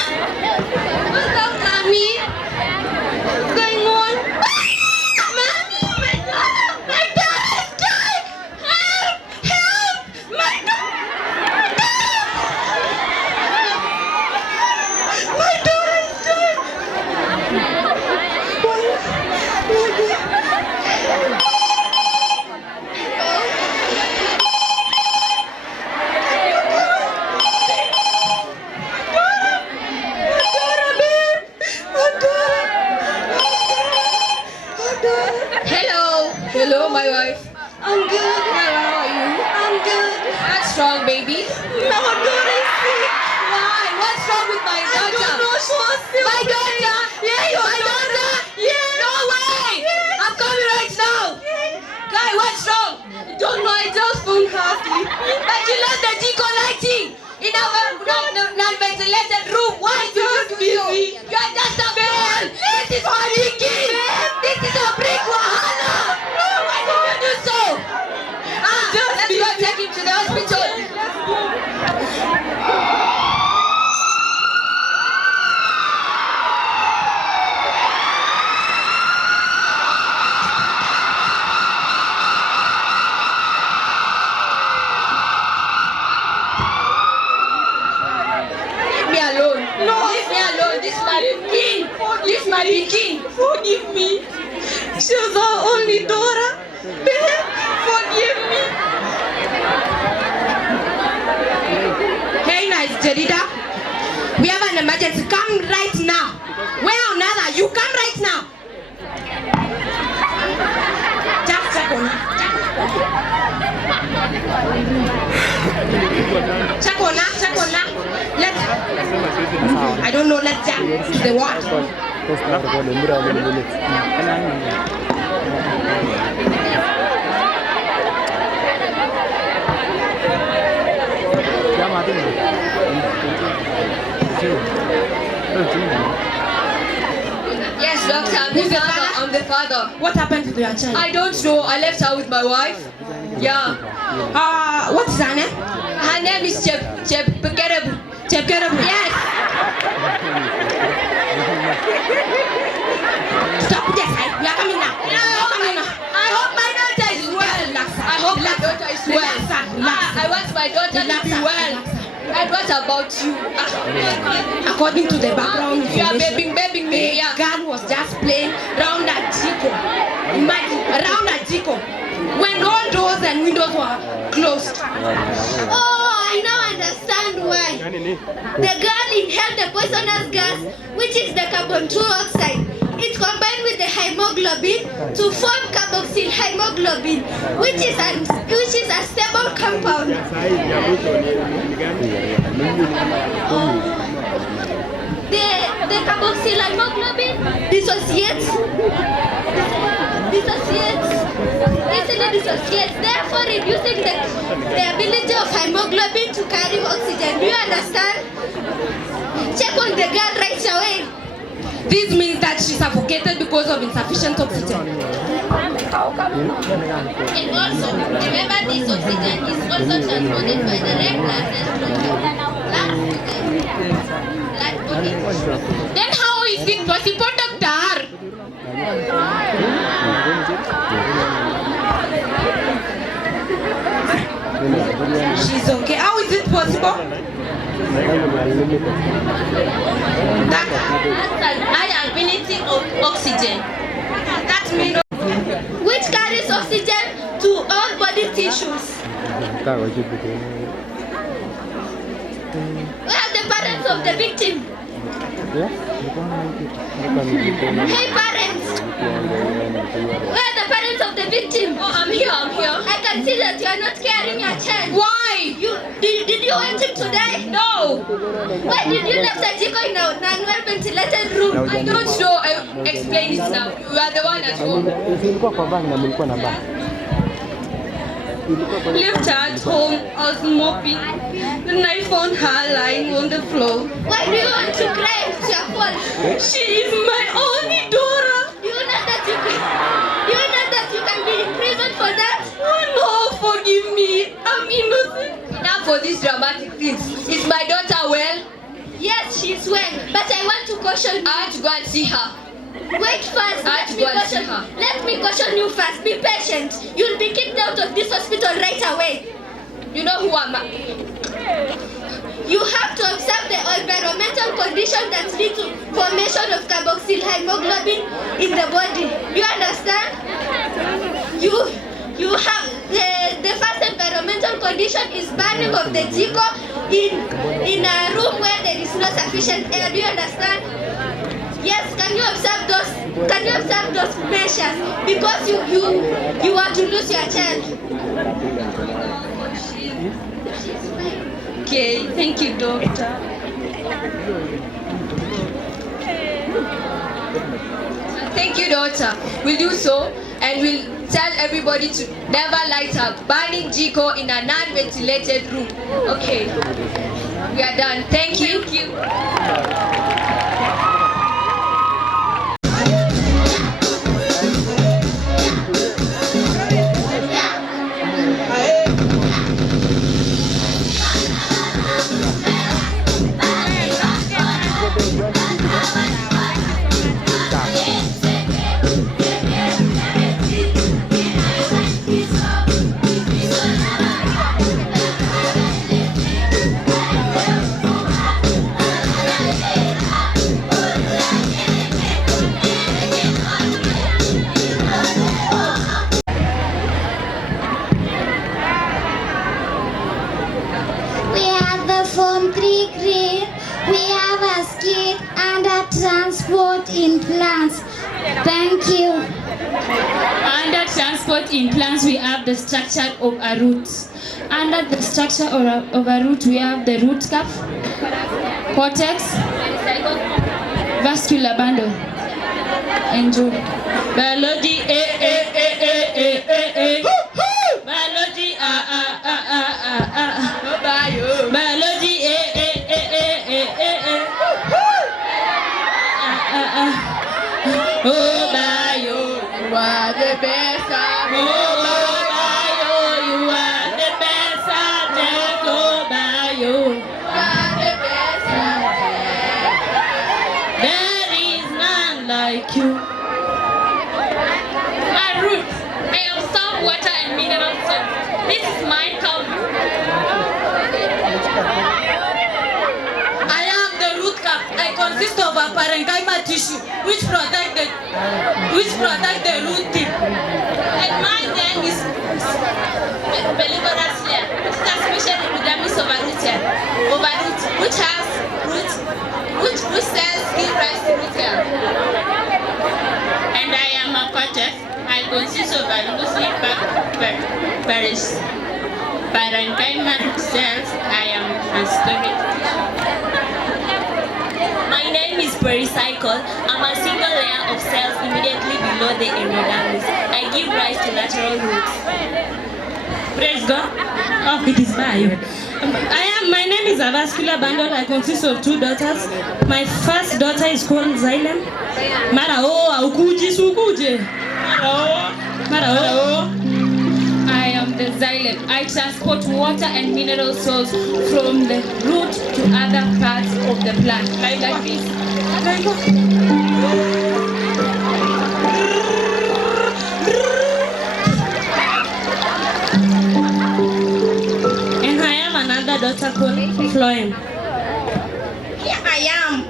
What's up, Mommy? What's going on? Mommy, my daughter! My daughter's died! Help! Help! My daughter's died! Hello. Hello, my wife. I'm good. How are you? I'm good. What's wrong, baby? My daughter is sick. Why? What's wrong with my daughter? I don't know. She was sick. My daughter? Yeah, My daughter? Yeah. No way! Yeah. I'm coming right now. Guy, what's wrong? I don't know. I just found her asleep. But you left the deco lighting in our non-ventilated room. Why did you do so? You are just a fool. This is for leaking. This is a brick wahala. Why did you do so? Let's go take him to the hospital. Leave me alone. No, leave me alone. This is my king. This is my king. Forgive me. She was our only daughter. Babe, forgive me. Hey, nice Jedida. We have an emergency. Come right now. Where on earth are you? Come right now. Just check on her. Check on her. Check on her. I don't know. Let's check to the ward. Yes, doctor. I'm the father. What happened to your child? I don't know. I left her with my wife. Yeah. What is her name? Her name is Chepkerebu. Chepkerebu. Yes. Stop this. We are coming now. I hope my daughter is well. I hope my daughter is well. I want my daughter to be well. And what about you? According to the background You are information, babying me. the Yeah. girl was just playing round a Chico. Imagine, round a Chico. When all doors and windows were closed. Oh, I now understand why. The girl inhaled the poisonous gas, which is the carbon dioxide. It combined with the hemoglobin to form carboxyl hemoglobin, which is a stable compound. The carboxyl hemoglobin dissociates, easily dissociates, therefore reducing the ability of hemoglobin to carry oxygen. Do you understand? Check on the girl right away. This means that she suffocated because of insufficient oxygen. And also, remember this oxygen is also transported by the red blood cells from the lungs to the blood body. Then how is it possible, doctor? She's okay. How is it possible? That's an high affinity of oxygen. That means which carries oxygen to all body tissues. We have the parents of the victim. Hey parents! Where are the parents of the victim? Oh, I'm here. I can see that you are not carrying your child. Why? Did you want him to die? No. Why did you leave Sajiko in a non-ventilated room? I don't know. I'll explain it now. You are the one at home. Left her at home, I was mopping. Then I found her lying on the floor. Why do you want to cry? It's your fault. She is my only daughter. Do you know that you can be in prison for that? Oh no, forgive me. I'm innocent. Now for these dramatic things. Is my daughter well? Yes, she's well. But I want to caution you. I have to go and see her. Wait first, let me caution you first. Be patient. You'll be kicked out of this hospital right away. You know who am I? You have to observe the environmental conditions that lead to formation of carboxyl hemoglobin in the body. You understand? You have the first environmental condition is burning of the jiko in a room where there is no sufficient air. Do you understand? Yes, can you observe those measures? Because you want to lose your child. Okay, thank you, doctor. Thank you, daughter. We'll do so, and we'll tell everybody to never light a burning jiko in a non-ventilated room. Okay, we are done. Thank you. Transport in plants. Thank you. Under transport in plants, we have the structure of a root. Under the structure of a root, we have the root cap, cortex, vascular bundle. Enjoy. Biology, biology, biology, oh, bio, you are the best. Oh, bio, you are the best. Oh, bio, you are the best. There is none like you. My roots, I am some water and mineral salt. This is my cow. I am the root cap. I consist of a parenchyma tissue which protect the root tip. And mine then is Bellivorous layer, which is a special epidermis of a root hair, which has root cells give rise to root hair. And I am a cortex. I consist of a loosely packed parenchyma cells. I am transparent. My name is pericycle. I'm a single layer of cells immediately below the epidermis. I give rise to lateral roots. Praise God. Oh, it is by. My name is a vascular bundle. I consist of two daughters. My first daughter is called Xylem. Mara, oh, aukuje sukuje. Mara, oh. I am the xylem. I transport water and mineral salts from the root to other parts of the plant. Like this. And I am another daughter called Floem. Here I am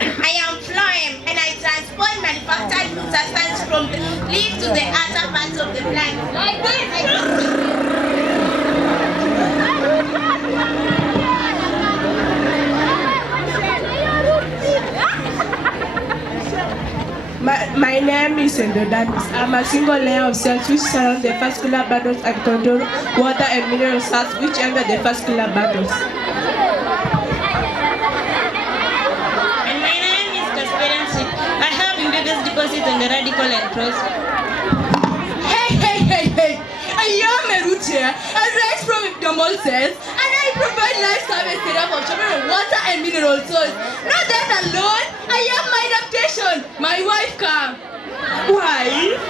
Floem, and I transport manufactured food substance from the leaf to the other parts of the plant. Like this. My name is Endodermis. I'm a single layer of cells which surround the vascular bundles and control water and mineral salts which enter the vascular bundles. And my name is Casperency. I have impetus deposits on the radical and cross. Hey! I am a root here. I rise from abdominal cells and I provide life service area for children of water and mineral salts. Not that alone, I am my adaptation. My wife come. Wife?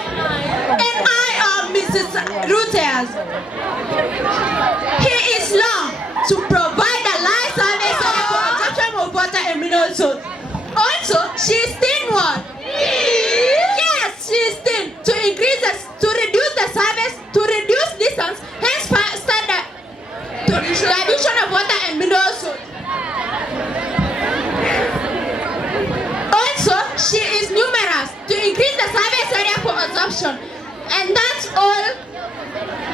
And I am Mrs. Reuters. He is long to provide a life service area for consumption of water and mineral salts. Also, she is thin one. Yes, she is thin. To reduce the service, to reduce distance, hence standard to the addition of water and mineral salts. Also, she is numerous to increase the service area for absorption. And that's all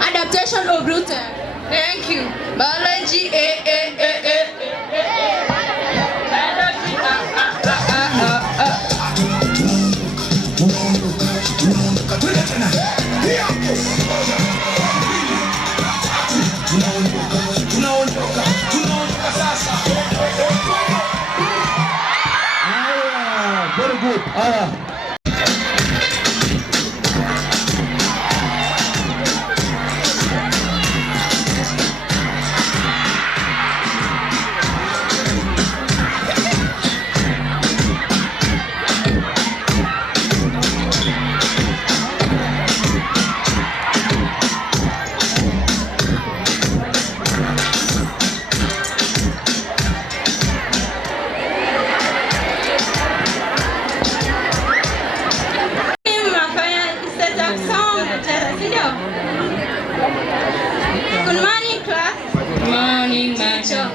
adaptation of router. Thank you. Biology, Very good. Good morning, class. Good morning, teacher.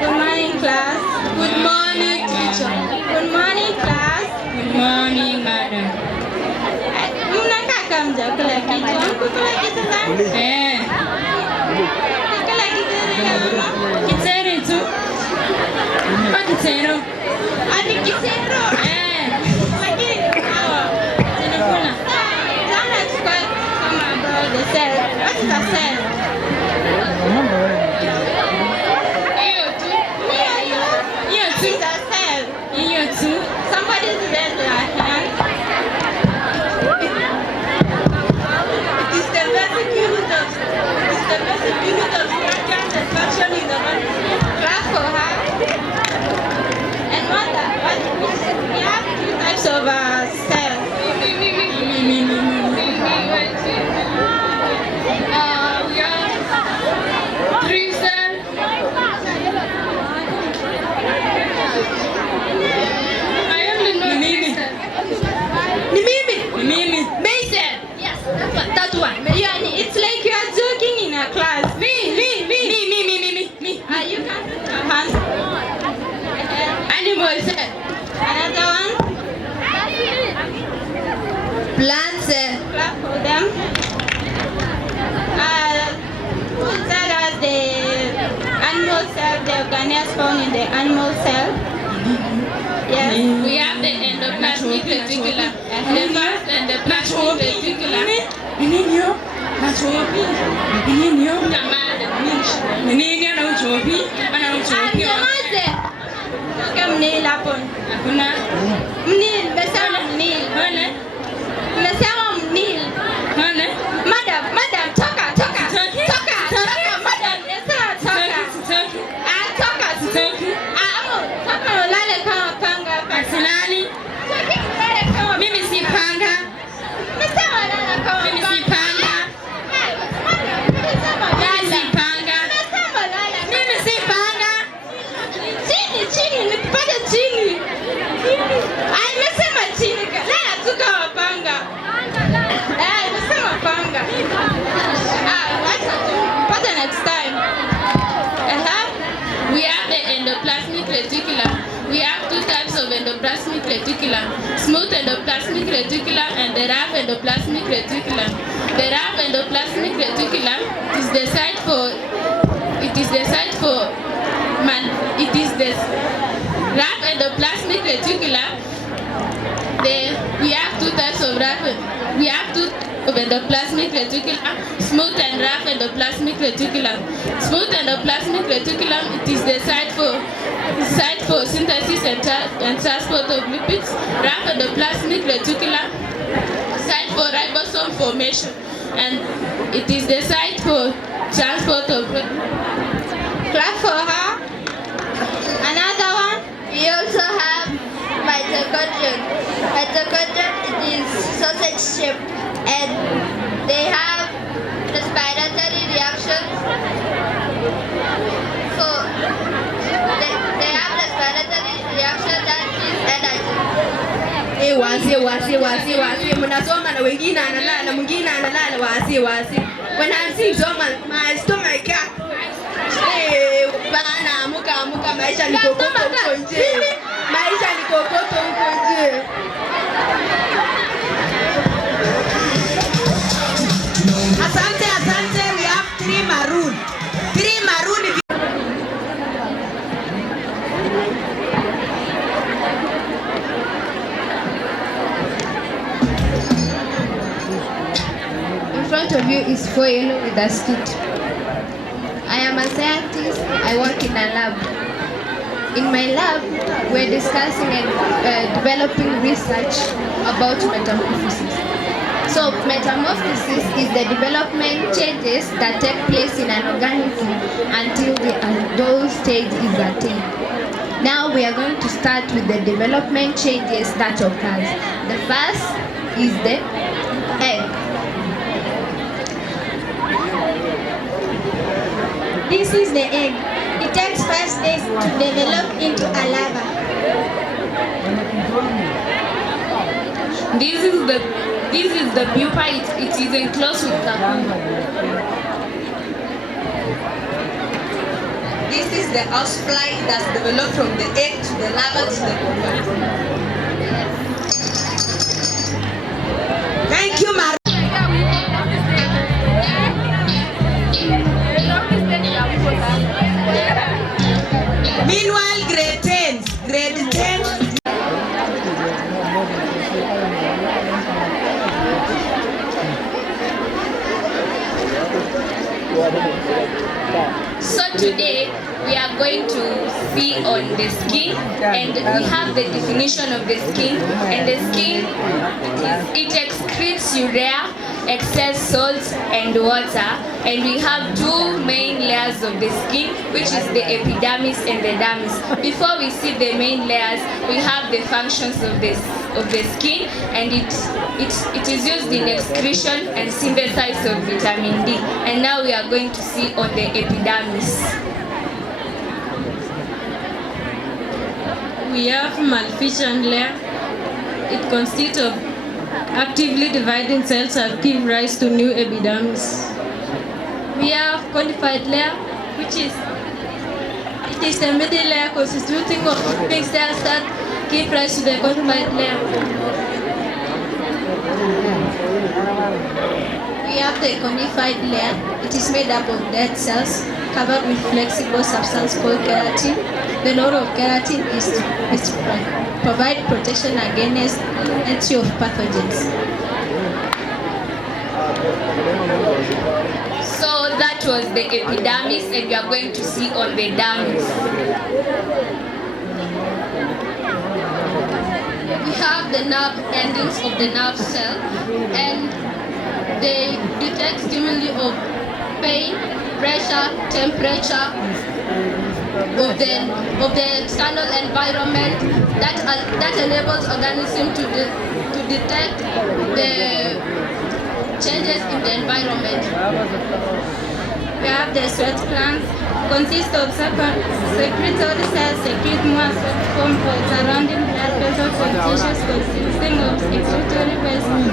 Good morning, class. Good morning, teacher. Good morning, class. Good morning, madam. Mnakaa mja kula kitu. Kula kitu zangu. Kula kitu zangu. Kitero tu. Kitero. Ati kitero. Lakini hawa tunakula. Jana tukua kama about the cell. What is a cell? Somebody's raised their hand. It is the basic unit of structure and function in the body. Class for her. And we have two types of cells. Three cells. Mimi. Mason. Yes, that one. It's like you are joking in a class. Me. You can put your hands. Animal cell. Another one. Plant cell. Clap for them. Food cell as the animal cell, the organelles found in the animal cell. Yes. We have the endoplasmic reticulum. The first endoplasmic reticulum. Mnil hapo. Hakuna. Mnil, nimesema mnil. Hone. Nimesema mnil. Hone. Madam, toka. Madam, nimesema toka. Toka. Toka ulale kama panga hapa. Mimi si panga. Nimesema lala kama panga. Mimi si panga. chini, nipate chini. Nimesema chini. Lea tuka wapanga. Nimesema panga. Wacha tu. Pata next time. We have the endoplasmic reticulum. We have two types of endoplasmic reticulum: smooth endoplasmic reticulum and the rough endoplasmic reticulum. The rough endoplasmic reticulum is the site for rough endoplasmic reticulum. We have two types of endoplasmic reticulum: smooth and rough endoplasmic reticulum. Smooth endoplasmic reticulum, it is the site for synthesis and transport of lipids. Rough endoplasmic reticulum, site for ribosome formation, and it is the site for transport of. Clap for her. Another one. We also have mitochondrion. Mitochondrion, it is sausage shaped, and they have respiratory reactions. So they have respiratory reaction that is energy. Wasi mnasoma na wengine analala, mwingine analala wasi. When I'm seeing someone, my stomach bana, amuka, maisha ni kokoto huko nje. Maisha ni kokoto huko nje. Asante, we have 3 maroon. In front of you is foil with a skit. I am a scientist. I work in a lab. In my lab, we're discussing and developing research about metamorphosis. So metamorphosis is the development changes that take place in an organism until the adult stage is attained. Now we are going to start with the development changes that occurs. The first is the egg. This is the egg. It takes 5 days to develop into a larva. This is the pupa. It is enclosed with cocoon. This is the housefly that's developed from the egg to the larva to the pupa. Thank you, Maria. Meanwhile, grade 10. So today we are going to see on the skin, and we have the definition of the skin. And the skin, it excretes urea, excess salt and water, and we have 2 main layers of the skin, which is the epidermis and the dermis. Before we see the main layers, we have the functions of the skin, and it is used in excretion and synthesis of vitamin D. And now we are going to see on the epidermis. We have malfeasance layer. It consists of actively dividing cells that give rise to new epidermis. We have codified layer, which is the middle layer constituting of big cells that give rise to the codified layer. We have the conified layer. It is made up of dead cells covered with flexible substance called keratin. The role of keratin is to provide protection against entry of pathogens. So that was the epidermis, and we are going to see on the dermis. We have the nerve endings of the nerve cell, and they detect stimuli of pain, pressure, temperature of the external environment that enables organism to detect the changes in the environment. We have the sweat glands, consist of secretory cells secrete more formed by surrounding blood vessels and tissues consisting of excretory vessels.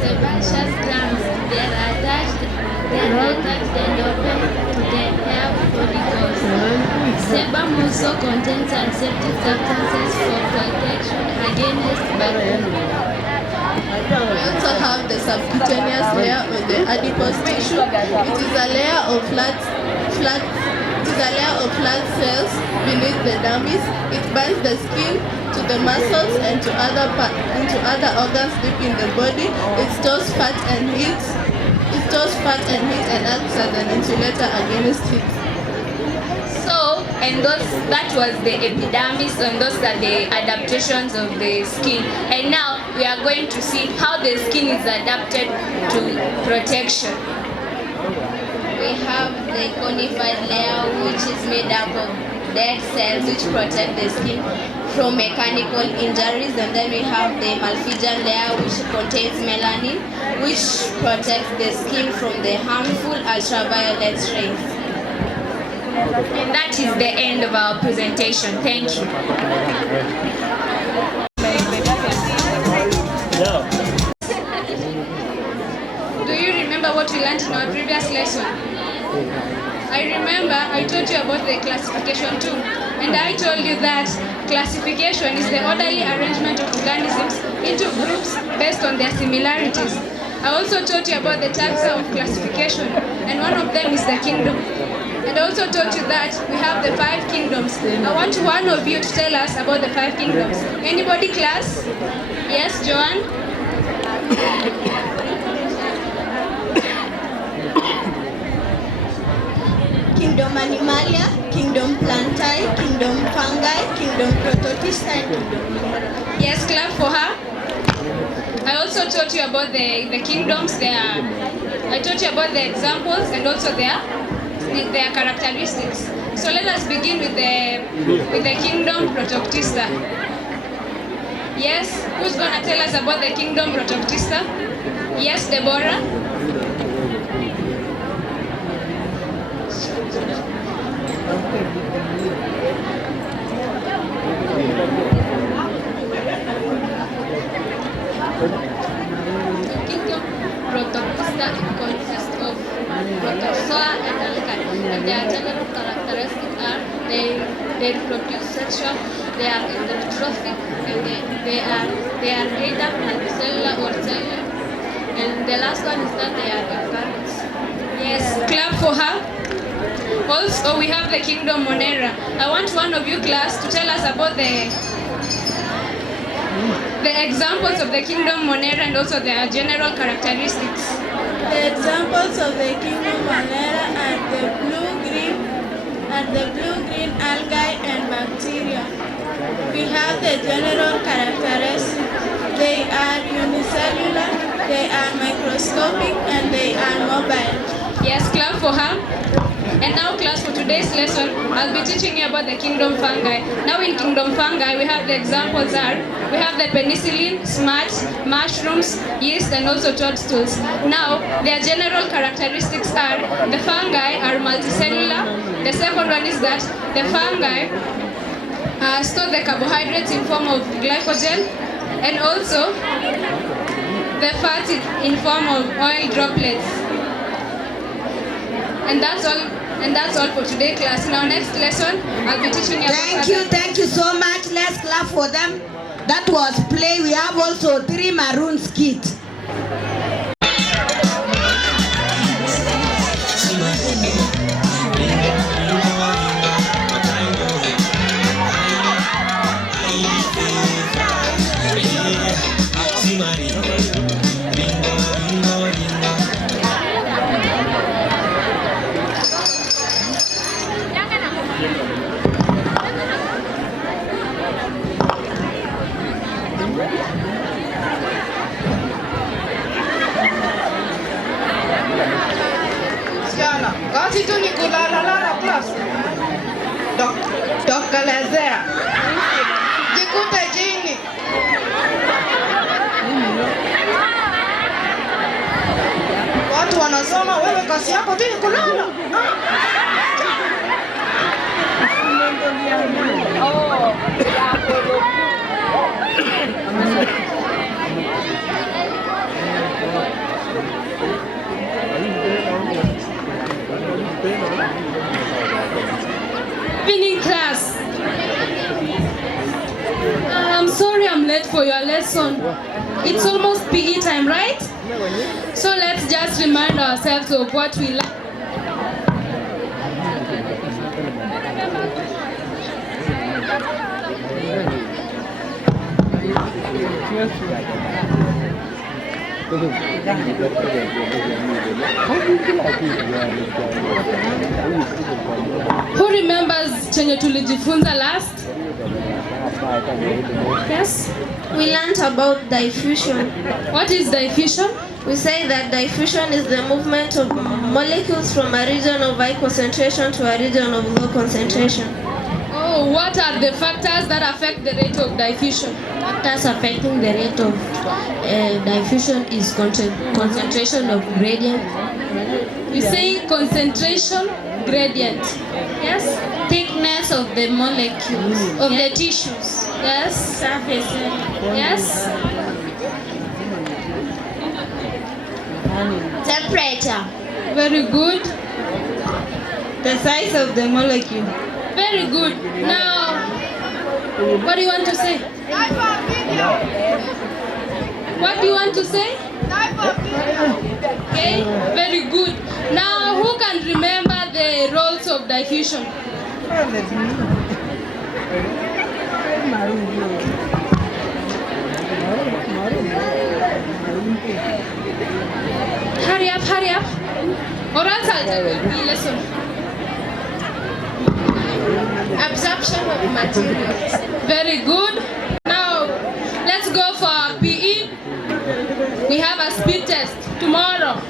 Sebaceous glands. They are attached and open to the hair follicles. Sebum also contains antiseptic substances for protection against bacteria. We also have the subcutaneous layer of the adipose tissue. It is a layer of flat cells beneath the dermis. It binds the skin to the muscles and to other organs deep in the body. It stores fat and heat. And acts as an insulator against heat. So, and that was the epidermis, and those are the adaptations of the skin. And now we are going to see how the skin is adapted to protection. We have the conified layer, which is made up of dead cells which protect the skin from mechanical injuries, and then we have the malpighian layer, which contains melanin, which protects the skin from the harmful ultraviolet rays. And that is the end of our presentation. Thank you. Do you remember what we learned in our previous lesson? I remember I taught you about the classification too. And I told you that classification is the orderly arrangement of organisms into groups based on their similarities. I also taught you about the types of classification, and one of them is the kingdom. And I also taught you that we have the 5 kingdoms. I want one of you to tell us about the 5 kingdoms. Anybody, class? Yes, Joanne? Kingdom Animalia, Kingdom Plantae, Kingdom Fungi, Kingdom Prototista, and Kingdom Minera. Yes, clap for her. I also taught you about the kingdoms. I taught you about the examples and also their characteristics. So let us begin with the kingdom Protoctista. Yes, who's gonna tell us about the kingdom Protoctista? Yes, Deborah. Kingdom Protoctista consists of protozoa and algae, and their general characteristics are they reproduce sexually, they are heterotrophic, and they are either multicellular or cellular, and the last one is that they are eukaryotes. Yes, clap for her. Also, we have the kingdom Monera. I want one of you class to tell us about the examples of the kingdom Monera and also their general characteristics. The examples of the kingdom Monera are the blue-green algae and bacteria. We have the general characteristics. They are unicellular, they are microscopic, and they are mobile. Yes, clap for her. And now class, for today's lesson, I'll be teaching you about the kingdom fungi. Now in kingdom fungi, we have the examples we have the penicillin, smarts, mushrooms, yeast, and also toadstools. Now, their general characteristics are the fungi are multicellular. The second one is that the fungi store the carbohydrates in form of glycogen, and also the fat in form of oil droplets. And that's all for today, class. In our next lesson, I'll be teaching you about Thank you so much. Let's clap for them. That was play. We have also 3 maroon skits. Kazi tu ni kulala class. Tokelezea. Jikute chini. Watu wanasoma, wewe kazi yako tu ni kulala. Evening class. I'm sorry I'm late for your lesson. It's almost PE time, right? So let's just remind ourselves of what we learned. Who remembers chenye tulijifunza last? Yes? We learned about diffusion. What is diffusion? We say that diffusion is the movement of molecules from a region of high concentration to a region of low concentration. Oh, what are the factors that affect the rate of diffusion? Factors affecting the rate of diffusion is concentration of gradient. You say concentration gradient. Yes? Thickness of the molecules, of the tissues. Yes? Surface. Yes? Temperature. Very good. The size of the molecule. Very good. Now, what do you want to say? What do you want to say? Okay, very good. Now, who can remember the roles of diffusion? Hurry up, hurry up. Or else I'll tell you the lesson. Absorption of materials. Very good. Now, let's go for our PE. We have a speed test tomorrow.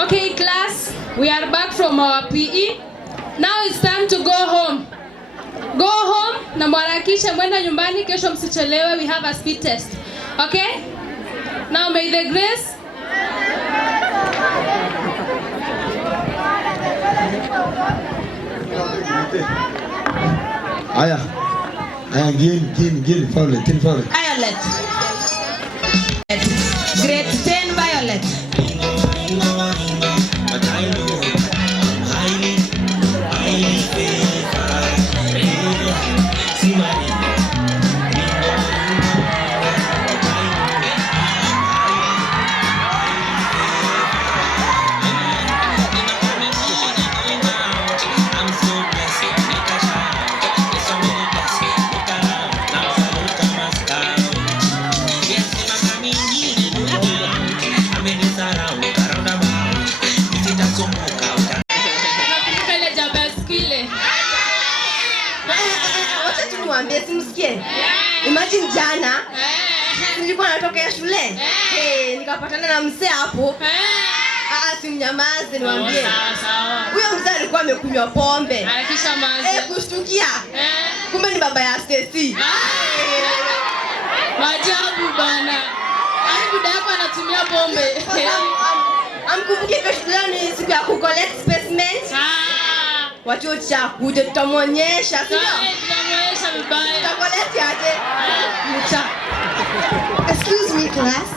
Okay, class, we are back from our PE. Now it's time to go home. Go home na mwarakishe mwenda nyumbani, kesho msichelewe. We have a speed test. Okay? Now may the grace. Aya, gini, Violet. Violet. Grade 10 Violet. Imagine jana nilikuwa natoka shule nikapatana na mzee hapo. Simnyamaze niwaambie. Huyo mzee alikuwa amekunywa pombe. Kushtukia. Kumbe ni baba ya Stacy. Majabu bana. Dada yako anatumia pombe. Amkumbuke kesho leo ni siku ya collect specimens. Watu chakuja tutamuonyesha, sio? Tutamuonyesha vibaya. Tutakoleti aje? Mcha. Excuse me, class.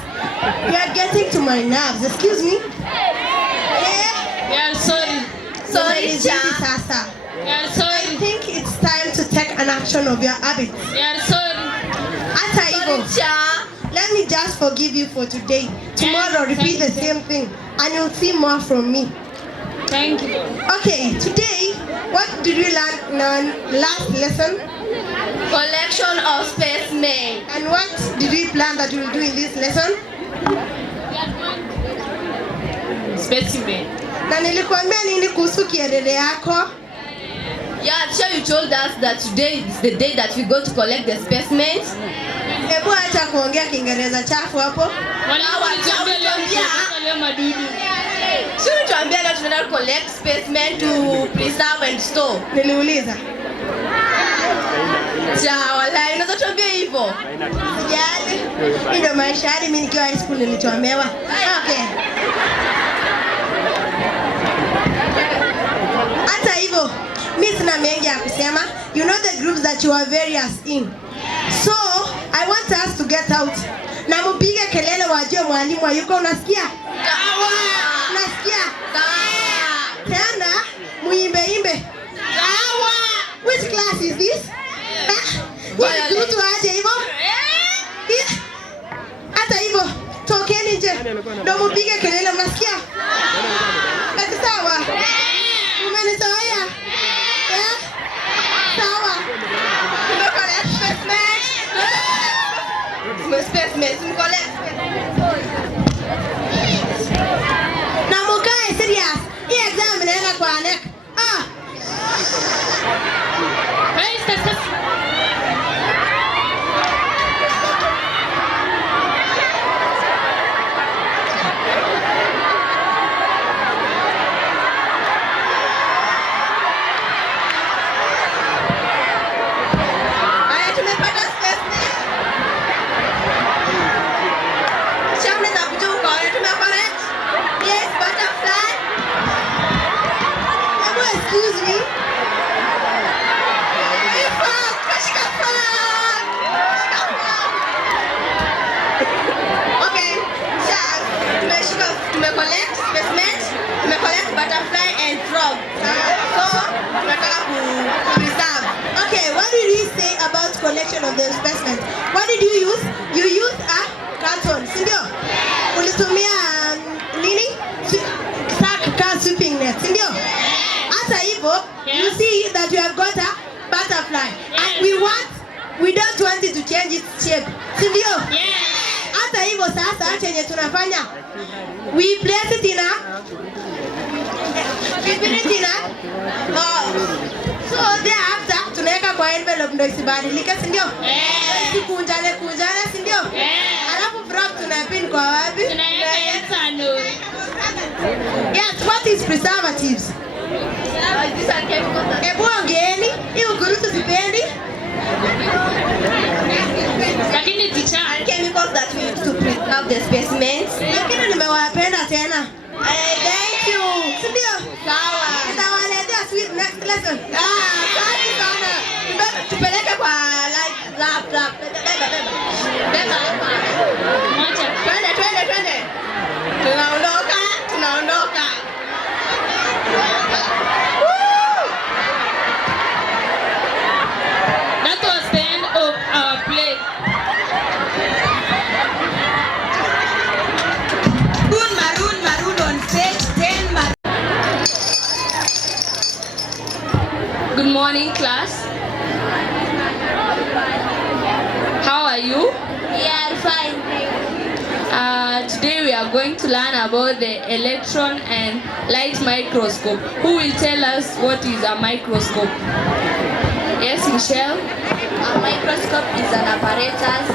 You are getting to my nerves. Excuse me. We are sorry. Sorry, Sasa. We are sorry. I think it's time to take an action of your habits. We are sorry. Ata hivyo. Let me just forgive you for today. Tomorrow, repeat the same thing, and you'll see more from me. Thank you. Okay, today, what did we learn in our last lesson? Collection of specimens. And what did we plan that we will do in this lesson? Specimen. Na nilikuambia nini kuhusu kielele yako? Yeah, teacher, you told us that today is the day that we go to collect the specimens. Hebu acha kuongea Kiingereza chafu hapo. Sio tuambia leo tunaenda collect specimen to preserve and store. Niliuliza. Wala, unaweza tuambia hivyo? Sijali. Hii ndio maisha hadi mimi nikiwa high school nilichomewa. Okay. Hata hivyo, mimi sina mengi ya kusema. You know the groups that you are various in. So, I want us to get out. Na mpige kelele wajue mwalimu hayuko, unasikia? Sawa. Unasikia? Sawa. Tena muimbe. Sawa. Which class is this? Mtu aje hivyo? Hata hivyo, tokeni nje. Ndio mpige kelele, mnasikia? Eti sawa? Umenizoea? Sawa. Na mukae serious. Hii exam inaenda kwa neck. Collection of the specimens. What did you use? You used a carton, sindio? Ulitumia nini? Sack sweeping net, sindio? Hata hivyo, you see that we have got a butterfly. And we don't want it to change its shape, sindio? Hata hivyo sasa chenye tunafanya, we place it in a so thereafter tunaweka kwa envelope ndio isibadilike, si ndio? Kunjane si ndio? Alafu frog tunapin kwa wapi? Tunaweka sanduku. Yes, what is preservatives? Ebu ongeeni, hii ukurutu sipendi. Lakini teacher, chemicals that we use to preserve the specimens. Lakini nimewapenda tena. Thank you. Si ndio? Sawa. Nitawaletea sweet next lesson. Asante sana. Tupeleke kwa lab. Beba. Twende. Tunaondoka. That was the end of our play. Maroon on stage. 10 maroon. Good morning, class. How are you? Yeah, fine. Today we are going to learn about the electron and light microscope. Who will tell us what is a microscope? Yes, Michelle? A microscope is an apparatus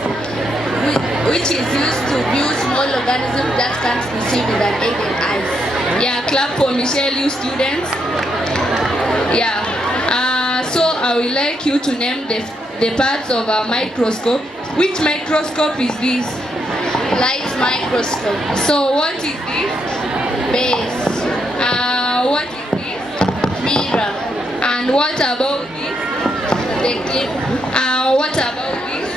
which is used to view small organisms that can't be seen with an aided eyes. Yeah, clap for Michelle, you students. Yeah. So I would like you to name the parts of a microscope. Which microscope is this? Light microscope. So what is this? Base. What is this? Mirror. And what about this? The clip. What about this?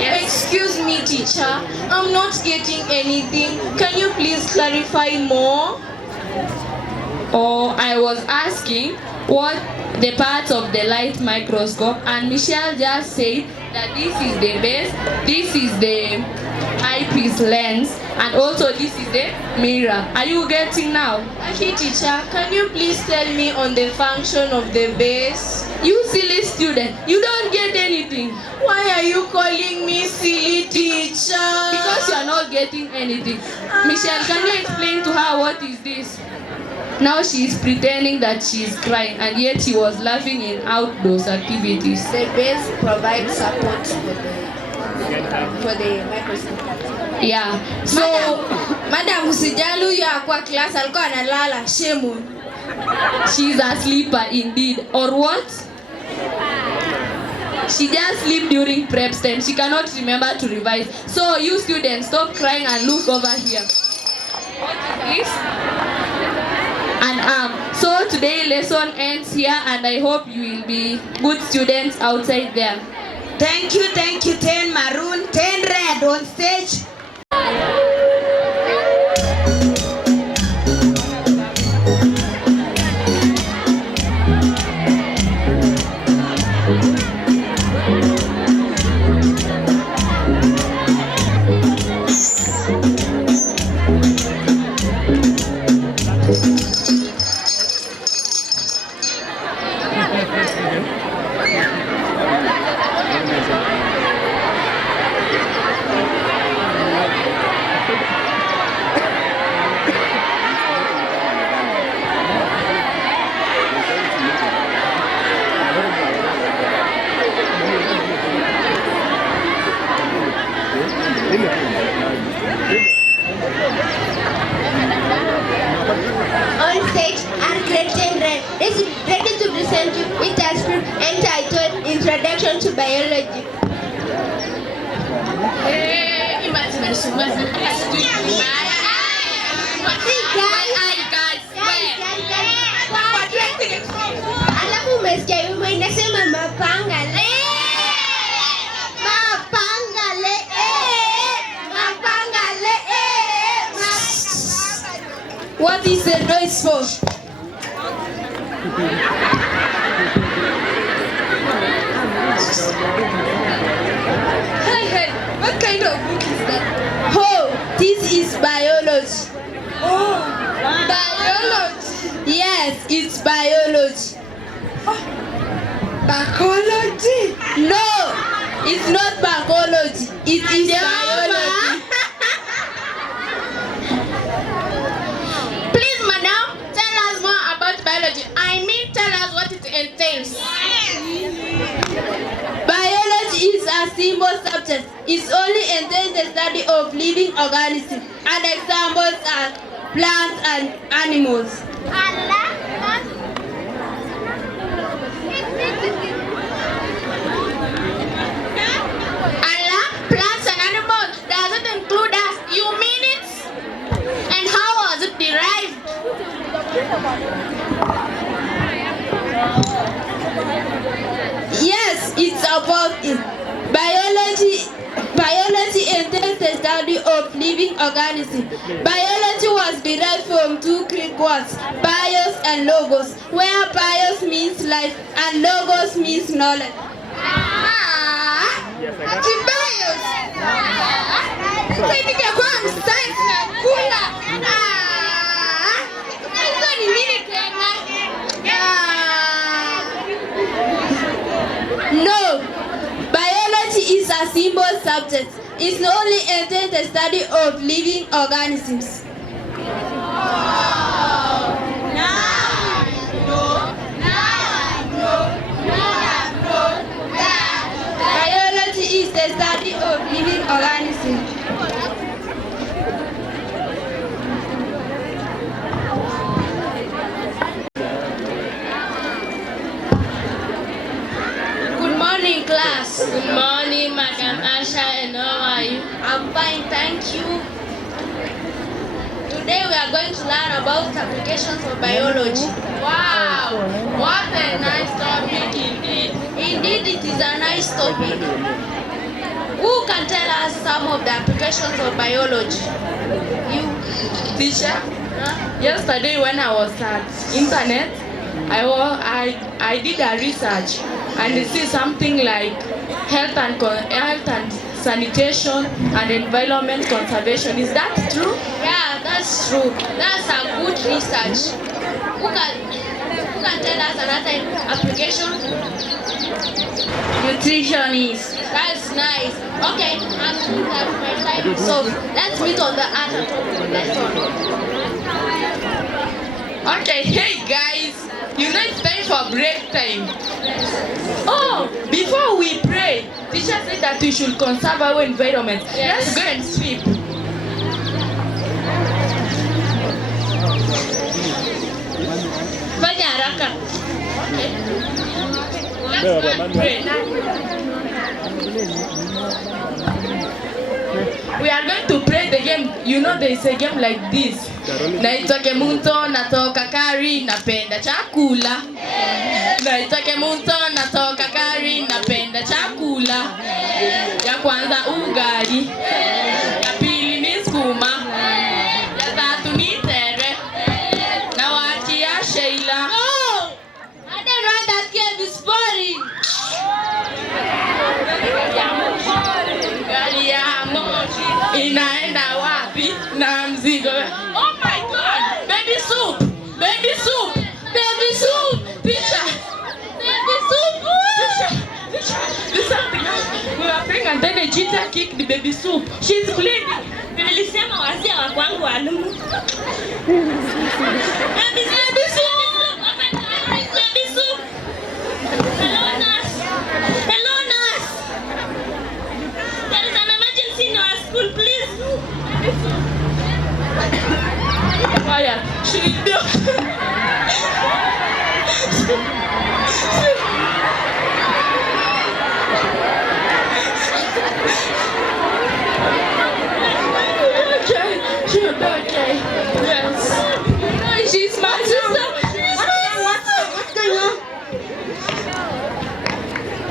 Yes. Excuse me, teacher. I'm not getting anything. Can you please clarify more? Oh, I was asking what the parts of the light microscope, and Michelle just said that this is the base, this is the eyepiece lens, and also this is the mirror. Are you getting now? Okay, teacher, can you please tell me on the function of the base? You silly student, you don't get anything. Why are you calling me silly, teacher? Because you are not getting anything. Michelle, can you explain to her what is this? Now she is pretending that she is crying, and yet she was laughing in outdoors activities. The base provides support for the microscope. Yeah. So, Madam usijali huyo hakuwa class, alikuwa analala. Shame on. She's a sleeper indeed. Or what? She just sleep during prep time. She cannot remember to revise. So you students, stop crying and look over here. What is this? An arm. So today lesson ends here, and I hope you will be good students outside there. Thank you. 10 maroon, 10 red on stage. On stage, and grade 10 red is ready to present you with a script entitled Introduction to Biology. Alafu umesikia wimbo inasema mapangale. Mapangale. Mapangale. What is the noise for? Hey, what kind of book is that? Oh, this is biology. Oh, biology. Yes, it's biology. Biology? No, it's not biology. It is biology. Please, madam, tell us more about biology. I mean, tell us what it entails. Biology is a simple subject. It's only entails the study of living organisms, and examples are plants and animals. Allah, plants and animals, does it include us? You mean it? And how was it derived? Yes, it's about it. Biology entails the study of living organisms. Biology was derived from two Greek words, bios and logos, where bios means life and logos means knowledge. No, biology is a simple subject. It only entails the study of living organisms. Biology is the study of living organisms. Good morning, class. Good morning, Madam Asha, and how are you? I'm fine, thank you. Today we are going to learn about applications of biology. Wow, what a nice topic indeed. Indeed, it is a nice topic. Who can tell us some of the applications of biology? You. Teacher, yesterday when I was at internet, I did a research and it says something like health and sanitation and environment conservation. Is that true? Yeah, that's true. That's a good research. Who can tell us another application? Nutritionist. That's nice. Okay, I'm sure that my time is off. Let's meet on the other lesson. Okay, hey guys, you know it's time for break time. Oh, before we pray, teacher said that we should conserve our environment. Let's go and sweep. Fanya haraka. We are going to play the game. You know there is a game like this. Naitoke munto natoka kari napenda chakula. Naitoke munto natoka kari napenda chakula. Ya kwanza ugali. Ya pili ni skuma. Ya tatu ni tere. Na waachia Sheila. No! I don't know that game is boring. Gari ya moshi inaenda wapi na mzigo? Oh my God! Baby soup! Baby soup! Baby soup! Pizza! Baby soup! Pizza! Do something else. We are praying and then a cheetah kicked the baby soup. She's bleeding. Nilisema wazee wa kwangu walumu. Baby soup! Baby soup! Hello nurse! Hello nurse! There is an emergency in our school, please. Fire! Okay. Yes. She's my sister. What's going on?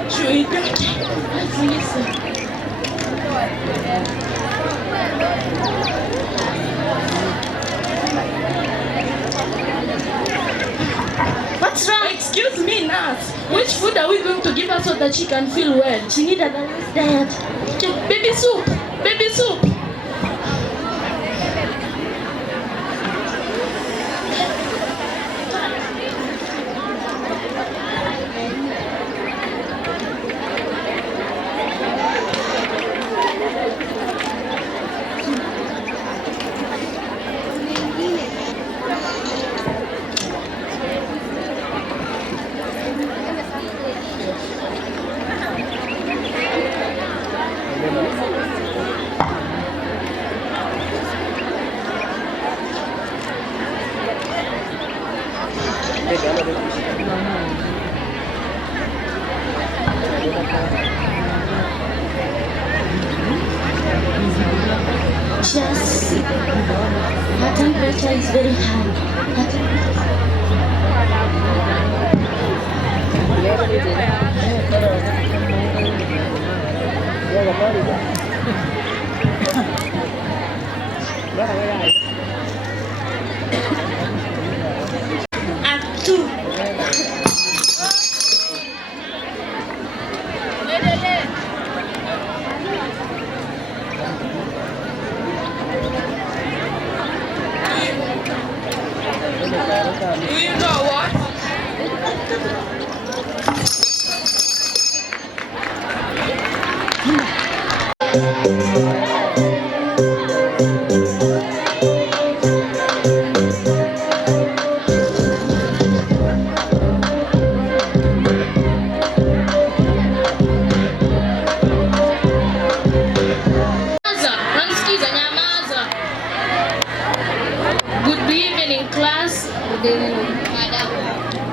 Should we do it? Let's listen. What's wrong? Excuse me, nurse. Which food are we going to give her so that she can feel well? She needs a balanced diet. Baby soup. Baby soup. Just, her temperature is very Act 2. Do you know what? Good evening, class.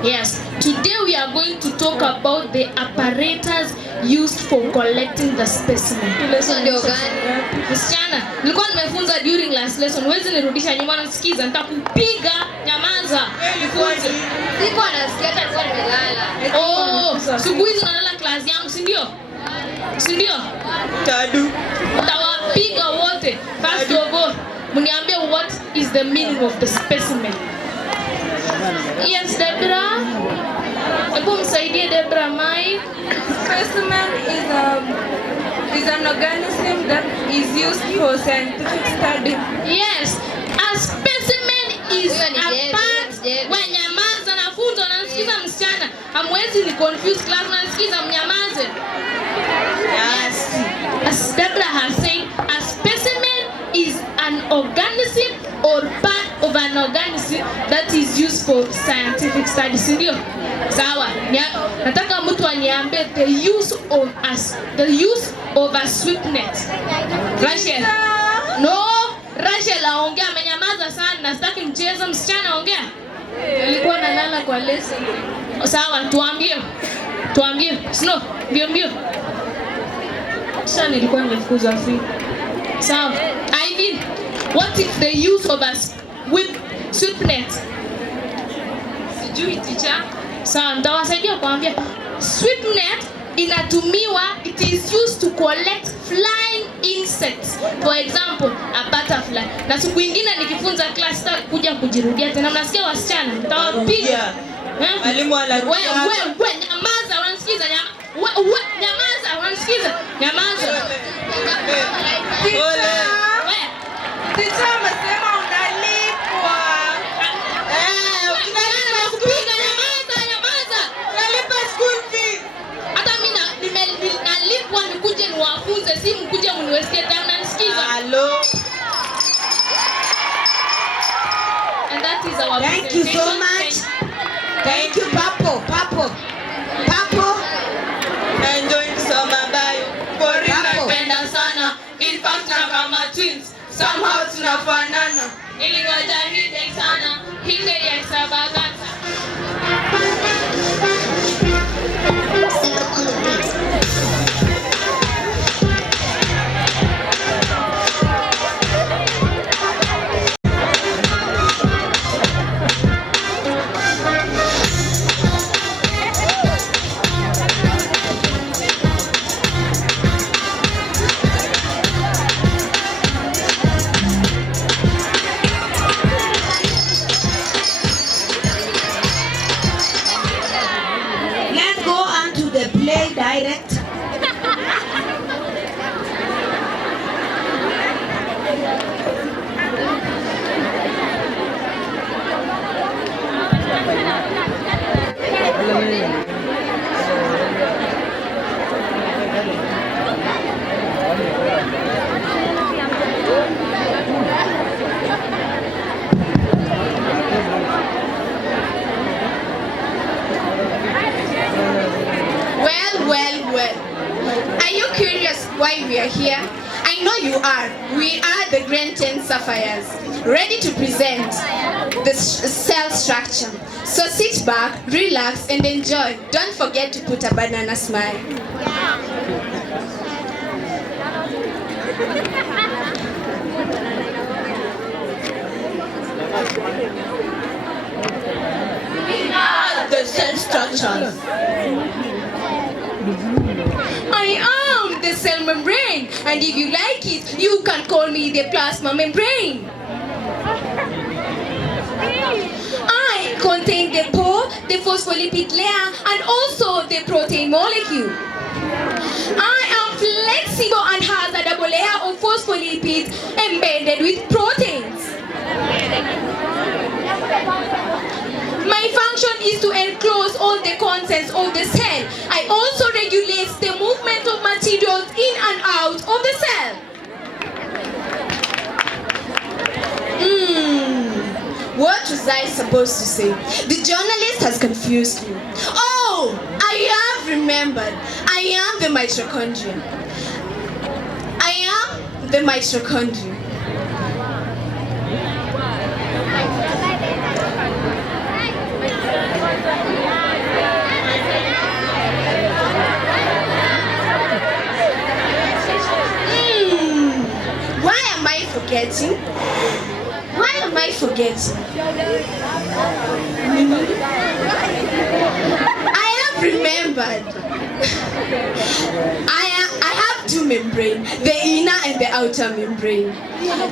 Yes, today we are going to talk about the apparatus used for collecting the specimen. Msichana, nilikuwa nimefunza during last lesson. Huwezi nirudisha nyuma na sikiza, nitakupiga. Nyamaza. Nifunze. Siko nasikia nilikuwa nimelala. Oh, siku hizi unalala class yangu, si ndio? Si ndio? Tadu. Tawapiga wote. First of all, mniambie what is the meaning of the specimen? Yes, Deborah. Hebu msaidie Deborah Mai. Specimen is an organism that is used for scientific study. Yes, a specimen is a part. Wanyamaza na funzo unasikiza msichana. Hamwezi ni confuse class unasikiza mnyamaze. Yes. As Deborah has said, a specimen is an organism or part of an organism that is used for scientific studies. Ndio? Sawa. Nataka mtu aniambie the use of a sweetnet. Rachel. No, Rachel aongea, amenyamaza sana. Nasitaki mchezo, msichana ongea. Alikuwa analala kwa lesson. Sawa, tuambie. Snow, mbio. Sasa nilikuwa nimefukuzwa free. Sawa. Ivy, what is the use of a sweetnet? Sijui teacher. Sawa, nitawasaidia kuambia. Sweetnet inatumiwa, it is used to collect flying insects. For example, a butterfly. Na siku nyingine nikifunza class kuja kujirudia tena. Unasikia wasichana? Nitawapiga. Mwalimu anarudia. Wewe nyamaza, unanisikiza? Nyamaza, unanisikiza? Nyamaza. Teacher amesema unalipwa. Unalipwa kupiga, nyamaza. Unalipa school fees. Hata mimi nalipwa nikuje niwafunze, si mkuje mniwestie time. Unanisikiza? Hello. And that is our Thank you so much. Thank you, Papo. Enjoy kusoma bayo. Napenda sana. In fact na kama twins. Somehow tunafanana. Ilingoja hide sana. Hide ya Extravaganza. Let's go on to the play direct. Well. Are you curious why we are here? I know you are. We are the Grand 10 Sapphires, ready to present the cell structure. So sit back, relax, and enjoy. Don't forget to put a banana smile. We are the cell structures. I am the cell membrane, and if you like it, you can call me the plasma membrane. I contain the pore, the phospholipid layer, and also the protein molecule. I am flexible and has a double layer of phospholipids embedded with proteins. My function is to enclose all the contents of the cell. I also regulate the movement of materials in and out of the cell. What was I supposed to say? The journalist has confused me. Oh, I have remembered. I am the mitochondria. I am the mitochondria. Forgetting? Why am I forgetting? I have remembered. I have two membranes, the inner and the outer membrane,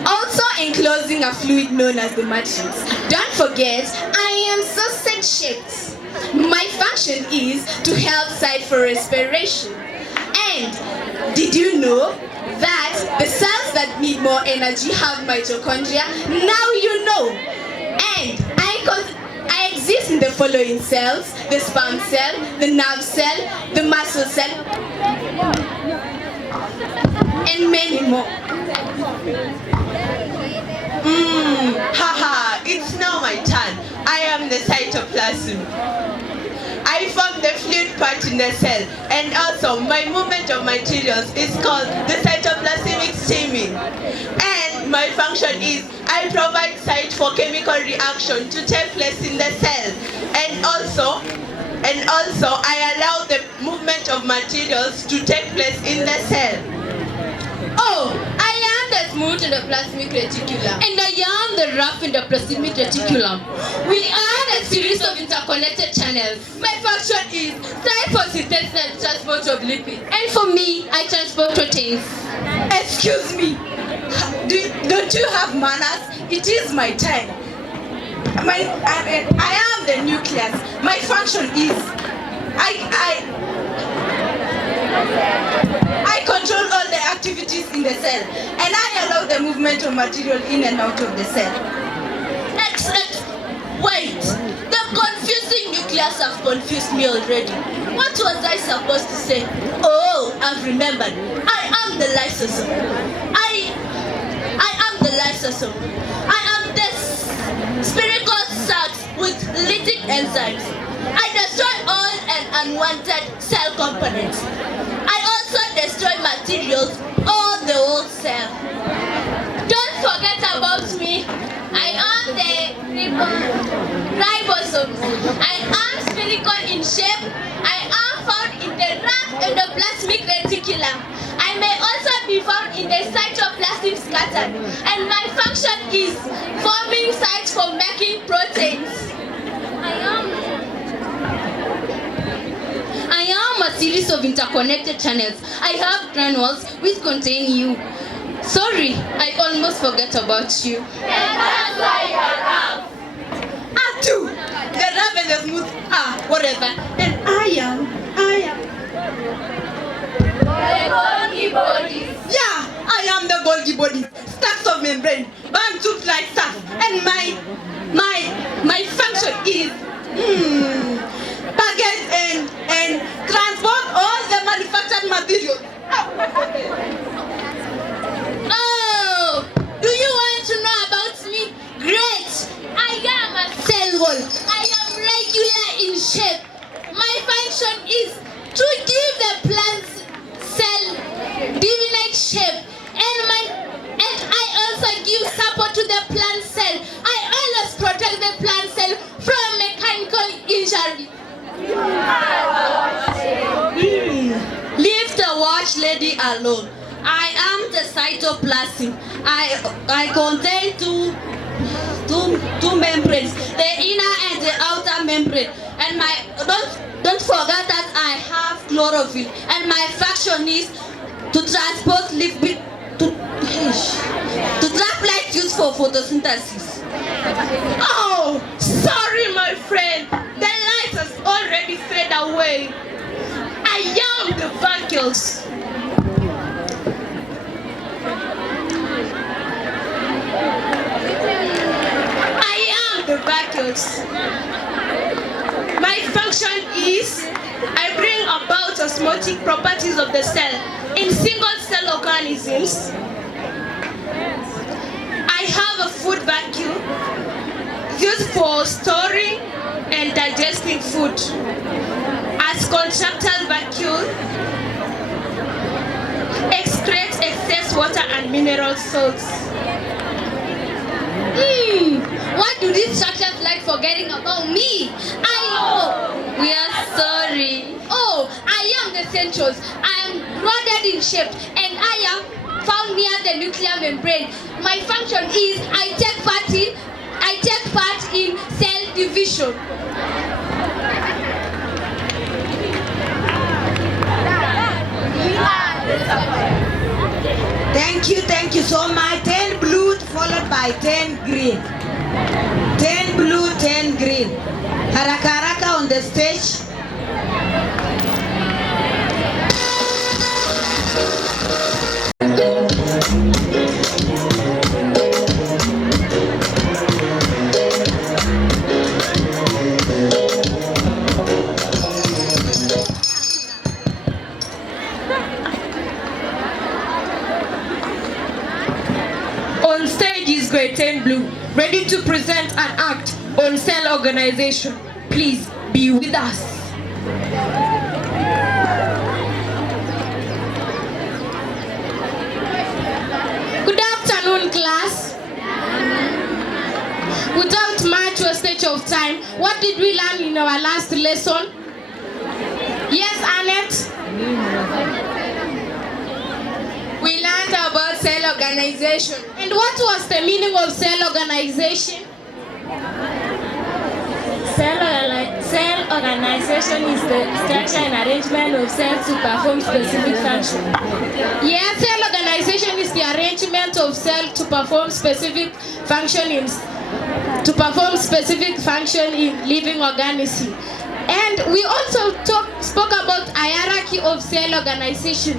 also enclosing a fluid known as the matrix. Don't forget, I am sausage-shaped. My function is to help site for respiration. And did you know that the cells that need more energy have mitochondria? Now you know. And I exist in the following cells: the sperm cell, the nerve cell, the muscle cell, and many more. Haha, it's now my turn. I am the cytoplasm. I form the fluid part in the cell, and also my movement of materials is called the cytoplasmic steaming. And my function is I provide site for chemical reaction to take place in the cell, and also I allow the movement of materials to take place in the cell. Oh, I am the smooth endoplasmic reticulum. And I am the rough endoplasmic reticulum. We are a series of interconnected channels. My function is time for synthesis and transport of lipids. And for me, I transport proteins. Excuse me. Don't you have manners? It is my time. I am the nucleus. My function is I control all the activities in the cell, and I allow the movement of material in and out of the cell. Wait, the confusing nucleus have confused me already. What was I supposed to say? Oh, I've remembered. I am the lysosome. I am the lysosome. I am this spherical sacs with lytic enzymes. I destroy all unwanted cell components. I also destroy materials or the whole cell. Don't forget about me. I am the ribosomes. I am spherical in shape. I am found in the rough endoplasmic reticulum. I may also be found in the cytoplasmic scatter. And my function is forming sites for making proteins. I am a series of interconnected channels. I have granules which contain you. Sorry, I almost forgot about you. And that's why you're rough. Atu! The rough and the smooth whatever. And I am. The Golgi bodies. Yeah, I am the Golgi bodies. Stacks of membrane, bound tooth like stuff. And my function is package and transport all the manufactured materials. Oh, do you want to know about me? Great! I am a cell wall. I am regular in shape. My function is to give the plant cell definite shape, and I also give support to the plant cell. I always protect the plant cell from mechanical injury. Leave the watch lady alone. I am the cytoplasm. I contain two membranes, the inner and the outer membrane. And don't forget that I have chlorophyll. And my function is to transport lipid to trap light used for photosynthesis. Oh, sorry, my friend. The light has already faded away. I am the vacuoles. The vacuoles. My function is I bring about osmotic properties of the cell in single cell organisms. I have a food vacuum used for storing and digesting food. As contractile vacuole excretes excess water and mineral salts. What do these structures like forgetting about me? We are sorry. Oh, I am the centrals. I am rounded in shape, and I am found near the nuclear membrane. My function is I take part in cell division. Thank you so much. 10 blue followed by 10 green. 10 blue, 10 green. Haraka haraka on the stage. On stage is grade 10 ready to present an act on cell organization. Please be with us. Good afternoon, class. Without much wastage of time, what did we learn in our last lesson? Yes, Annette? We learned about cell organization. And what was the meaning of cell organization? Cell organization is the structure and arrangement of cells to perform specific function. Yes, cell organization is the arrangement of cells to perform specific function in living organism. And we also spoke about hierarchy of cell organization.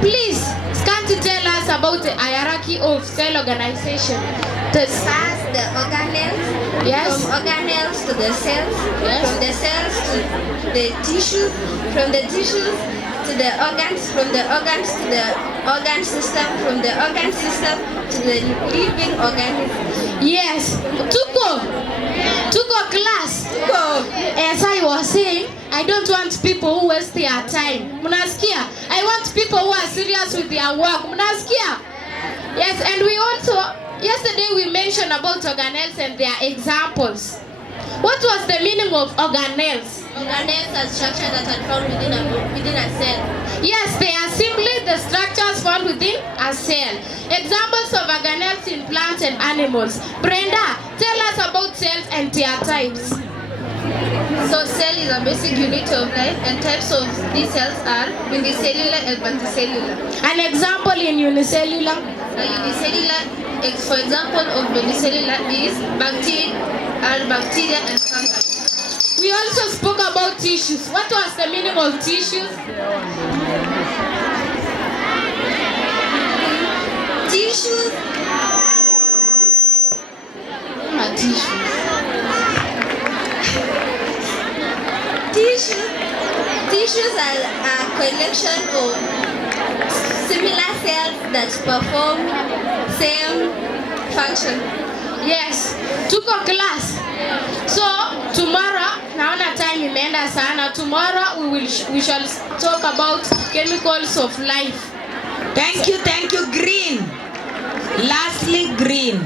Please, can you tell us about the hierarchy of cell organization? First, the organelles. Yes. From organelles to the cells. Yes. From the cells to the tissues. From the tissues to the organs. From the organs to the organ system. From the organ system to the living organism. Yes. Tuko class. As I was saying, I don't want people who waste their time. Munasikia? I want people who are serious with their work. Munasikia? Yes, and we also, yesterday we mentioned about organelles and their examples. What was the meaning of organelles? Organelles are structures that are found within a cell. Yes, they are simply the structures found within a cell. Examples of organelles in plants and animals. Brenda, tell us about cells and their types. So cell is a basic unit of life, and types of these cells are unicellular and multicellular. An example in unicellular? Unicellular, for example of unicellular is bacteria and fungi. We also spoke about tissues. What was the meaning of tissues? Tissues. Tissues are a collection of similar cells that perform same function. Yes. Tuko class. So tomorrow, naona time imeenda sana. Tomorrow we shall talk about chemicals of life. Thank you, green. Lastly, green.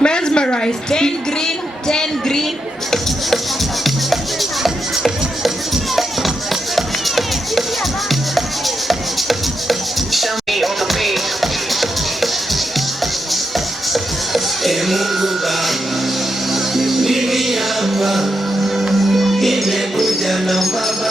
Mesmerized. 10 green, 10 green. On the beat. Mungu Baba, mimi hapa nimekuja na baba.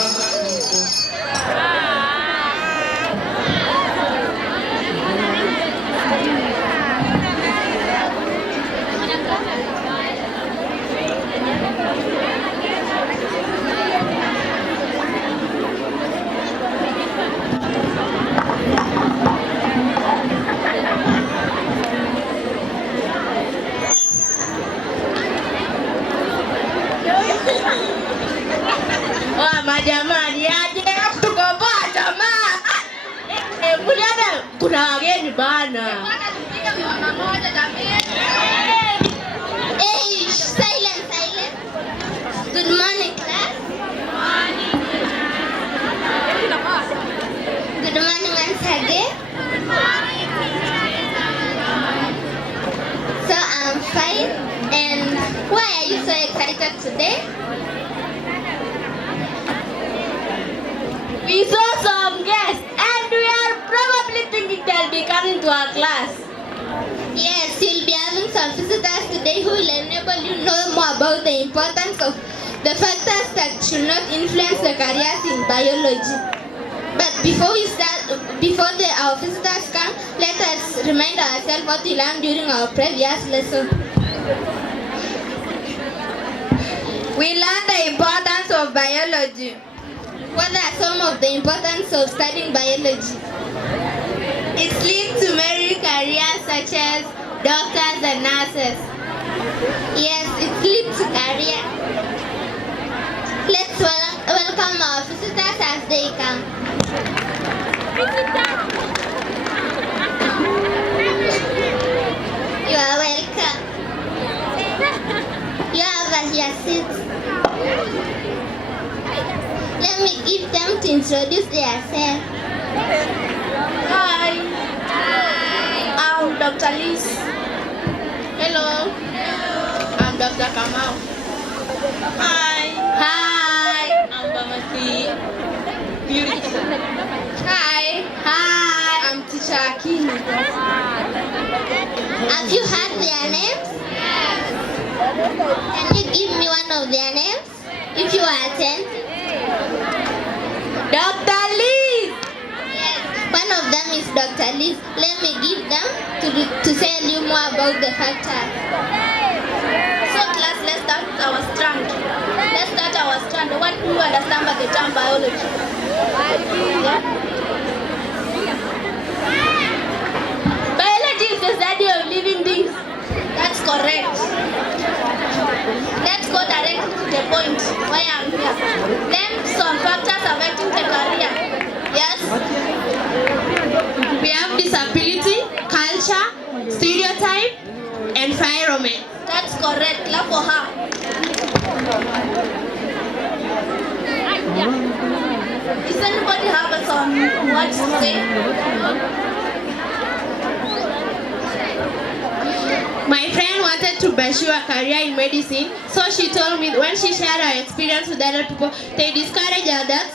Jamani, aje tuko poa jamaa. Kuliana kuna wageni bana. Hey, silence. Good morning, class. Good morning once again. So I'm fine. And why are you so excited today? We saw some guests and we are probably thinking they'll be coming to our class. Yes, you'll be having some visitors today who will enable you to know more about the importance of the factors that should not influence the careers in biology. But before our visitors come, let us remind ourselves what we learned during our previous lesson. We learned the importance of biology. What are some of the importance of studying biology? It's linked to many careers such as doctors and nurses. Yes, it's linked to career. Let's welcome our visitors as they come. You are welcome. introduce yourself. Hi. I'm Dr. Liz. Hello. I'm Dr. Kamau. Hi. Hi. I'm Bamasi. Beauty. Hi. Hi. I'm Teacher Akini. Have you heard their names? Can you give me one of their names? If you are attentive. Dr. Liz. Yes. One of them is Dr. Liz. Let me give them to tell you more about the factors. So class, let's start our strand. What do you understand by the term biology? Yeah. Biology is the study of living things. That's correct. Let's go directly to the point why I'm here. Name some factors affecting the career. Yes? We have disability, culture, stereotype, environment. That's correct. Clap for her. Does anybody have some words to say? My friend wanted to pursue a career in medicine, so she told me when she shared her experience with other people, they discourage her that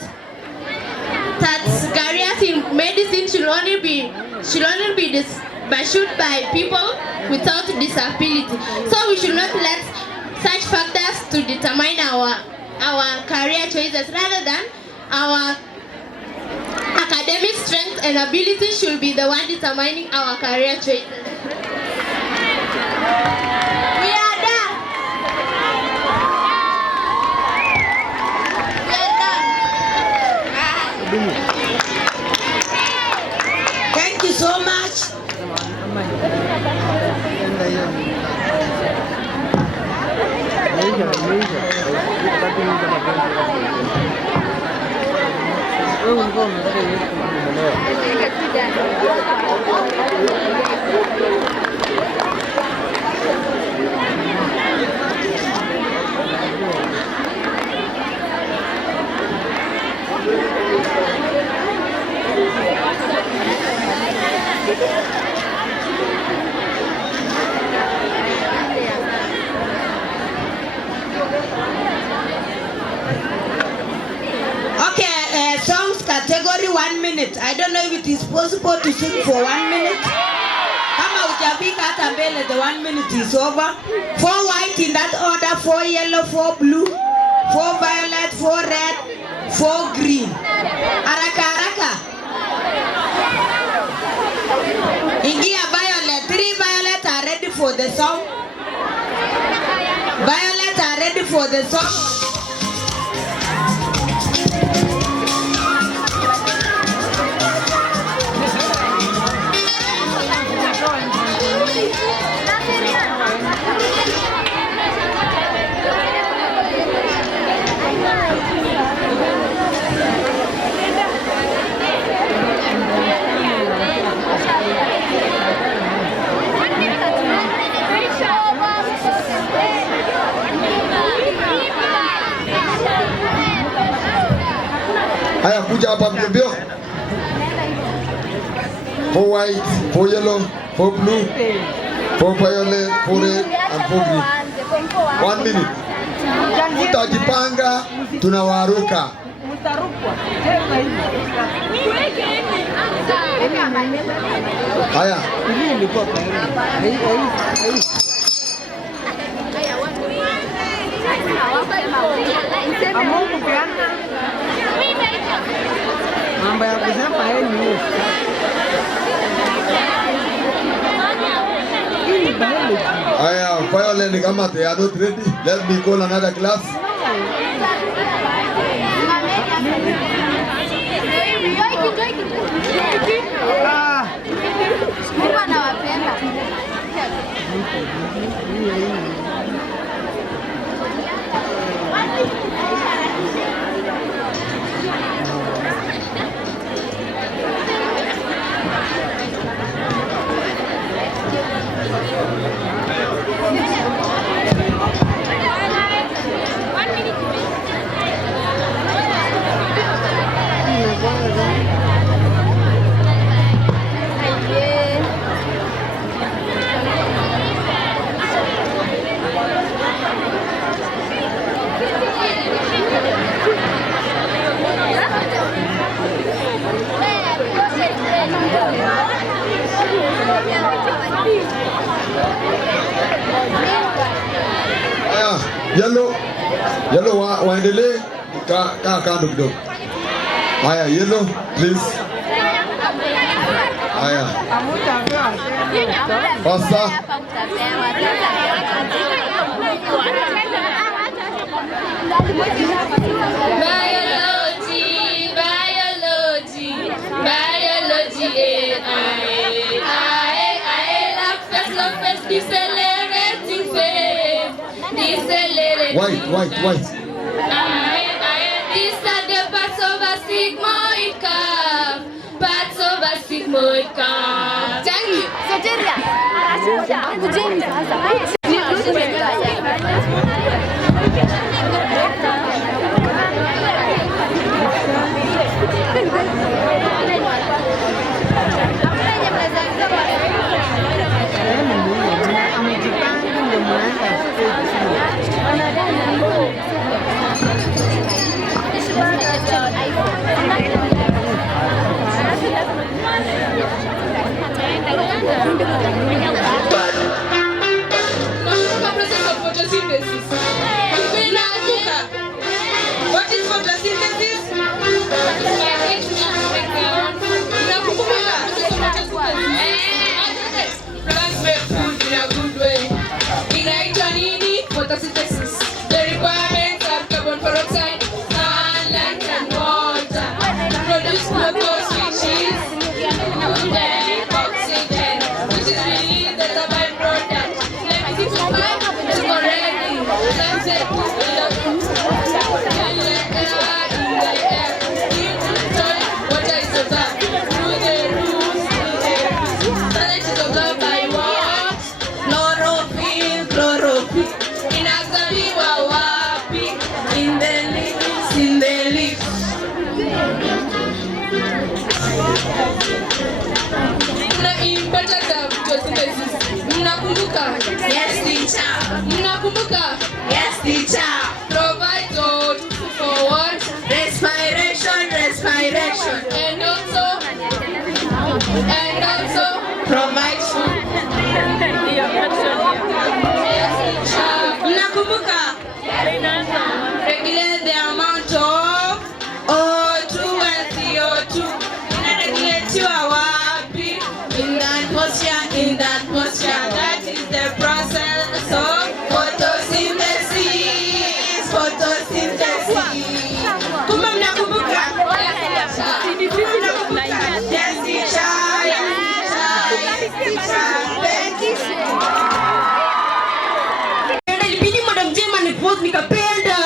careers in medicine should only be pursued by people without disability. So we should not let such factors to determine our career choices, rather than our academic strength and ability should be the one determining our career choices. We are done. Thank you so much. Okay, songs category 1 minute. I don't know if it is possible to sing for 1 minute. Kama hujafika hata mbele, the 1 minute is over. 4 white in that order, 4 yellow, 4 blue, 4 violet, 4 red, 4 green. Haraka haraka. Ingia violet. 3 violet are ready for the song. Violet are ready for the song. Haya, kuja hapa mbio. 4 white, 4 yellow, 4 blue, 4 violet, 4 red and 4 green. 1 minute. Tutajipanga, tunawaruka. Haya. Mambo ya kusema yeye Haya, violet kama they are not ready, let me call another class. Mungu anawapenda. waendelee kaa kando kidogo. Haya, yellow please. Haya. Pasta. White. These are the parts of a sigmoid curve. Parts of a sigmoid curve. Thank you. What is photosynthesis? Plants make food in a good way. Inaitwa nini? Photosynthesis. The requirements are carbon dioxide, sunlight and water. Produce glucose, which is then oxygen, which is released as a byproduct. Let me see to correctly. Plants make food in a good way. Water is absorbed through the roots. Sunlight is absorbed by what? Chlorophyll. Inazaliwa wapi? In the leaves. Kuna importance of photosynthesis. Mnakumbuka? Yes, teacher. Mnakumbuka? Yes, teacher. Provide food for what? Respiration. And also provide food. Mnakumbuka? Regulate the amount of O2 and CO2. Inareguletiwa wapi? In the atmosphere. That is the process of photosynthesis. Kumbe mnakumbuka? Yes, teacher. Ilibidi Madam Jema ni post nikapenda.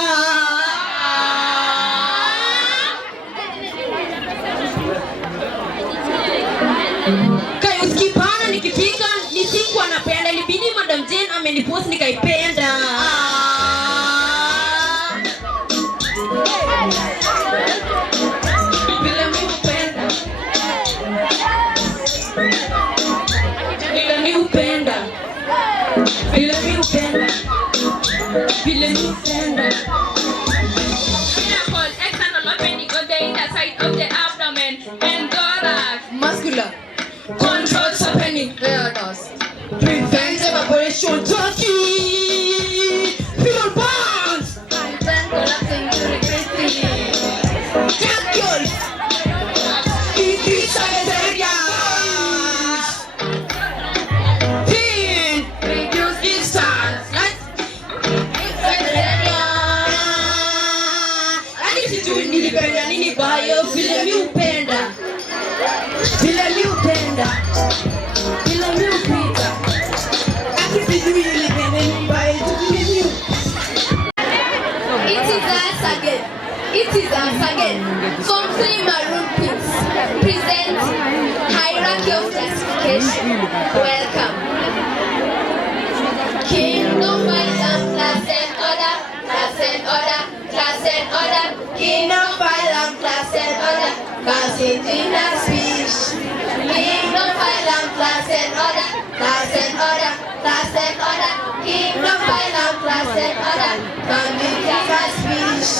Kai usikipana nikipika nisikuwa napenda. Ilibidi Madam Jema amenipost nikaipenda. Vile mi upenda. Called external opening on the inner side of the abdomen and thorax. Muscular. Controls opening. Prevent evaporation. Turkey. Feel bonds. Prevent collapsing during breathing. Calculus. Increase size areas. Thin. Reduce distance. Nilipenda nini bayo? Vile mi upenda. Akisijui nilipenda nini bayo. It is us again. From 3 maroon pins. Present hierarchy of classification. Welcome. Kingdom, phylum, class and order. Kingdom, phylum, class and order. Class in genus species. Kingdom, phylum, class and order. Kingdom, phylum, class and order. Family, genus species.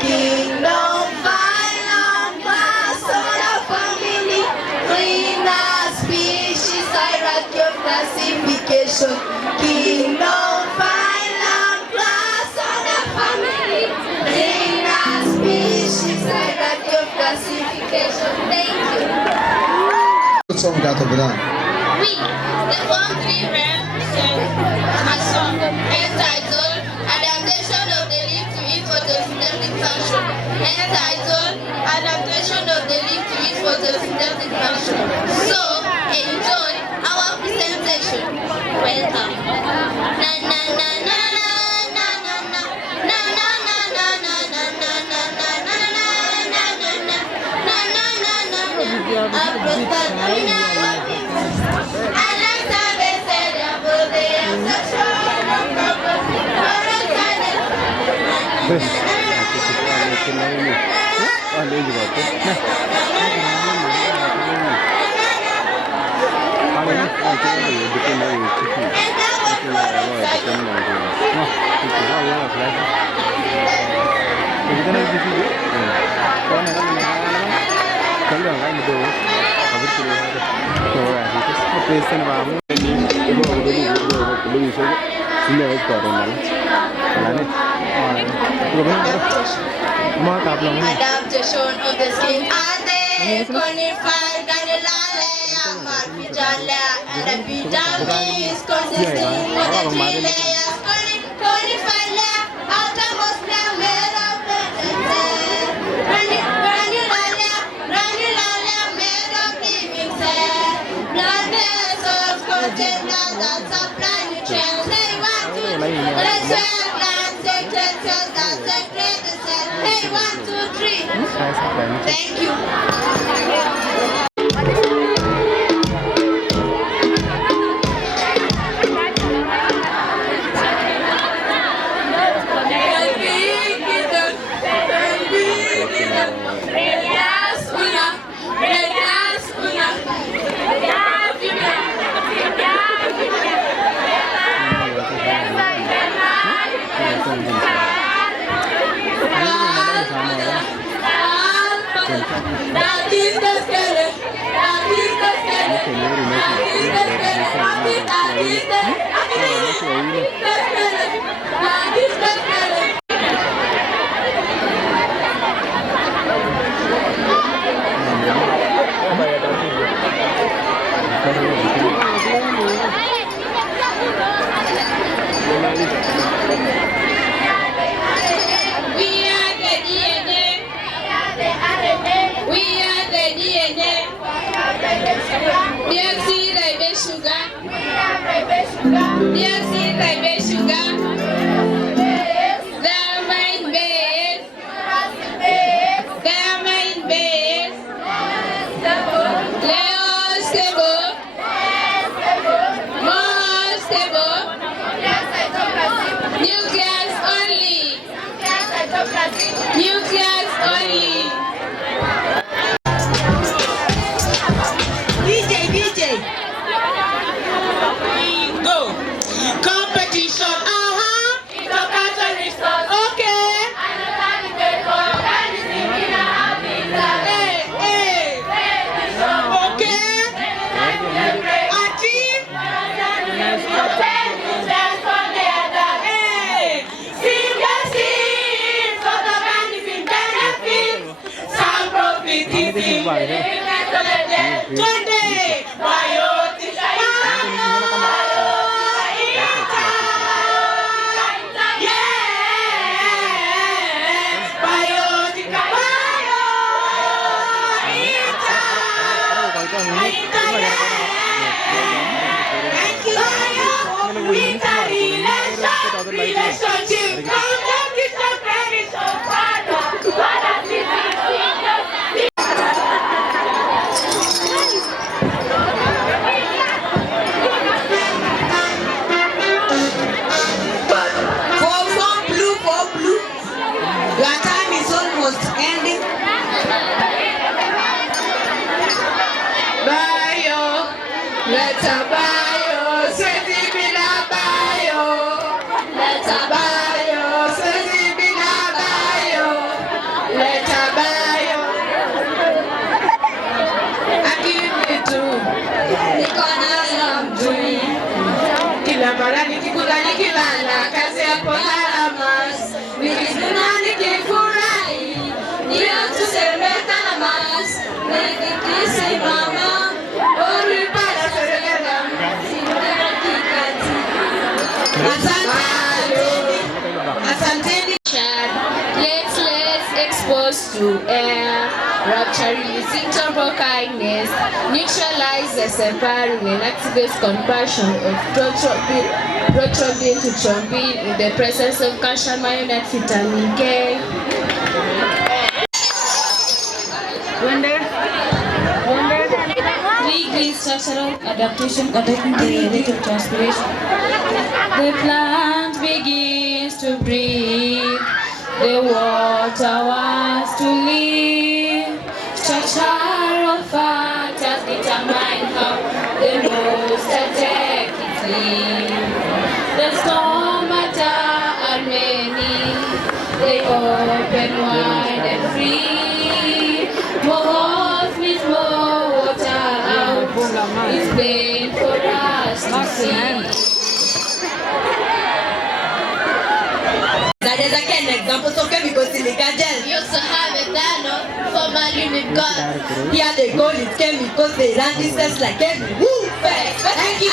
Kingdom, phylum, class, order, family, genus species, hierarchy of classification. Kingdom, phylum, class, order, family, song that over there. We, the Form 3 rap a song entitled Adaptation of the Leaf to its photosynthetic function. Entitled Adaptation of the Leaf to its photosynthetic function. So, enjoy our presentation. Welcome. Na na na na na na na na na na na na na na na na Adaptation of the skin. Ade, conifer, granulale, amarvijale, and epidermis consisting of the 3 layers. Conifer layer, outermost layer made of placental. Granular layer made of living cells. Blood vessels contain blood that supply nutrients. Hey, 1, 2, 3. Let's say glands secrete cells that secrete the cells. Hey, 1, 2, 3. Thank you. Mama, oh exposed to air, rupture releasing turbokindness, neutralizes heparin and activates conversion of prothrombin to thrombin in the presence of calcium ion and vitamin K. Three green structural adaptation according to the rate of transpiration. The plant begins to breathe. The water wants to live. Structure of factors determine how the most attack is lived. The stomata are many. They open wide and free. More holes with more water out. It's plain for us to see. That is again an example of chemical silica gel. We also have ethanol, formerly with gas. Here they call it chemicals, they run this test like every woo. Thank you.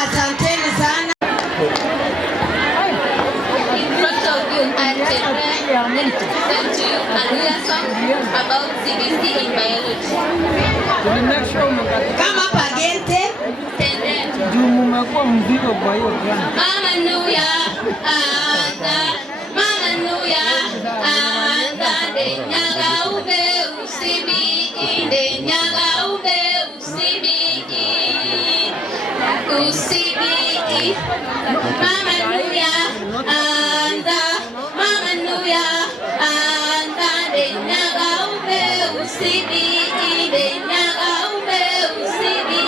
Asanteni sana. In front of you, I sent you another song about CBC in biology. Kama pagente. Mmekuwa mzigo kwa hiyo plan. Mama Nuya, Mama Nuya, Denyaga ube usibi, Denyaga ube usibi, Mama Nuya, Mama Nuya, Denyaga ube usibi, Denyaga ube usibi.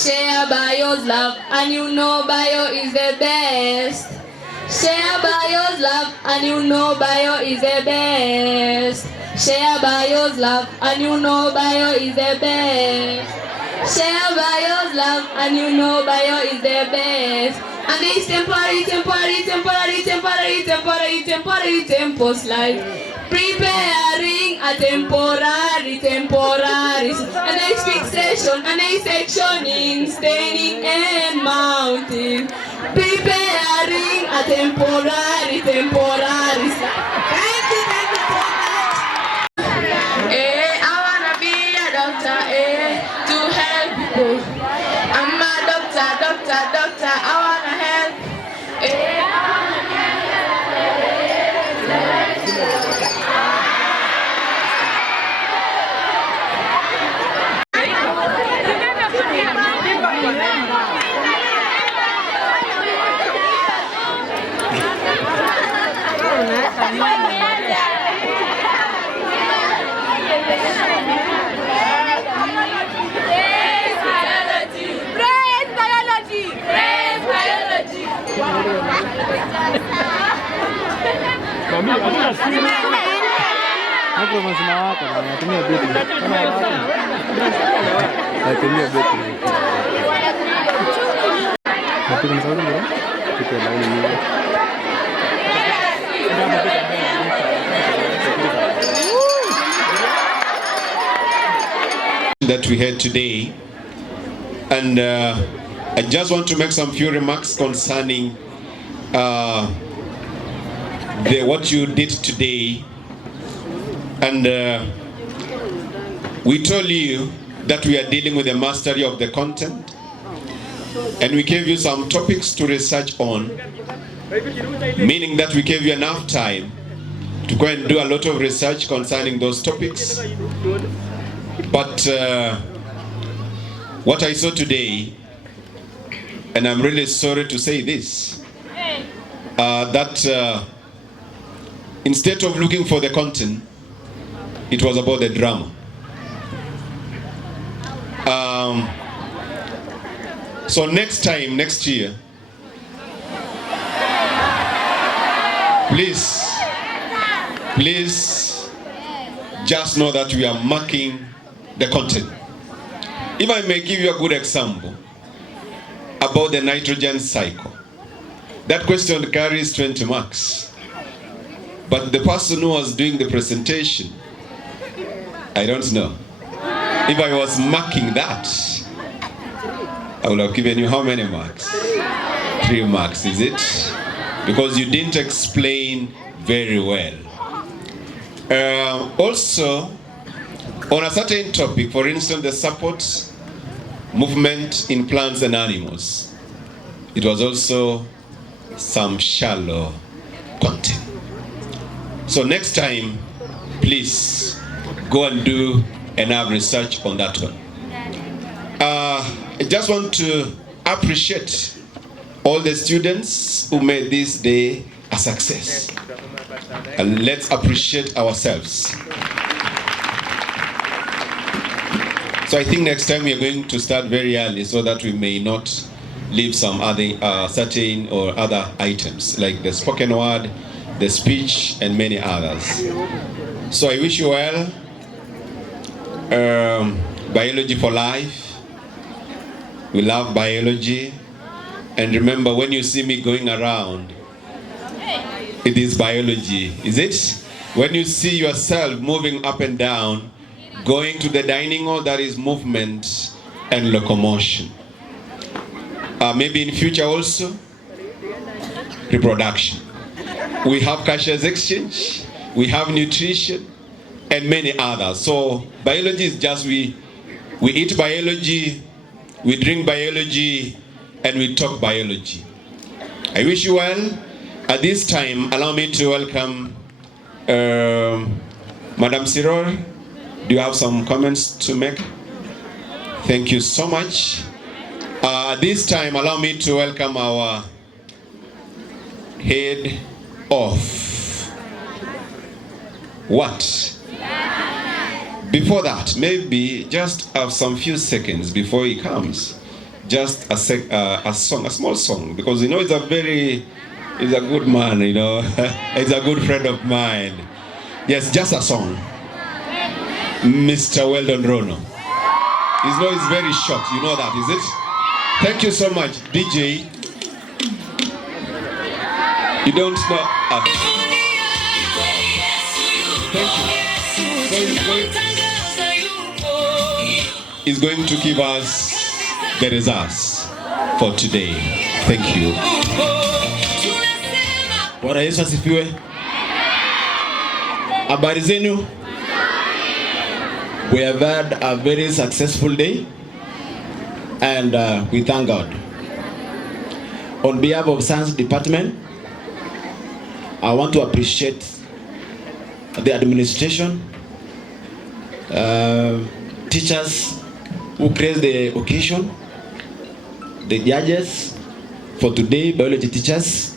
Share Bio's love, and you know Bio is the best. Share Bio's love, and you know Bio is the best. Share Bio's love, and you know Bio is the best. Share Bio's love, and you know Bio is the best. And this temporary tempos life. Preparing a temporary, and a fixation, and a sectioning, staining and mounting. Preparing a temporary. Thank you so much. I wanna be a doctor, to help people. I'm a doctor, I wanna help. Microphone zinawaka na natumia betri. Natumia betri. Napiga na sauti ndio? Kitu ya laini nyingi. That we had today, and I just want to make some few remarks concerning what you did today. And we told you that we are dealing with the mastery of the content, and we gave you some topics to research on, meaning that we gave you enough time to go and do a lot of research concerning those topics. But what I saw today, and I'm really sorry to say this, that instead of looking for the content, it was about the drama. So next time, next year, please just know that we are marking the content. If I may give you a good example about the nitrogen cycle, that question carries 20 marks. But the person who was doing the presentation, I don't know. If I was marking that, I would have given you how many marks? 3 marks, is it? Because you didn't explain very well. Also, on a certain topic, for instance, the support movement in plants and animals, it was also some shallow content. So next time, please go and do enough research on that one. I just want to appreciate all the students who made this day a success. And let's appreciate ourselves. So I think next time we are going to start very early so that we may not leave some other certain or other items like the spoken word, the speech, and many others. So I wish you well. Biology for life. We love biology. And remember, when you see me going around, it is biology, is it? When you see yourself moving up and down, going to the dining hall, that is movement and locomotion. Maybe in future also, reproduction. We have cautious exchange, we have nutrition, and many others. So biology is just we eat biology, we drink biology, and we talk biology. I wish you well. At this time, allow me to welcome Madam Siror. Do you have some comments to make? Thank you so much. At this time, allow me to welcome our head of what? Before that, maybe just have some few seconds before he comes. Just a song, a small song, because you know he's a good man, you know. He's a good friend of mine. Yes, just a song. Mr. Weldon Rono. His noise is very short, you know that, is it? Thank you so much, DJ. You don't know. Thank you. He's going to give us the results for today. Thank you. Bwana Yesu asifiwe. Habari zenu? We have had a very successful day, and we thank God. On behalf of Science Department, I want to appreciate the administration, teachers who created the occasion, the judges for today, biology teachers,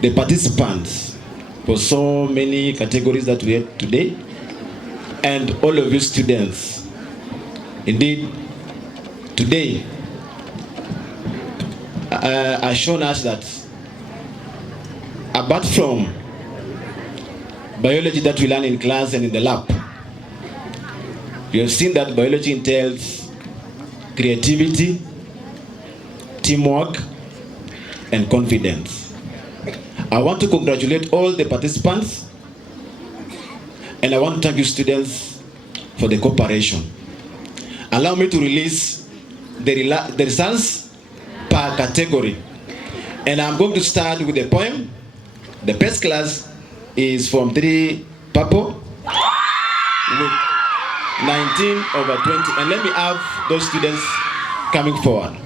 the participants for so many categories that we had today, and all of you students. Indeed, today has shown us that apart from biology that we learn in class and in the lab, we have seen that biology entails creativity, teamwork, and confidence. I want to congratulate all the participants, and I want to thank you students for the cooperation. Allow me to release the results per category. And I'm going to start with the poem. The best class is from 3 purple with 19/20. And let me have those students coming forward.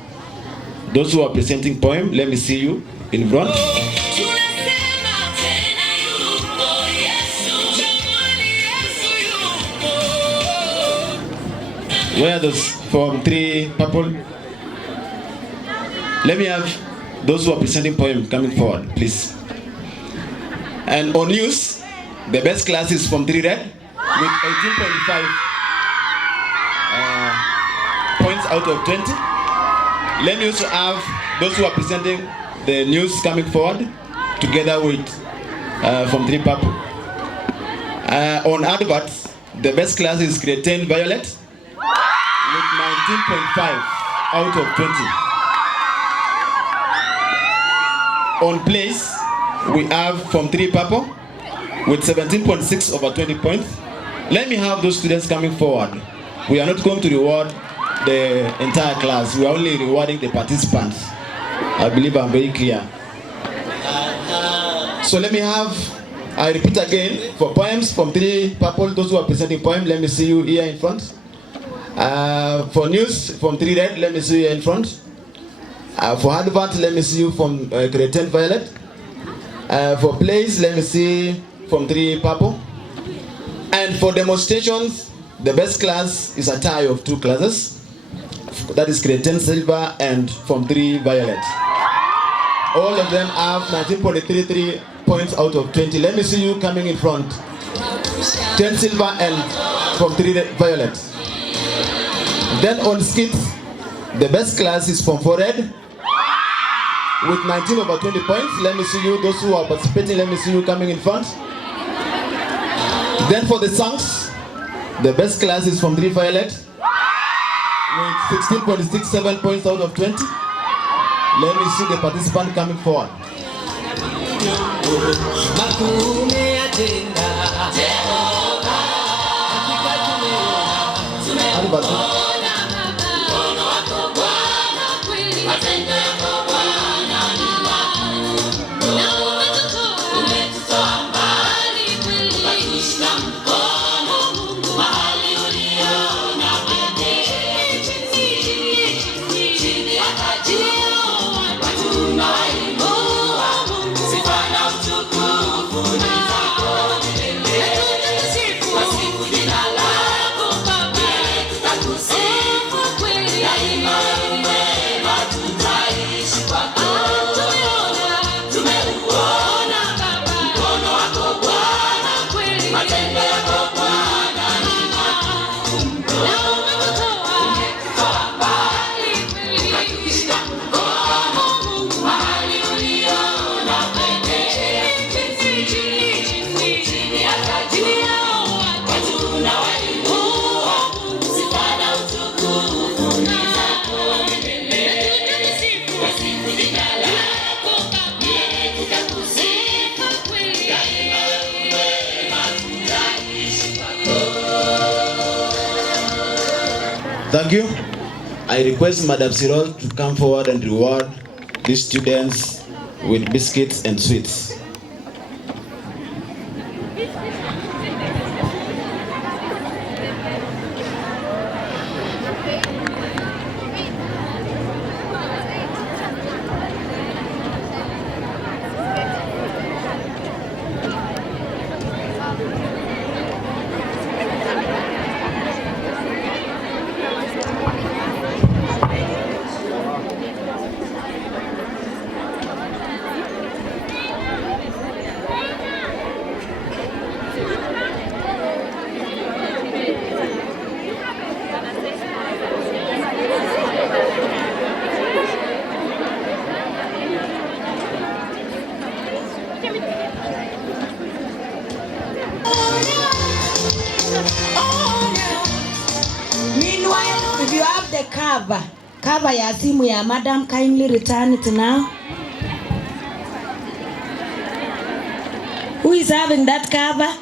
Those who are presenting poem, let me see you in front. Where are those from 3 purple? Let me have those who are presenting poem coming forward, please. And on news, the best class is from 3 red with 18.5 points out of 20. Let me also have those who are presenting the news coming forward together with from 3 purple. On adverts, the best class is grade 10 violet with 19.5 out of 20. On place, we have from 3 purple with 17.6 over 20 points. Let me have those students coming forward. We are not going to reward the entire class. We are only rewarding the participants. I believe I'm very clear. So let me have, I repeat again, for poems from 3 purple, those who are presenting poem, let me see you here in front. For news from 3 red, let me see you in front. For advert, let me see you from grade 10 violet. For plays, let me see from 3 purple. And for demonstrations, the best class is a tie of 2 classes. That is grade 10 silver and from 3 violet. All of them have 19.33 points out of 20. Let me see you coming in front. 10 silver and from 3 violet. Then on skits, the best class is from 4 red with 19/20 points. Let me see you, those who are participating, let me see you coming in front. Then for the songs, the best class is from 3 violet with 16.67 points out of 20. Let me see the participant coming forward. Thank you. I request Madam Cyril to come forward and reward these students with biscuits and sweets. Meanwhile, if you have the cover ya simu ya madam, kindly return it now. Who is having that cover?